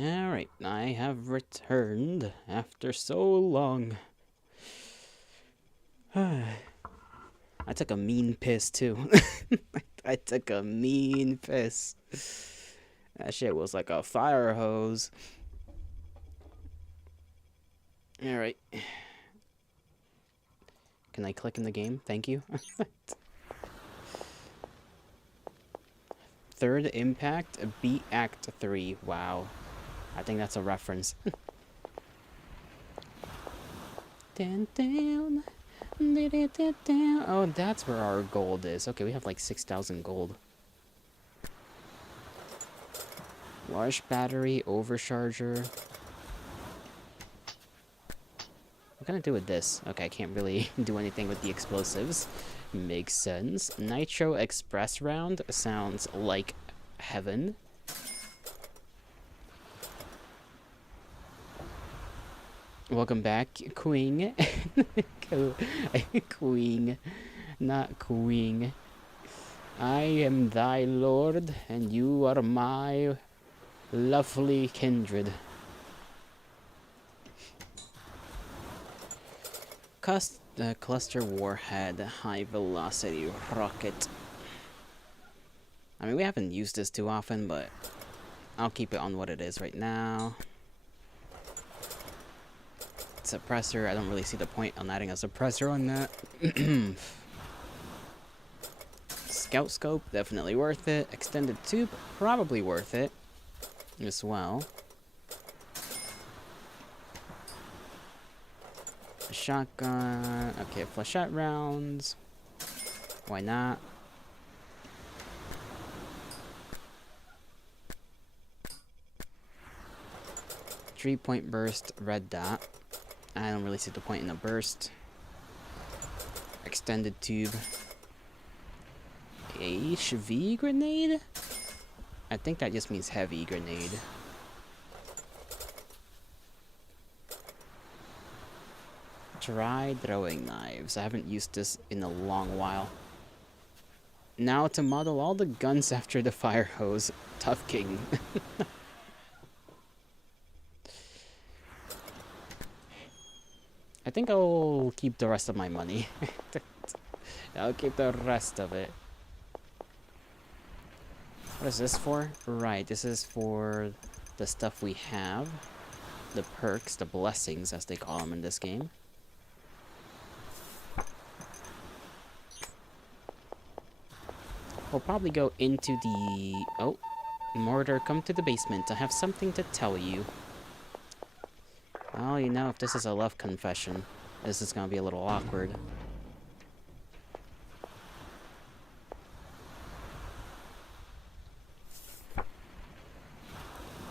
Alright, I have returned after so long. I took a mean piss too. I took a mean piss. That shit was like a fire hose. Alright. Can I click in the game? Thank you. Third Impact, beat Act 3. Wow. I think that's a reference. Down. Oh, that's where our gold is. Okay, we have like 6,000 gold. Large battery, overcharger. What can I do with this? Okay, I can't really do anything with the explosives. Makes sense. Nitro Express round sounds like heaven. Welcome back, Queen. Queen, not Queen. I am thy lord, and you are my lovely kindred. Cluster warhead, high velocity rocket. I mean, we haven't used this too often, but I'll keep it on what it is right now. Suppressor, I don't really see the point on adding a suppressor on that. Scout scope, definitely worth it. Extended tube, probably worth it as well. Shotgun, okay, flechette rounds. Why not? Three-point burst, red dot. I don't really see the point in a burst. Extended tube. HV grenade? I think that just means heavy grenade. Try throwing knives. I haven't used this in a long while. Now to model all the guns after the fire hose. Tough king. I think I'll keep the rest of my money. I'll keep the rest of it. What is this for? Right, this is for the stuff we have. The perks, the blessings, as they call them in this game. We'll probably go into the... Oh, Mortar, come to the basement. I have something to tell you. Well, you know, if this is a love confession, this is gonna be a little awkward.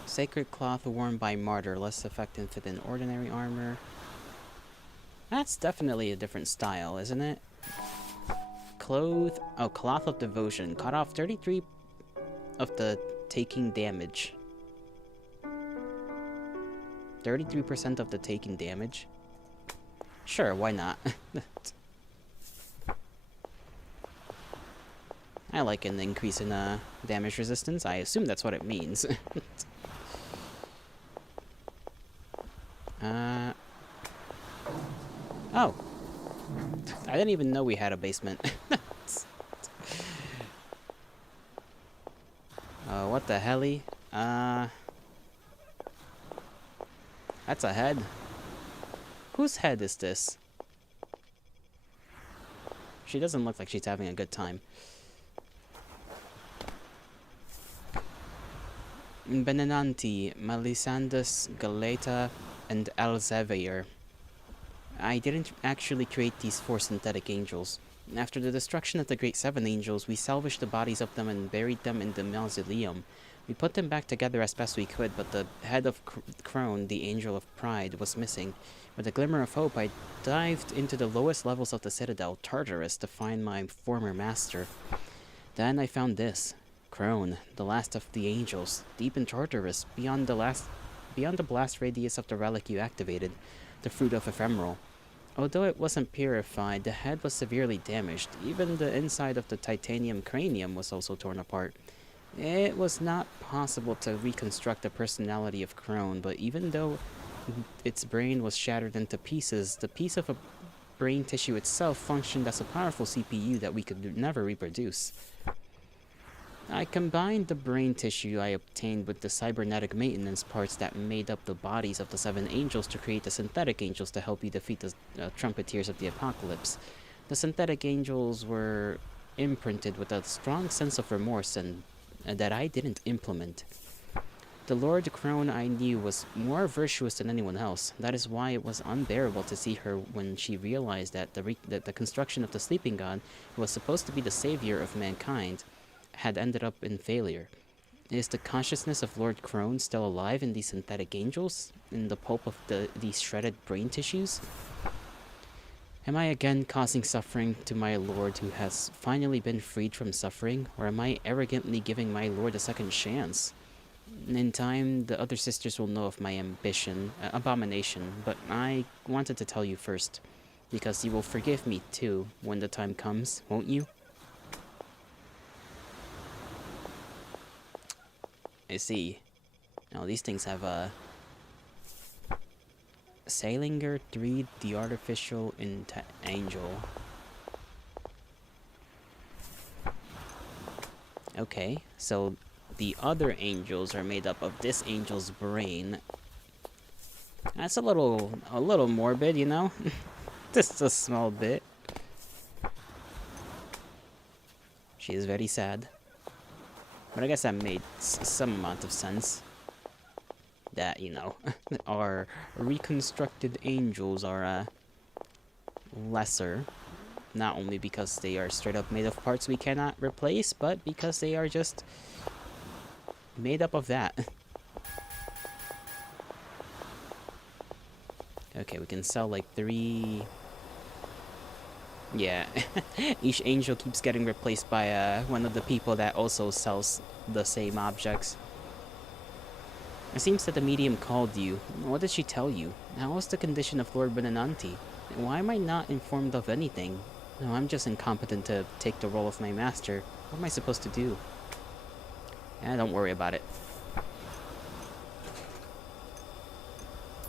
Sacred cloth worn by martyr, less effective than ordinary armor. That's definitely a different style, isn't it? Cloth... Oh, cloth of devotion. Cut off 33 of the taking damage. 33% of the taking damage? Sure, why not? I like an increase in damage resistance. I assume that's what it means. Oh. I didn't even know we had a basement. What the helly? That's a head. Whose head is this? She doesn't look like she's having a good time. Benenanti, Melisandus, Galata, and Elzevier. I didn't actually create these 4 synthetic angels. After the destruction of the Great 7 Angels, we salvaged the bodies of them and buried them in the mausoleum. We put them back together as best we could, but the head of Crone, the Angel of Pride, was missing. With a glimmer of hope, I dived into the lowest levels of the Citadel, Tartarus, to find my former master. Then I found this. Crone, the last of the angels, deep in Tartarus, beyond the blast radius of the relic you activated, the Fruit of Ephemeral. Although it wasn't purified, the head was severely damaged. Even the inside of the titanium cranium was also torn apart. It was not possible to reconstruct the personality of Crone, but even though its brain was shattered into pieces, the piece of a brain tissue itself functioned as a powerful CPU that we could never reproduce. I combined the brain tissue I obtained with the cybernetic maintenance parts that made up the bodies of the 7 angels to create the synthetic angels to help you defeat the trumpeteers of the apocalypse. The synthetic angels were imprinted with a strong sense of remorse and that I didn't implement. The Lord Crone I knew was more virtuous than anyone else. That is why it was unbearable to see her when she realized that the construction of the sleeping god, who was supposed to be the savior of mankind, had ended up in failure. Is the consciousness of Lord Crone still alive in these synthetic angels? In the pulp of these shredded brain tissues? Am I again causing suffering to my lord who has finally been freed from suffering? Or am I arrogantly giving my lord a second chance? In time, the other sisters will know of my abomination, but I wanted to tell you first, because you will forgive me too when the time comes, won't you? I see. Now these things have a Salinger 3, the artificial angel. Okay, so the other angels are made up of this angel's brain. That's a little morbid, you know? Just a small bit. She is very sad. But I guess that made some amount of sense. That, you know, our reconstructed angels are lesser. Not only because they are straight up made of parts we cannot replace, but because they are just made up of that. Okay, we can sell like 3... Yeah, each angel keeps getting replaced by one of the people that also sells the same objects. It seems that the medium called you. What did she tell you? How was the condition of Lord Benananti? Why am I not informed of anything? No, I'm just incompetent to take the role of my master. What am I supposed to do? Don't worry about it.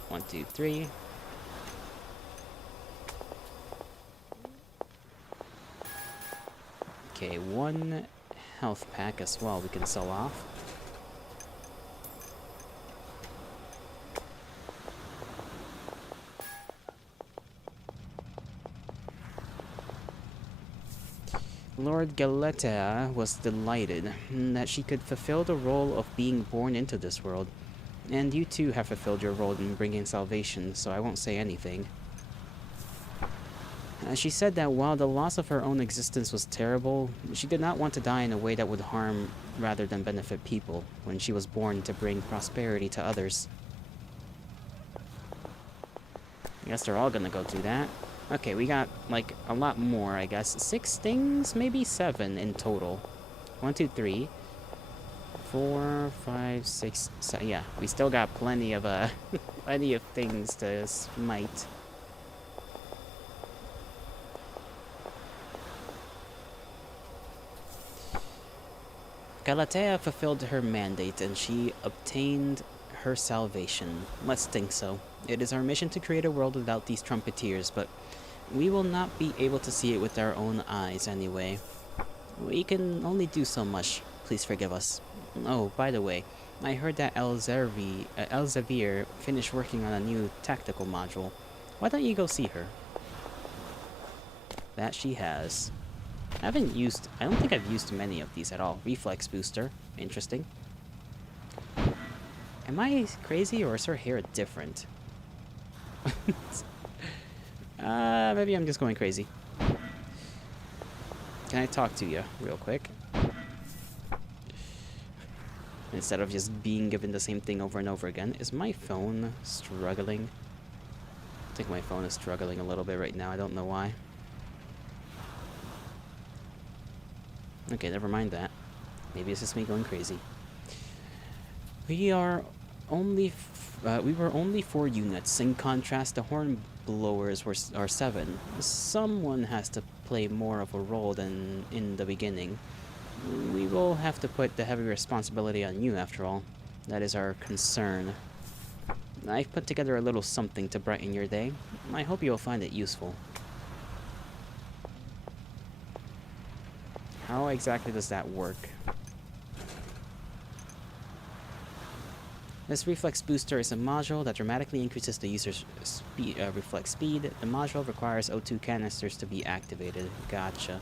1, 2, 3. Okay, 1 health pack as well we can sell off. Lord Galeta was delighted that she could fulfill the role of being born into this world. And you too have fulfilled your role in bringing salvation, so I won't say anything. She said that while the loss of her own existence was terrible, she did not want to die in a way that would harm rather than benefit people when she was born to bring prosperity to others. I guess they're all gonna go through that. Okay, we got, like, a lot more, I guess. 6 things? Maybe 7 in total. 1, 2, 3. 4, 5, 6, 7. Yeah, we still got plenty of, plenty of things to smite. Galatea fulfilled her mandate and she obtained her salvation. Let's think so. It is our mission to create a world without these trumpeteers, but we will not be able to see it with our own eyes anyway. We can only do so much. Please forgive us. Oh, by the way, I heard that Elzevir finished working on a new tactical module. Why don't you go see her? That she has. I don't think I've used many of these at all. Reflex booster. Interesting. Am I crazy or is her hair different? Maybe I'm just going crazy. Can I talk to you real quick? Instead of just being given the same thing over and over again. Is my phone struggling? I think my phone is struggling a little bit right now. I don't know why. Okay, never mind that. Maybe it's just me going crazy. We were only 4 units. In contrast, the horn blowers are 7. Someone has to play more of a role than in the beginning. We will have to put the heavy responsibility on you, after all. That is our concern. I've put together a little something to brighten your day. I hope you'll find it useful. How exactly does that work? This reflex booster is a module that dramatically increases the user's reflex speed. The module requires O2 canisters to be activated. Gotcha.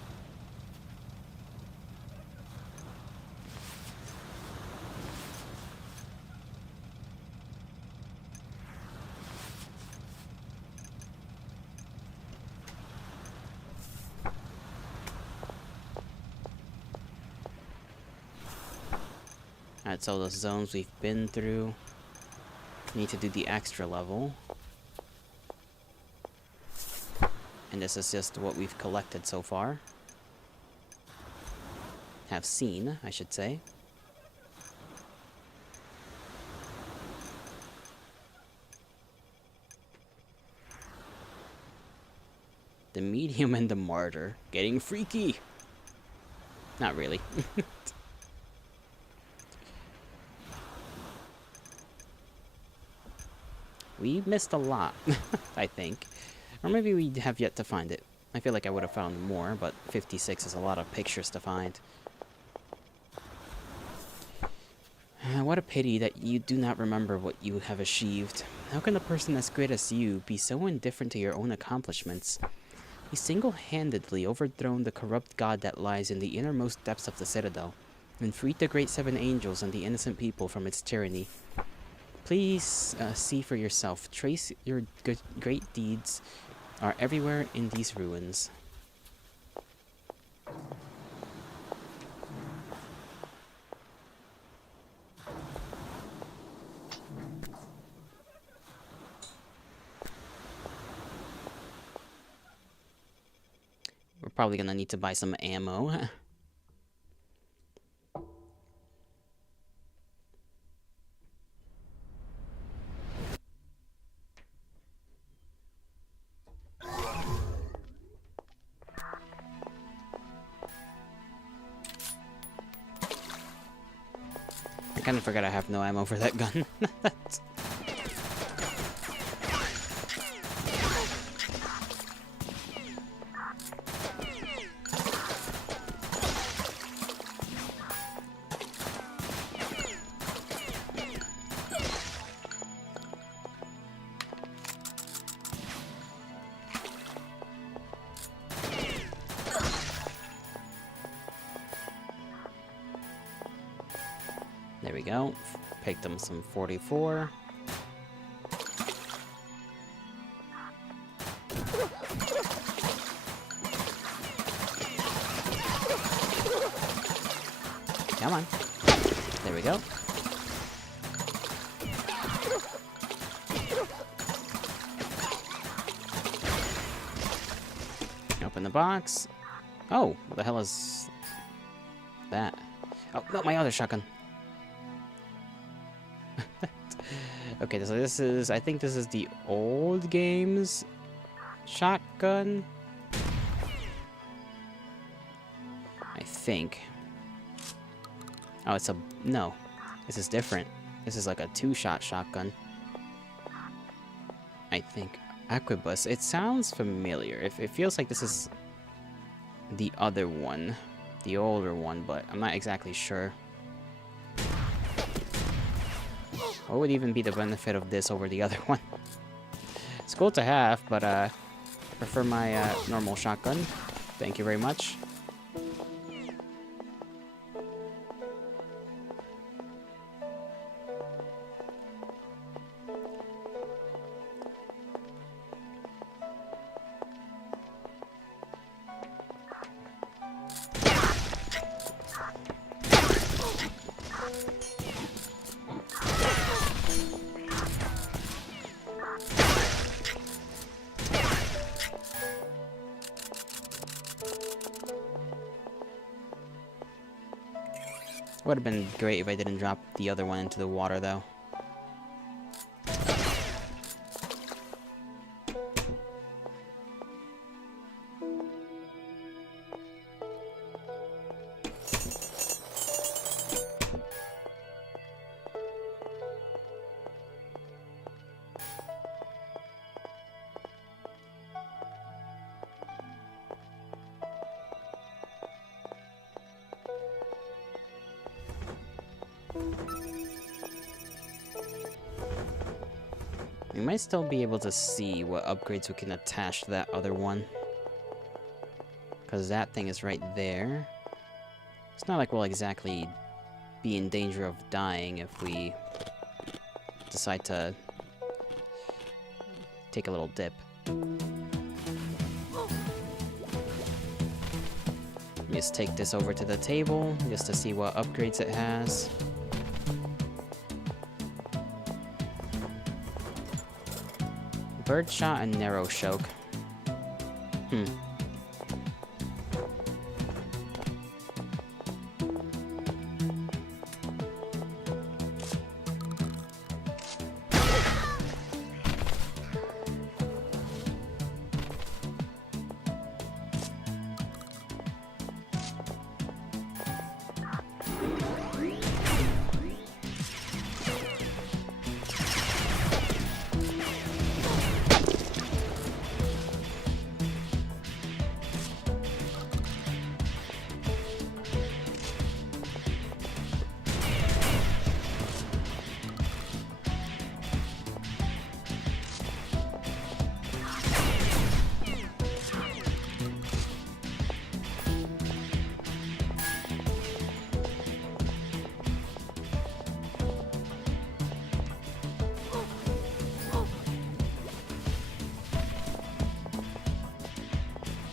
Alright, so those zones we've been through. Need to do the extra level. And this is just what we've collected so far. Have seen, I should say. The medium and the martyr. Getting freaky! Not really. We missed a lot, I think. Or maybe we have yet to find it. I feel like I would have found more, but 56 is a lot of pictures to find. What a pity that you do not remember what you have achieved. How can a person as great as you be so indifferent to your own accomplishments? He single-handedly overthrown the corrupt god that lies in the innermost depths of the Citadel, and freed the great seven angels and the innocent people from its tyranny. Please see for yourself. Trace your great deeds are everywhere in these ruins. We're probably gonna need to buy some ammo. I kind of forgot I have no ammo for that gun. There we go. Picked them some 44. Come on. There we go. Open the box. Oh, what the hell is that? Oh, no, my other shotgun. Okay, so this is, I think this is the old game's shotgun. I think. Oh, it's a, no. This is different. This is like a two-shot shotgun. I think. Arquebus. It sounds familiar. It feels like this is the other one. The older one, but I'm not exactly sure. What would even be the benefit of this over the other one? It's cool to have, but I prefer my normal shotgun. Thank you very much. Would have been great if I didn't drop the other one into the water, though. We might still be able to see what upgrades we can attach to that other one. Because that thing is right there. It's not like we'll exactly be in danger of dying if we decide to take a little dip. Let me just take this over to the table, just to see what upgrades it has. Birdshot and Narrow Choke.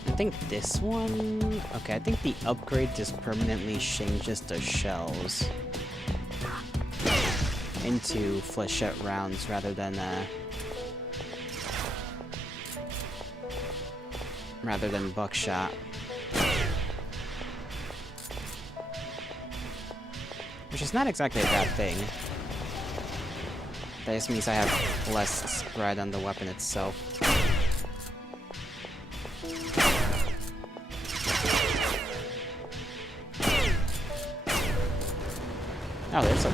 I think this one... Okay, I think the upgrade just permanently changes the shells into flechette rounds rather than buckshot. Which is not exactly a bad thing. That just means I have less spread on the weapon itself. Oh, there's a...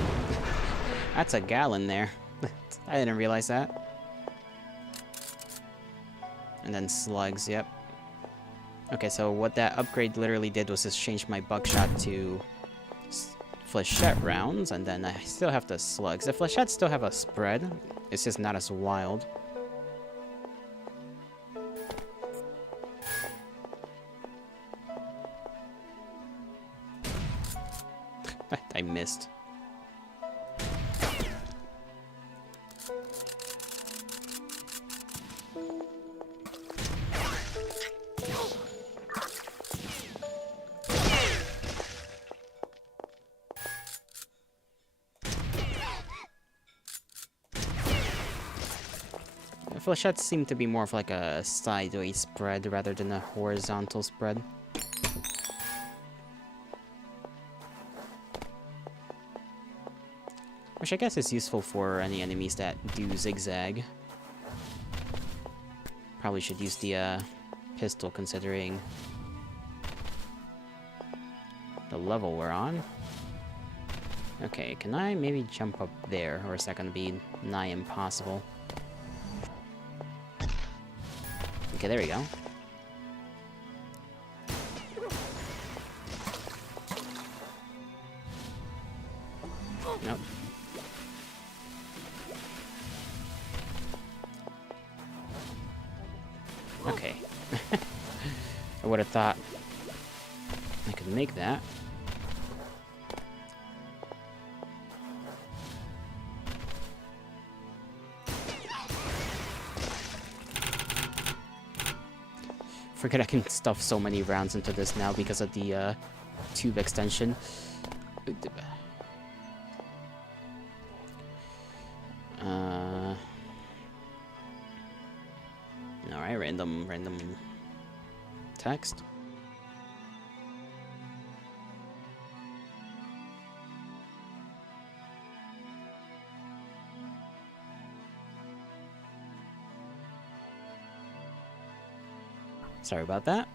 That's a gallon there. I didn't realize that. And then slugs, yep. Okay, so what that upgrade literally did was just change my buckshot to flechette rounds, and then I still have the slugs. The flechettes still have a spread, it's just not as wild. I missed. Flechettes seem to be more of like a sideways spread rather than a horizontal spread. Which I guess is useful for any enemies that do zigzag. Probably should use the pistol considering the level we're on. Okay, can I maybe jump up there, or is that gonna be nigh impossible? Okay, there we go. Nope. Okay. I would have thought I could make that. Forget I can stuff so many rounds into this now because of the tube extension. Alright, random text. Sorry about that.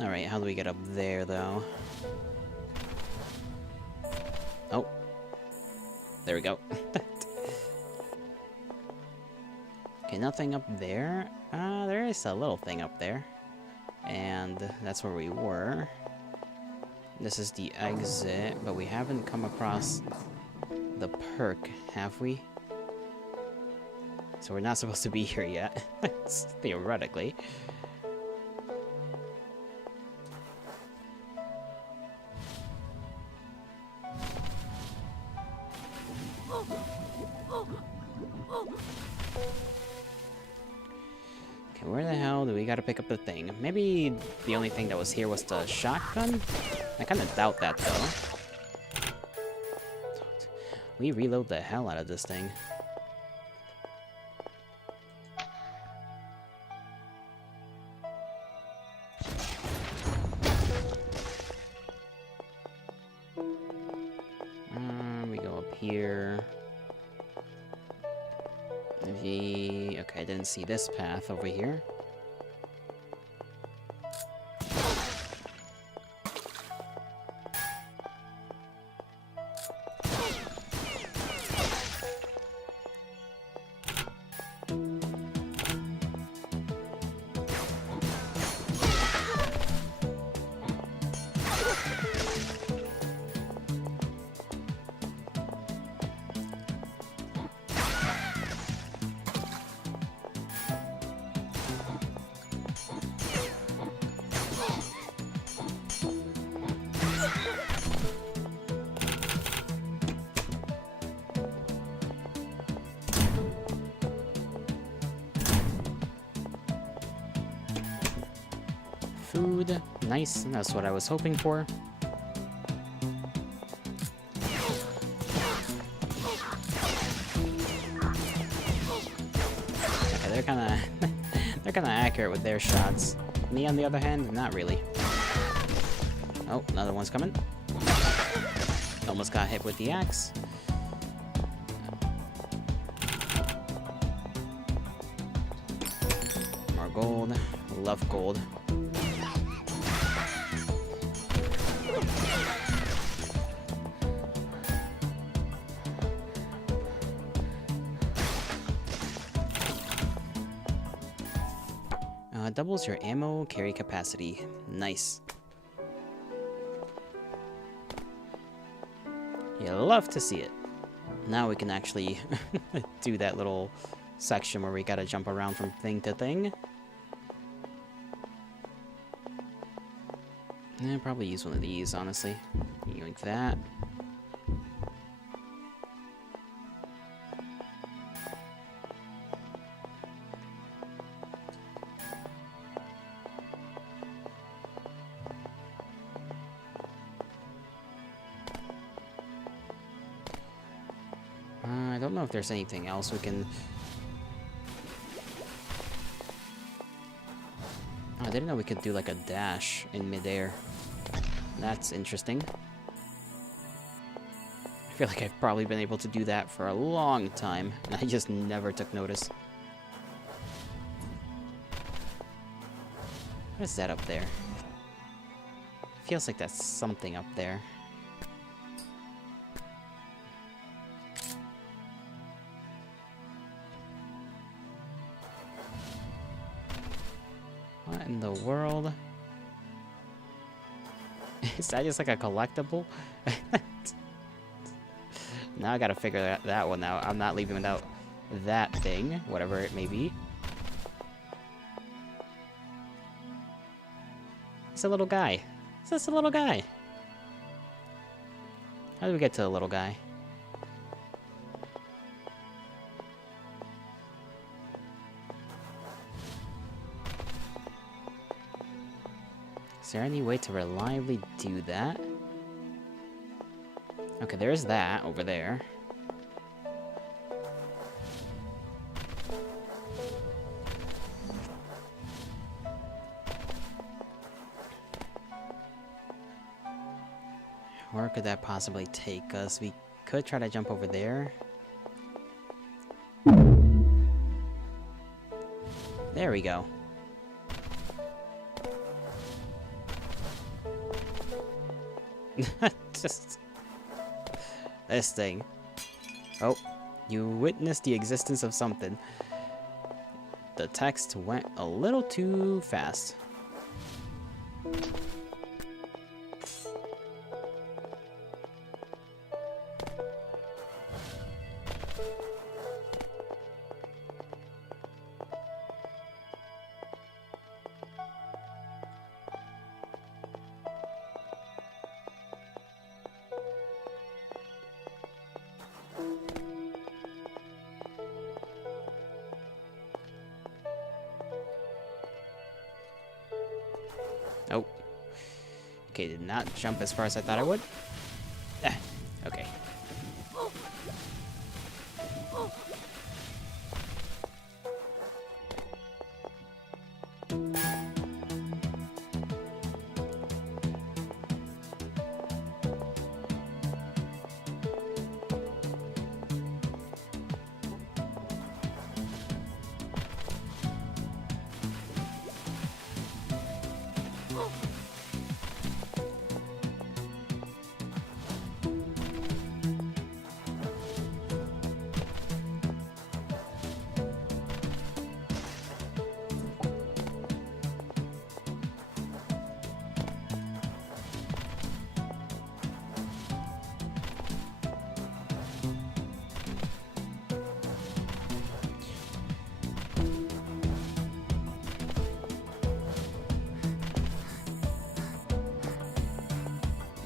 Alright, how do we get up there, though? Oh. There we go. Okay, nothing up there. There is a little thing up there. And that's where we were. This is the exit, but we haven't come across the perk, have we? So we're not supposed to be here yet, theoretically. Okay, where the hell do we gotta pick up the thing? Maybe the only thing that was here was the shotgun? I kinda doubt that, though. We reload the hell out of this thing. We go up here. Okay, I didn't see this path over here. Food. Nice. That's what I was hoping for. Okay, they're kinda... they're kinda accurate with their shots. Me, on the other hand, not really. Oh, another one's coming. Almost got hit with the axe. More gold. Love gold. Doubles your ammo carry capacity. Nice. You love to see it. Now we can actually do that little section where we gotta jump around from thing to thing. Yeah, probably use one of these, honestly. Like that. I don't know if there's anything else we can... Oh, I didn't know we could do like a dash in midair. That's interesting. I feel like I've probably been able to do that for a long time, and I just never took notice. What is that up there? Feels like that's something up there. What in the world? Is that just like a collectible? Now I gotta figure that one out. I'm not leaving without that thing, whatever it may be. It's a little guy. It's just a little guy. How do we get to the little guy? Is there any way to reliably do that? Okay, there's that over there. Where could that possibly take us? We could try to jump over there. There we go. Just... this thing. Oh, you witnessed the existence of something. the text went a little too fast. Oh. Okay, did not jump as far as I thought I would. Ah, okay.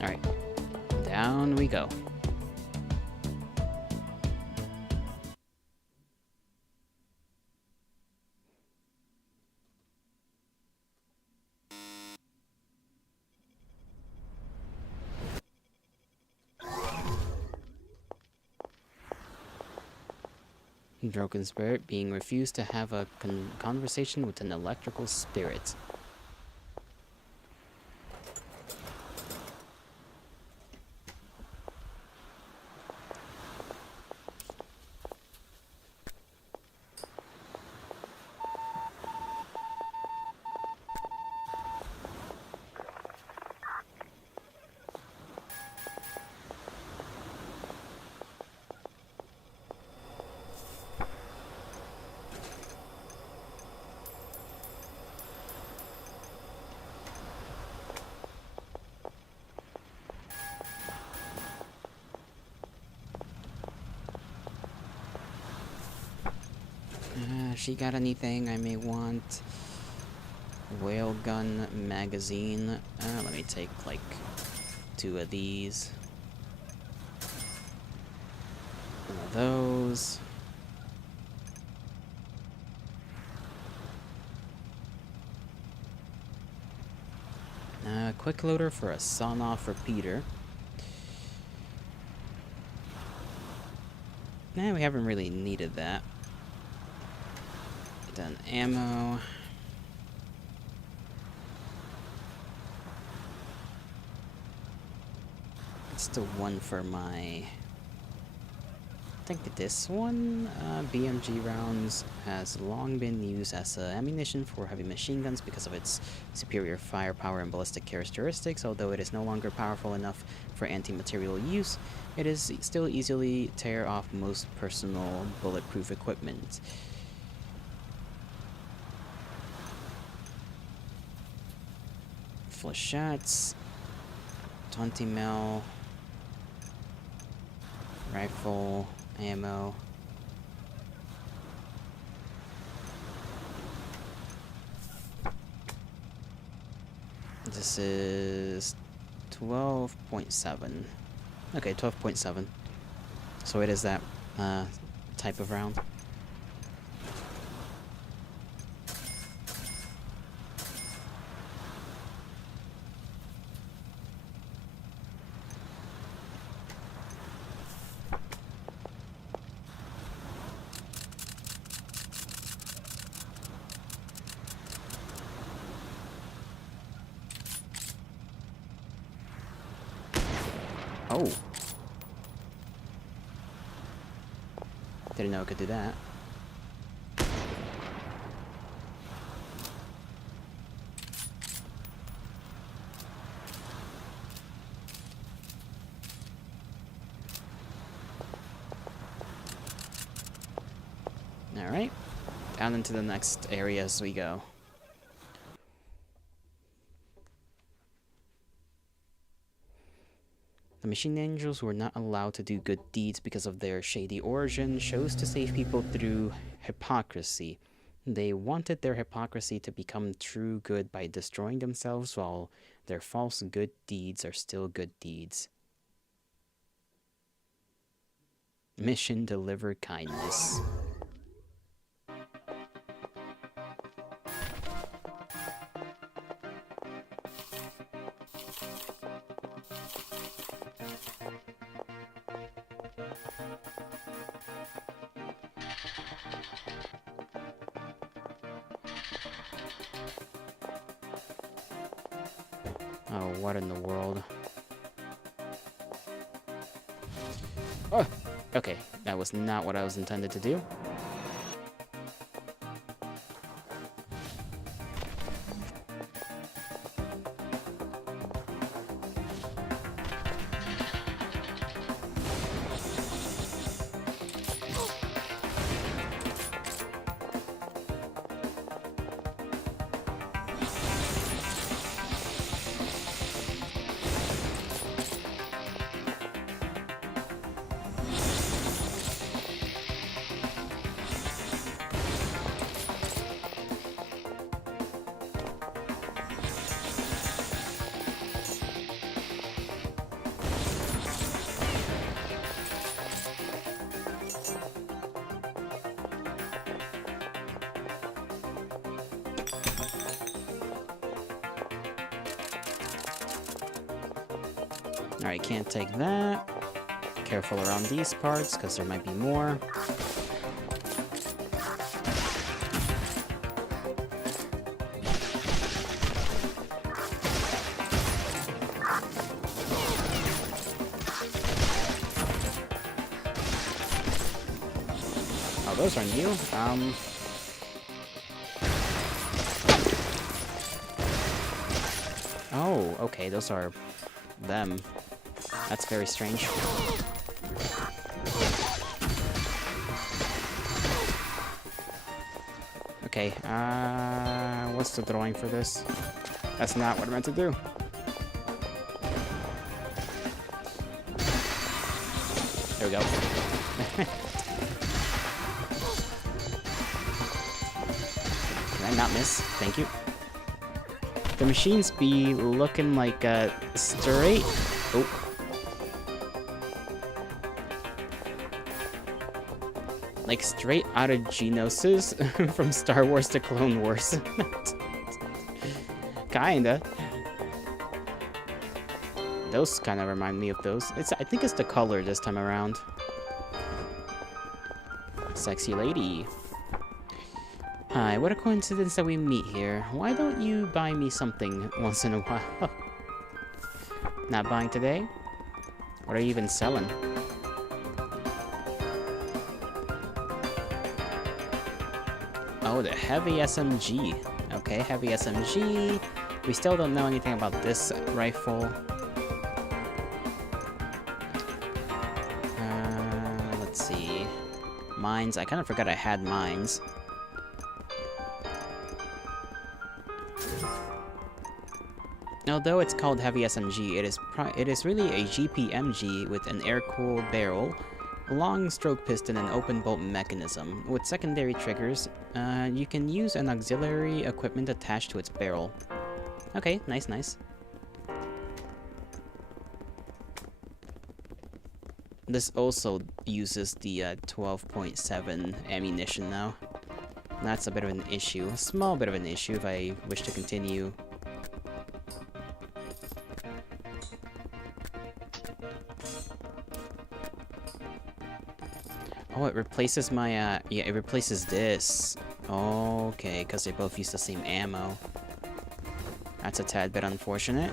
Alright. Down we go. Broken spirit being refused to have a conversation with an electrical spirit. She got anything I may want? Whale gun magazine. Let me take like 2 of these. One of those. Quick loader for a sawn-off repeater. Nah, we haven't really needed that. Done ammo. It's the one for my... I think this one, BMG rounds, has long been used as ammunition for heavy machine guns because of its superior firepower and ballistic characteristics. Although it is no longer powerful enough for anti-material use, it is still easily tear off most personal bulletproof equipment. Flechettes, 20 mil, rifle, ammo. This is 12.7. Okay, 12.7. So it is that type of round. Oh. Didn't know it could do that. Alright. out into the next area as we go. The Machine Angels were not allowed to do good deeds because of their shady origin, chose to save people through hypocrisy. They wanted their hypocrisy to become true good by destroying themselves, while their false good deeds are still good deeds. Mission: deliver kindness. Oh, what in the world? Oh, okay, that was not what I was intended to do. Alright, can't take that. Careful around these parts, because there might be more. Oh, those are new. Oh, okay, those are them. That's very strange. Okay, what's the drawing for this? That's not what I meant to do. There we go. Can I not miss? Thank you. The machines be looking like straight... Oh. Like straight out of Geonosis from Star Wars to Clone Wars. Kinda. Those kind of remind me of those. I think it's the color this time around. Sexy lady. Hi, what a coincidence that we meet here. Why don't you buy me something once in a while? Not buying today? What are you even selling? Oh, the heavy SMG. Okay, heavy SMG. We still don't know anything about this rifle. Let's see. Mines. I kind of forgot I had mines. Although it's called heavy SMG, it is really a GPMG with an air-cooled barrel, a long stroke piston, and open bolt mechanism. With secondary triggers, you can use an auxiliary equipment attached to its barrel. Okay, nice, nice. This also uses the 12.7 ammunition now. That's a bit of an issue, a small bit of an issue if I wish to continue. Oh, it replaces my, yeah, it replaces this. Okay, because they both use the same ammo. That's a tad bit unfortunate.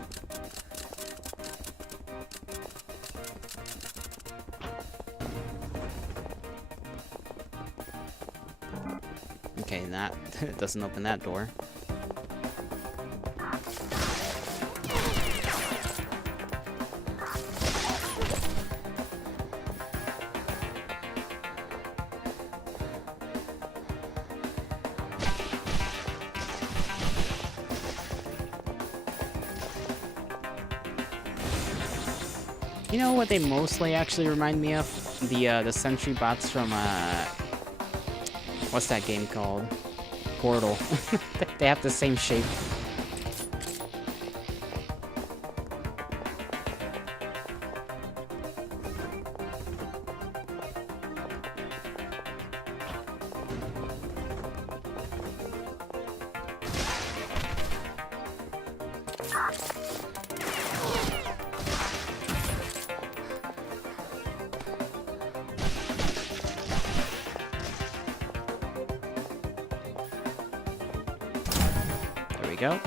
Okay, that doesn't open that door. You know what they mostly actually remind me of? The sentry bots from what's that game called? Portal. They have the same shape. There we go.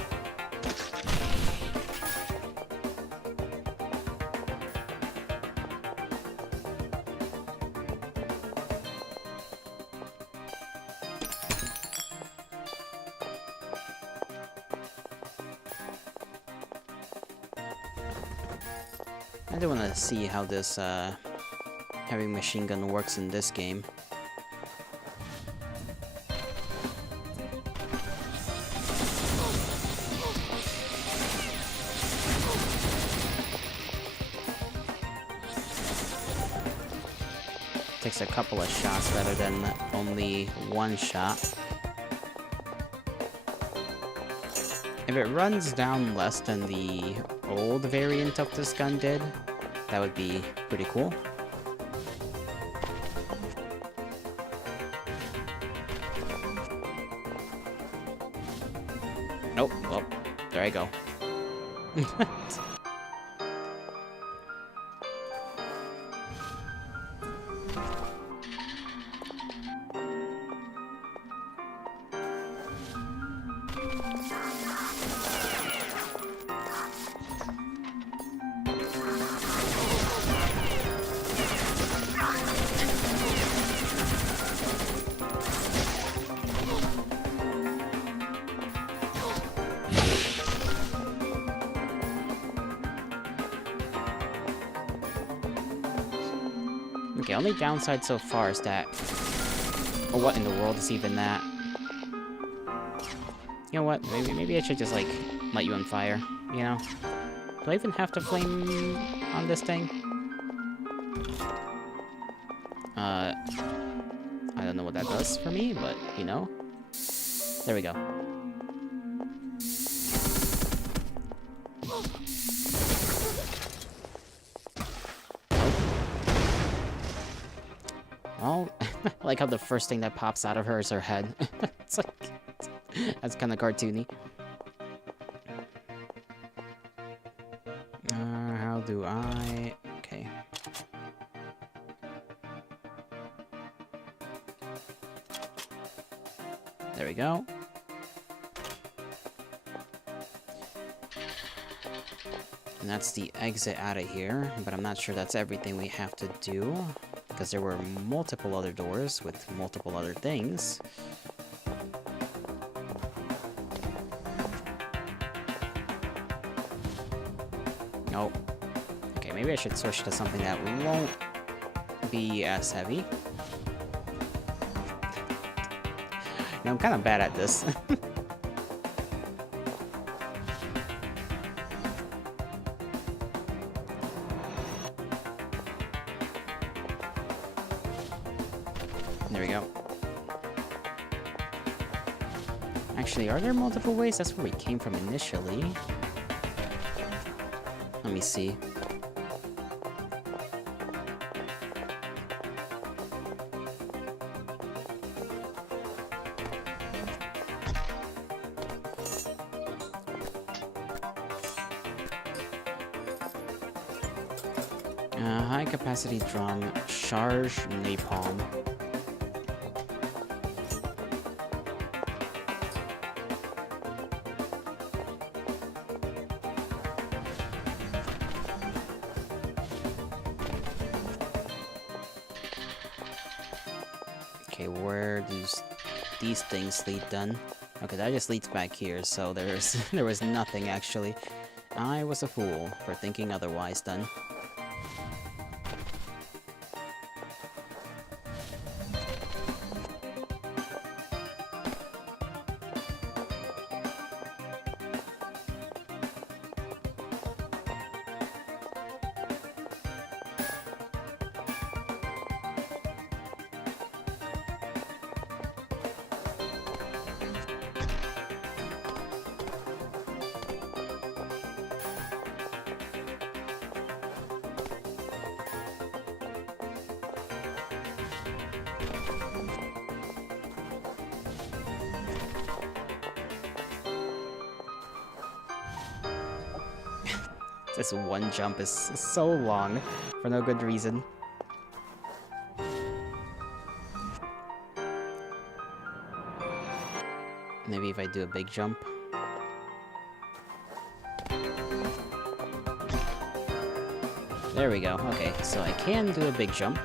I do want to see how this heavy machine gun works in this game. Takes a couple of shots rather than only one shot. If it runs down less than the old variant of this gun did, that would be pretty cool. Nope, well, there I go. Okay, only downside so far is that... Oh, what in the world is even that? You know what? Maybe I should just, like, light you on fire, you know? Do I even have to flame on this thing? I don't know what that does for me, but, you know. There we go. Well, I like how the first thing that pops out of her is her head. It's like... That's kind of cartoony. How do I... Okay. There we go. And that's the exit out of here, but I'm not sure that's everything we have to do, because there were multiple other doors with multiple other things. Nope. Okay, maybe I should switch to something that won't be as heavy. No, I'm kind of bad at this. There we go. Actually, are there multiple ways? That's where we came from initially. Let me see. High capacity drum, charge napalm. Okay, where do these things lead then? Okay, that just leads back here, so there was nothing actually. I was a fool for thinking otherwise then. This one jump is so long for no good reason. Maybe if I do a big jump. There we go. Okay, so I can do a big jump.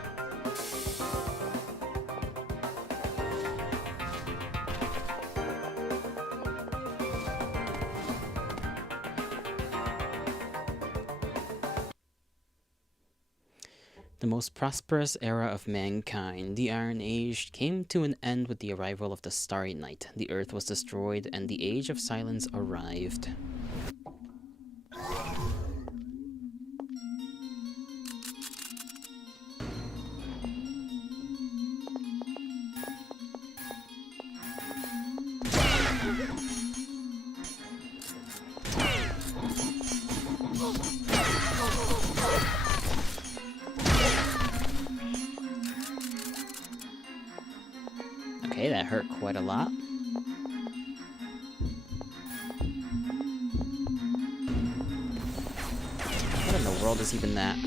The most prosperous era of mankind, the Iron Age, came to an end with the arrival of the Starry Night. The Earth was destroyed, and the Age of Silence arrived. Okay, that hurt quite a lot. What in the world is even that?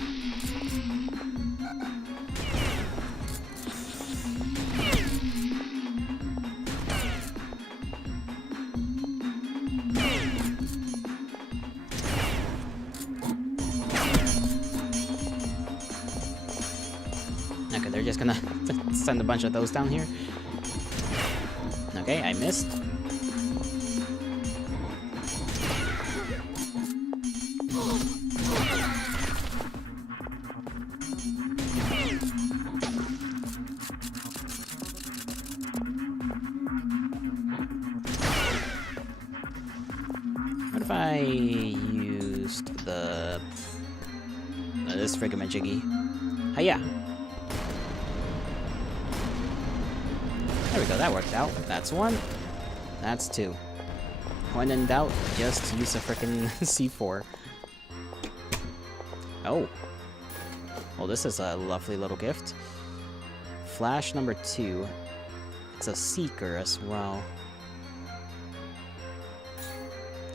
Okay, they're just gonna send a bunch of those down here. Okay, I missed. What if I used the... this frigamajiggy? Hiya! There we go, that worked out. That's one. That's two. When in doubt, just use a frickin' C4. Oh. Well, this is a lovely little gift. Flash number 2. It's a seeker as well.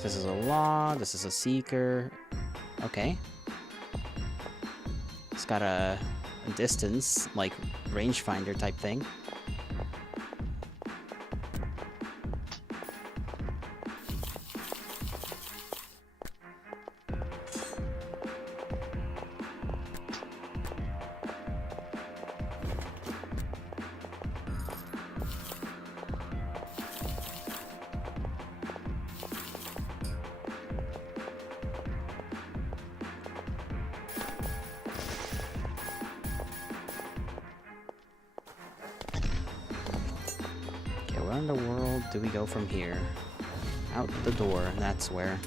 This is a law, this is a seeker. Okay. It's got a distance, like rangefinder type thing. Where in the world do we go from here? Out the door, that's where.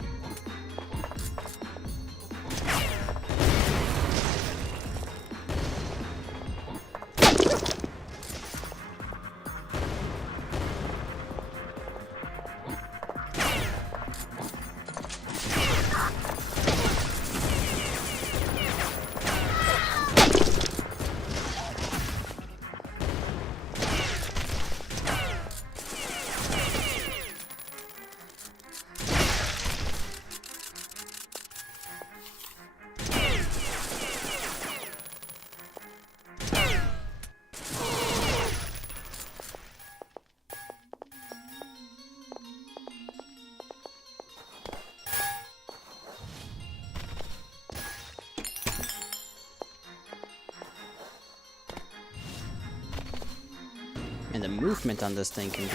And the movement on this thing can be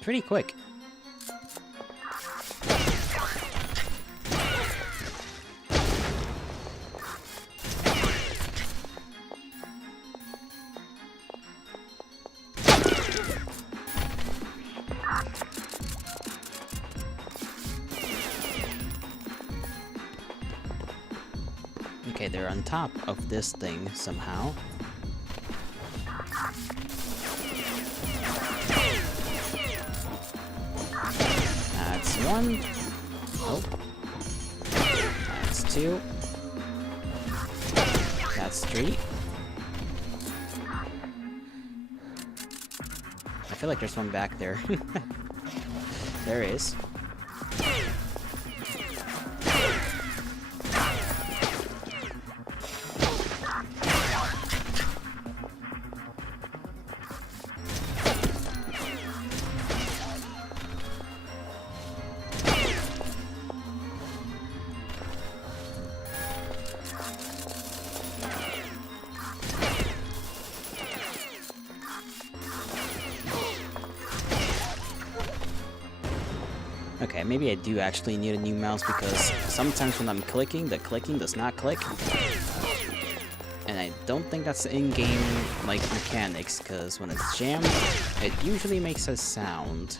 pretty quick. Okay, they're on top of this thing somehow. That's one. Oh. That's two. That's three. I feel like there's one back there. There is. Okay, maybe I do actually need a new mouse because sometimes when I'm clicking, the clicking does not click. And I don't think that's in-game, like, mechanics, because when it's jammed, it usually makes a sound.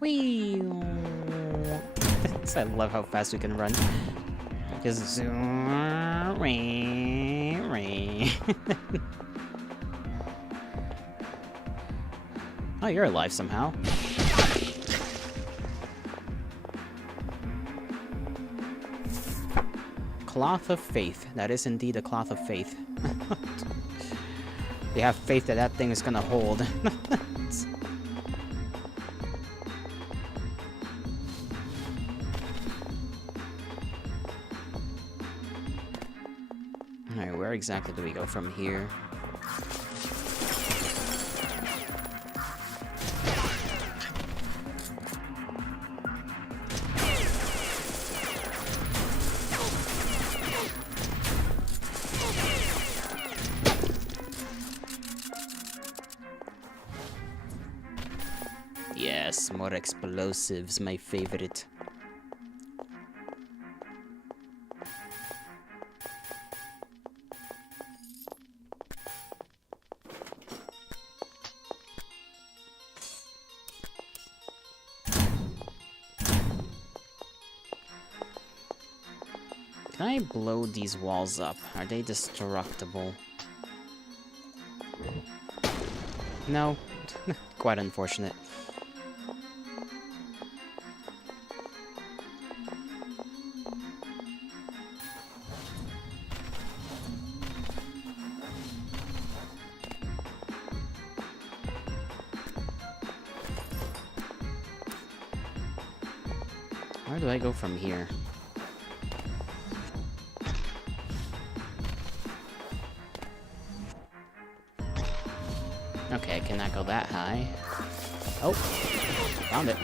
Whee! I love how fast we can run. Just oh, you're alive somehow. Cloth of Faith. That is indeed a Cloth of Faith. We have faith that that thing is gonna hold. Alright, where exactly do we go from here? Yes, more explosives, my favorite. Can I blow these walls up? Are they destructible? No. Quite unfortunate. Where do I go from here? Okay, I cannot go that high. Oh, found it.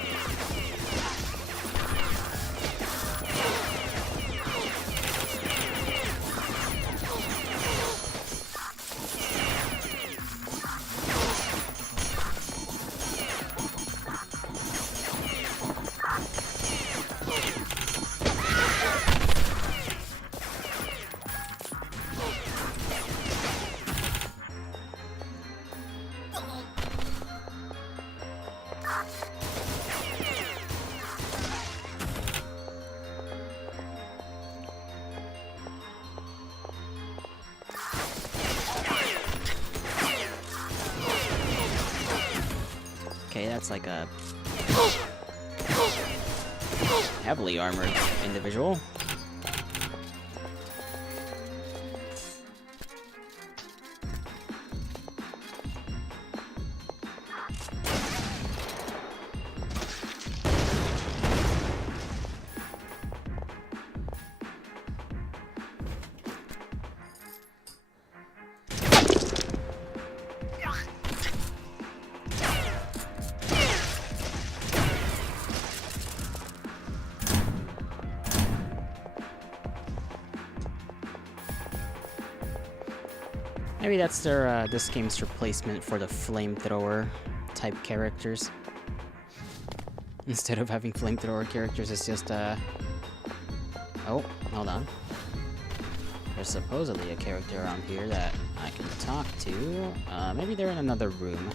Okay, that's like a heavily armored individual. Maybe that's their, this game's replacement for the flamethrower type characters. Instead of having flamethrower characters, it's just, oh, hold on. There's supposedly a character around here that I can talk to. Maybe they're in another room.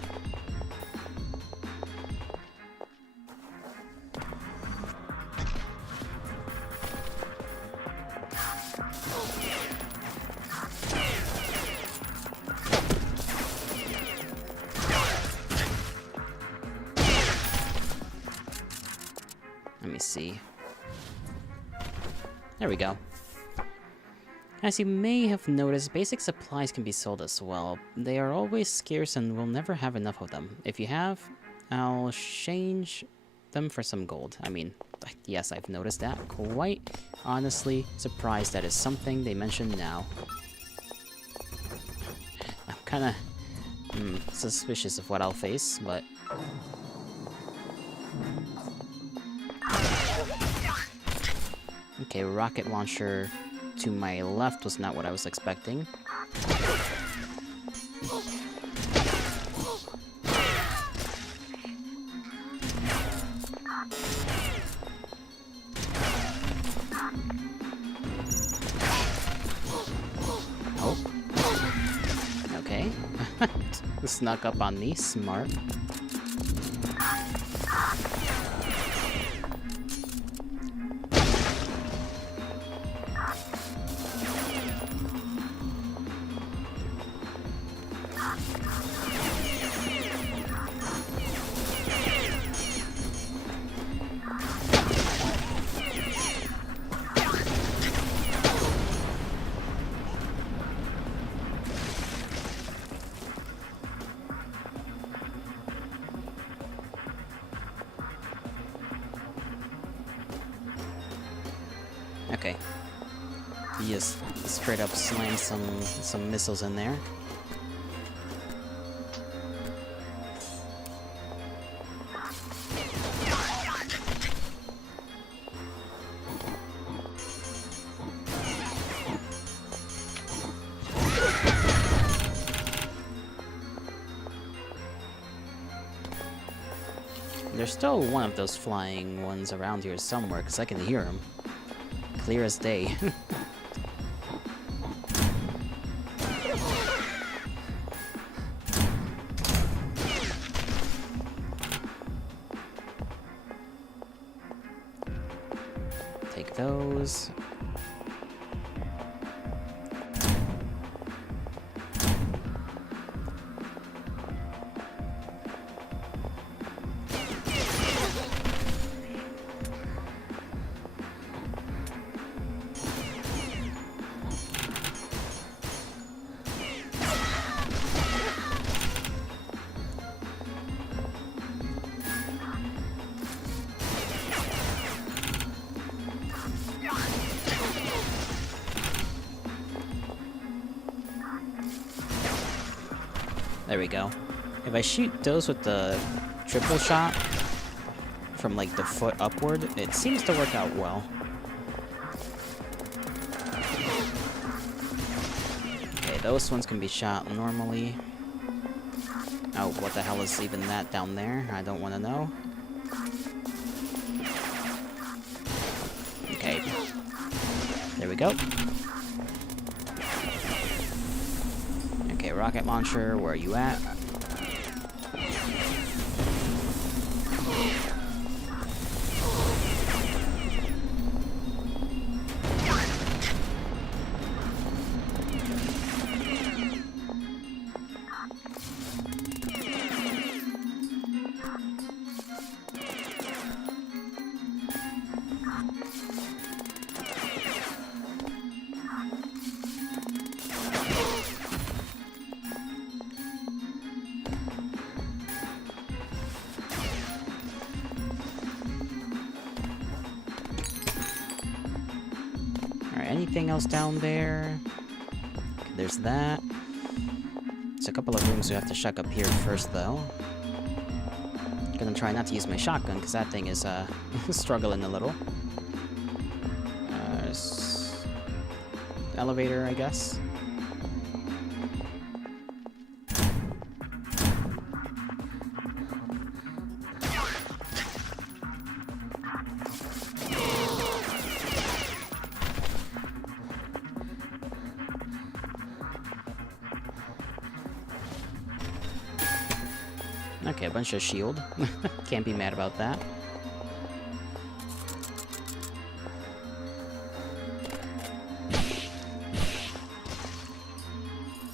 Let me see. There we go. As you may have noticed, basic supplies can be sold as well. They are always scarce and we'll never have enough of them. If you have, I'll change them for some gold. I mean, yes, I've noticed that. Quite honestly surprised that is something they mention now. I'm kinda suspicious of what I'll face, but... Okay, rocket launcher to my left was not what I was expecting. Oh. Okay. Snuck up on me. Smart. Okay. He just straight up slammed some missiles in there. There's still one of those flying ones around here somewhere, because I can hear him. Clear as day. Take those. There we go. If I shoot those with the triple shot from like the foot upward, it seems to work out well. Okay, those ones can be shot normally. Oh, what the hell is even that down there? I don't want to know. Okay. There we go. Okay, rocket launcher, where are you at? Anything else down there? Okay, there's that. There's a couple of rooms we have to check up here first, though. Gonna try not to use my shotgun, because that thing is, struggling a little. Elevator, I guess. Okay, a bunch of shield. Can't be mad about that.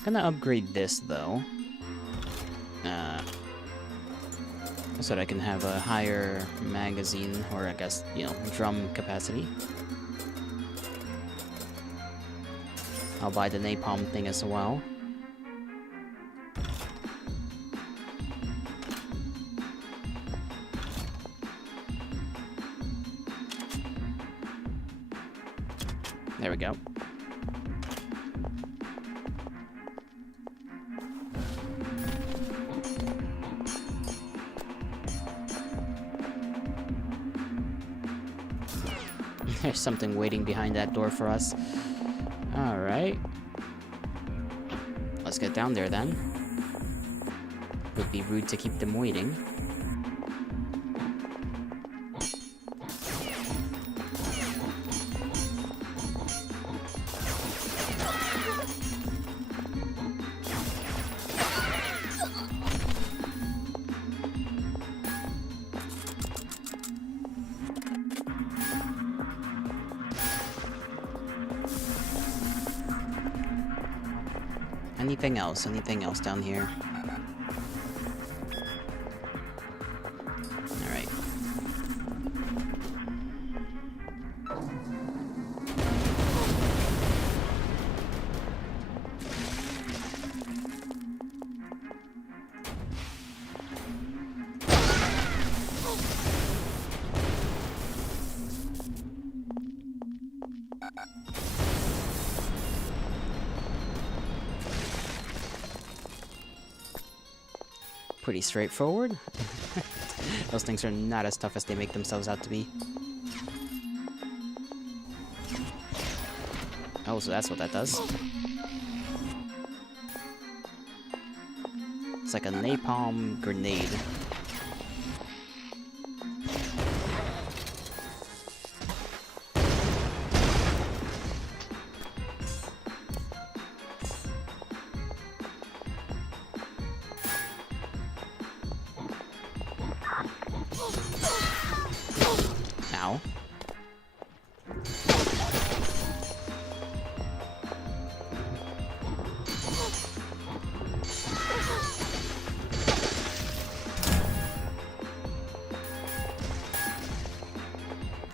Gonna upgrade this, though. So that I can have a higher magazine, or I guess, you know, drum capacity. I'll buy the napalm thing as well. There we go. There's something waiting behind that door for us. Alright. Let's get down there then. Would be rude to keep them waiting. Anything else? Anything else down here? Alright. Pretty straightforward. Those things are not as tough as they make themselves out to be. Oh, so that's what that does. It's like a napalm grenade. Ow.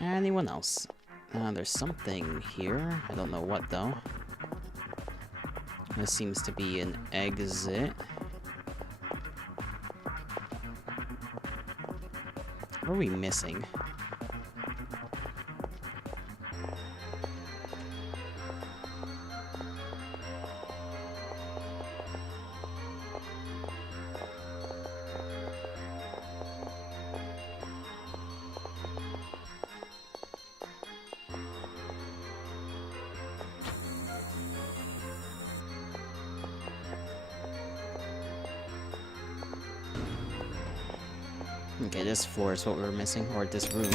Anyone else? There's something here. I don't know what though. This seems to be an exit. What are we missing? Okay, this floor is what we were missing, or this room.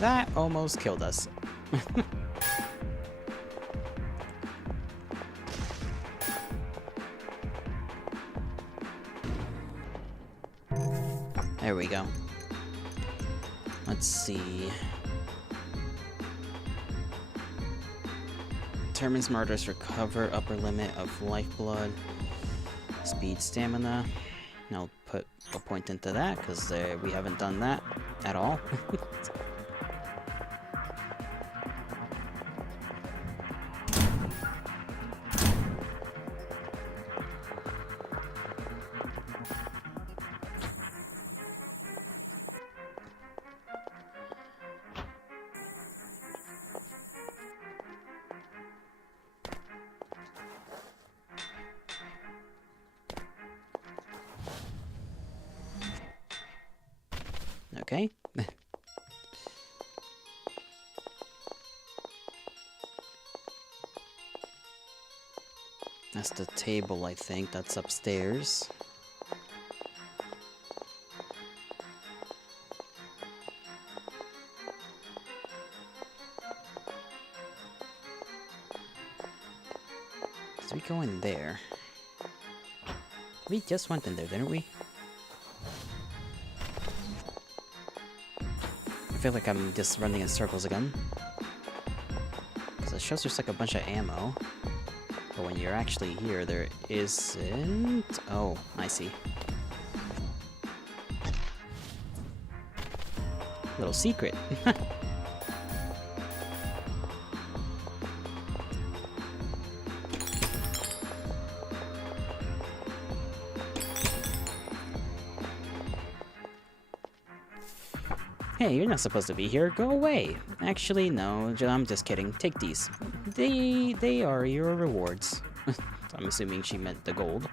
That almost killed us. There we go. Let's see. Determines martyrs recover upper limit of lifeblood, speed, stamina. I'll put a point into that because we haven't done that at all. Okay. That's the table, I think. That's upstairs. So we go in there. We just went in there, didn't we? I feel like I'm just running in circles again. Because it shows there's like a bunch of ammo. But when you're actually here, there isn't... Oh, I see. Little secret. Hey, you're not supposed to be here. Go away. Actually, no. I'm just kidding. Take these. They are your rewards. I'm assuming she meant the gold.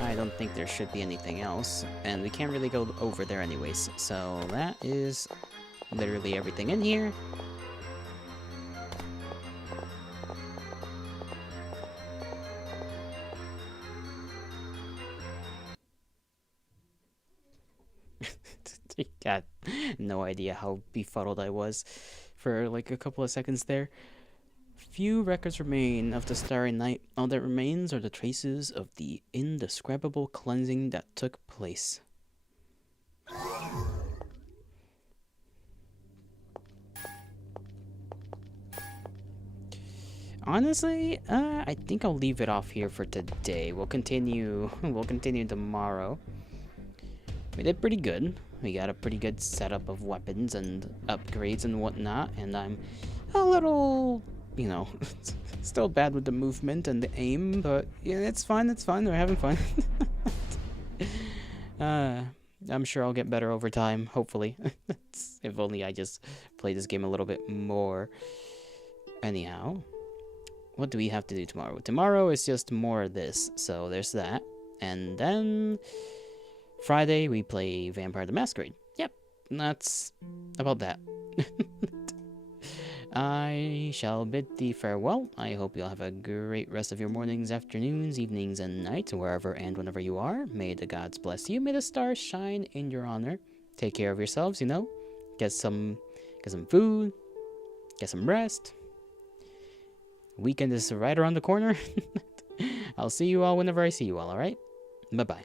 I don't think there should be anything else, and we can't really go over there anyways, so that is literally everything in here. Got no idea how befuddled I was for like a couple of seconds there. Few records remain of the Starry Night. All that remains are the traces of the indescribable cleansing that took place. Honestly, I think I'll leave it off here for today. We'll continue. We'll continue tomorrow. We did pretty good. We got a pretty good setup of weapons and upgrades and whatnot, and I'm a little, you know, still bad with the movement and the aim, but yeah, it's fine, it's fine, we're having fun. I'm sure I'll get better over time, hopefully. If only I just play this game a little bit more. Anyhow, what do we have to do tomorrow? Tomorrow is just more of this, so there's that. And then Friday, we play Vampire the Masquerade. Yep, that's about that. I shall bid thee farewell. I hope you'll have a great rest of your mornings, afternoons, evenings, and nights, wherever and whenever you are. May the gods bless you. May the stars shine in your honor. Take care of yourselves, you know. Get some food. Get some rest. Weekend is right around the corner. I'll see you all whenever I see you all, alright? Bye-bye.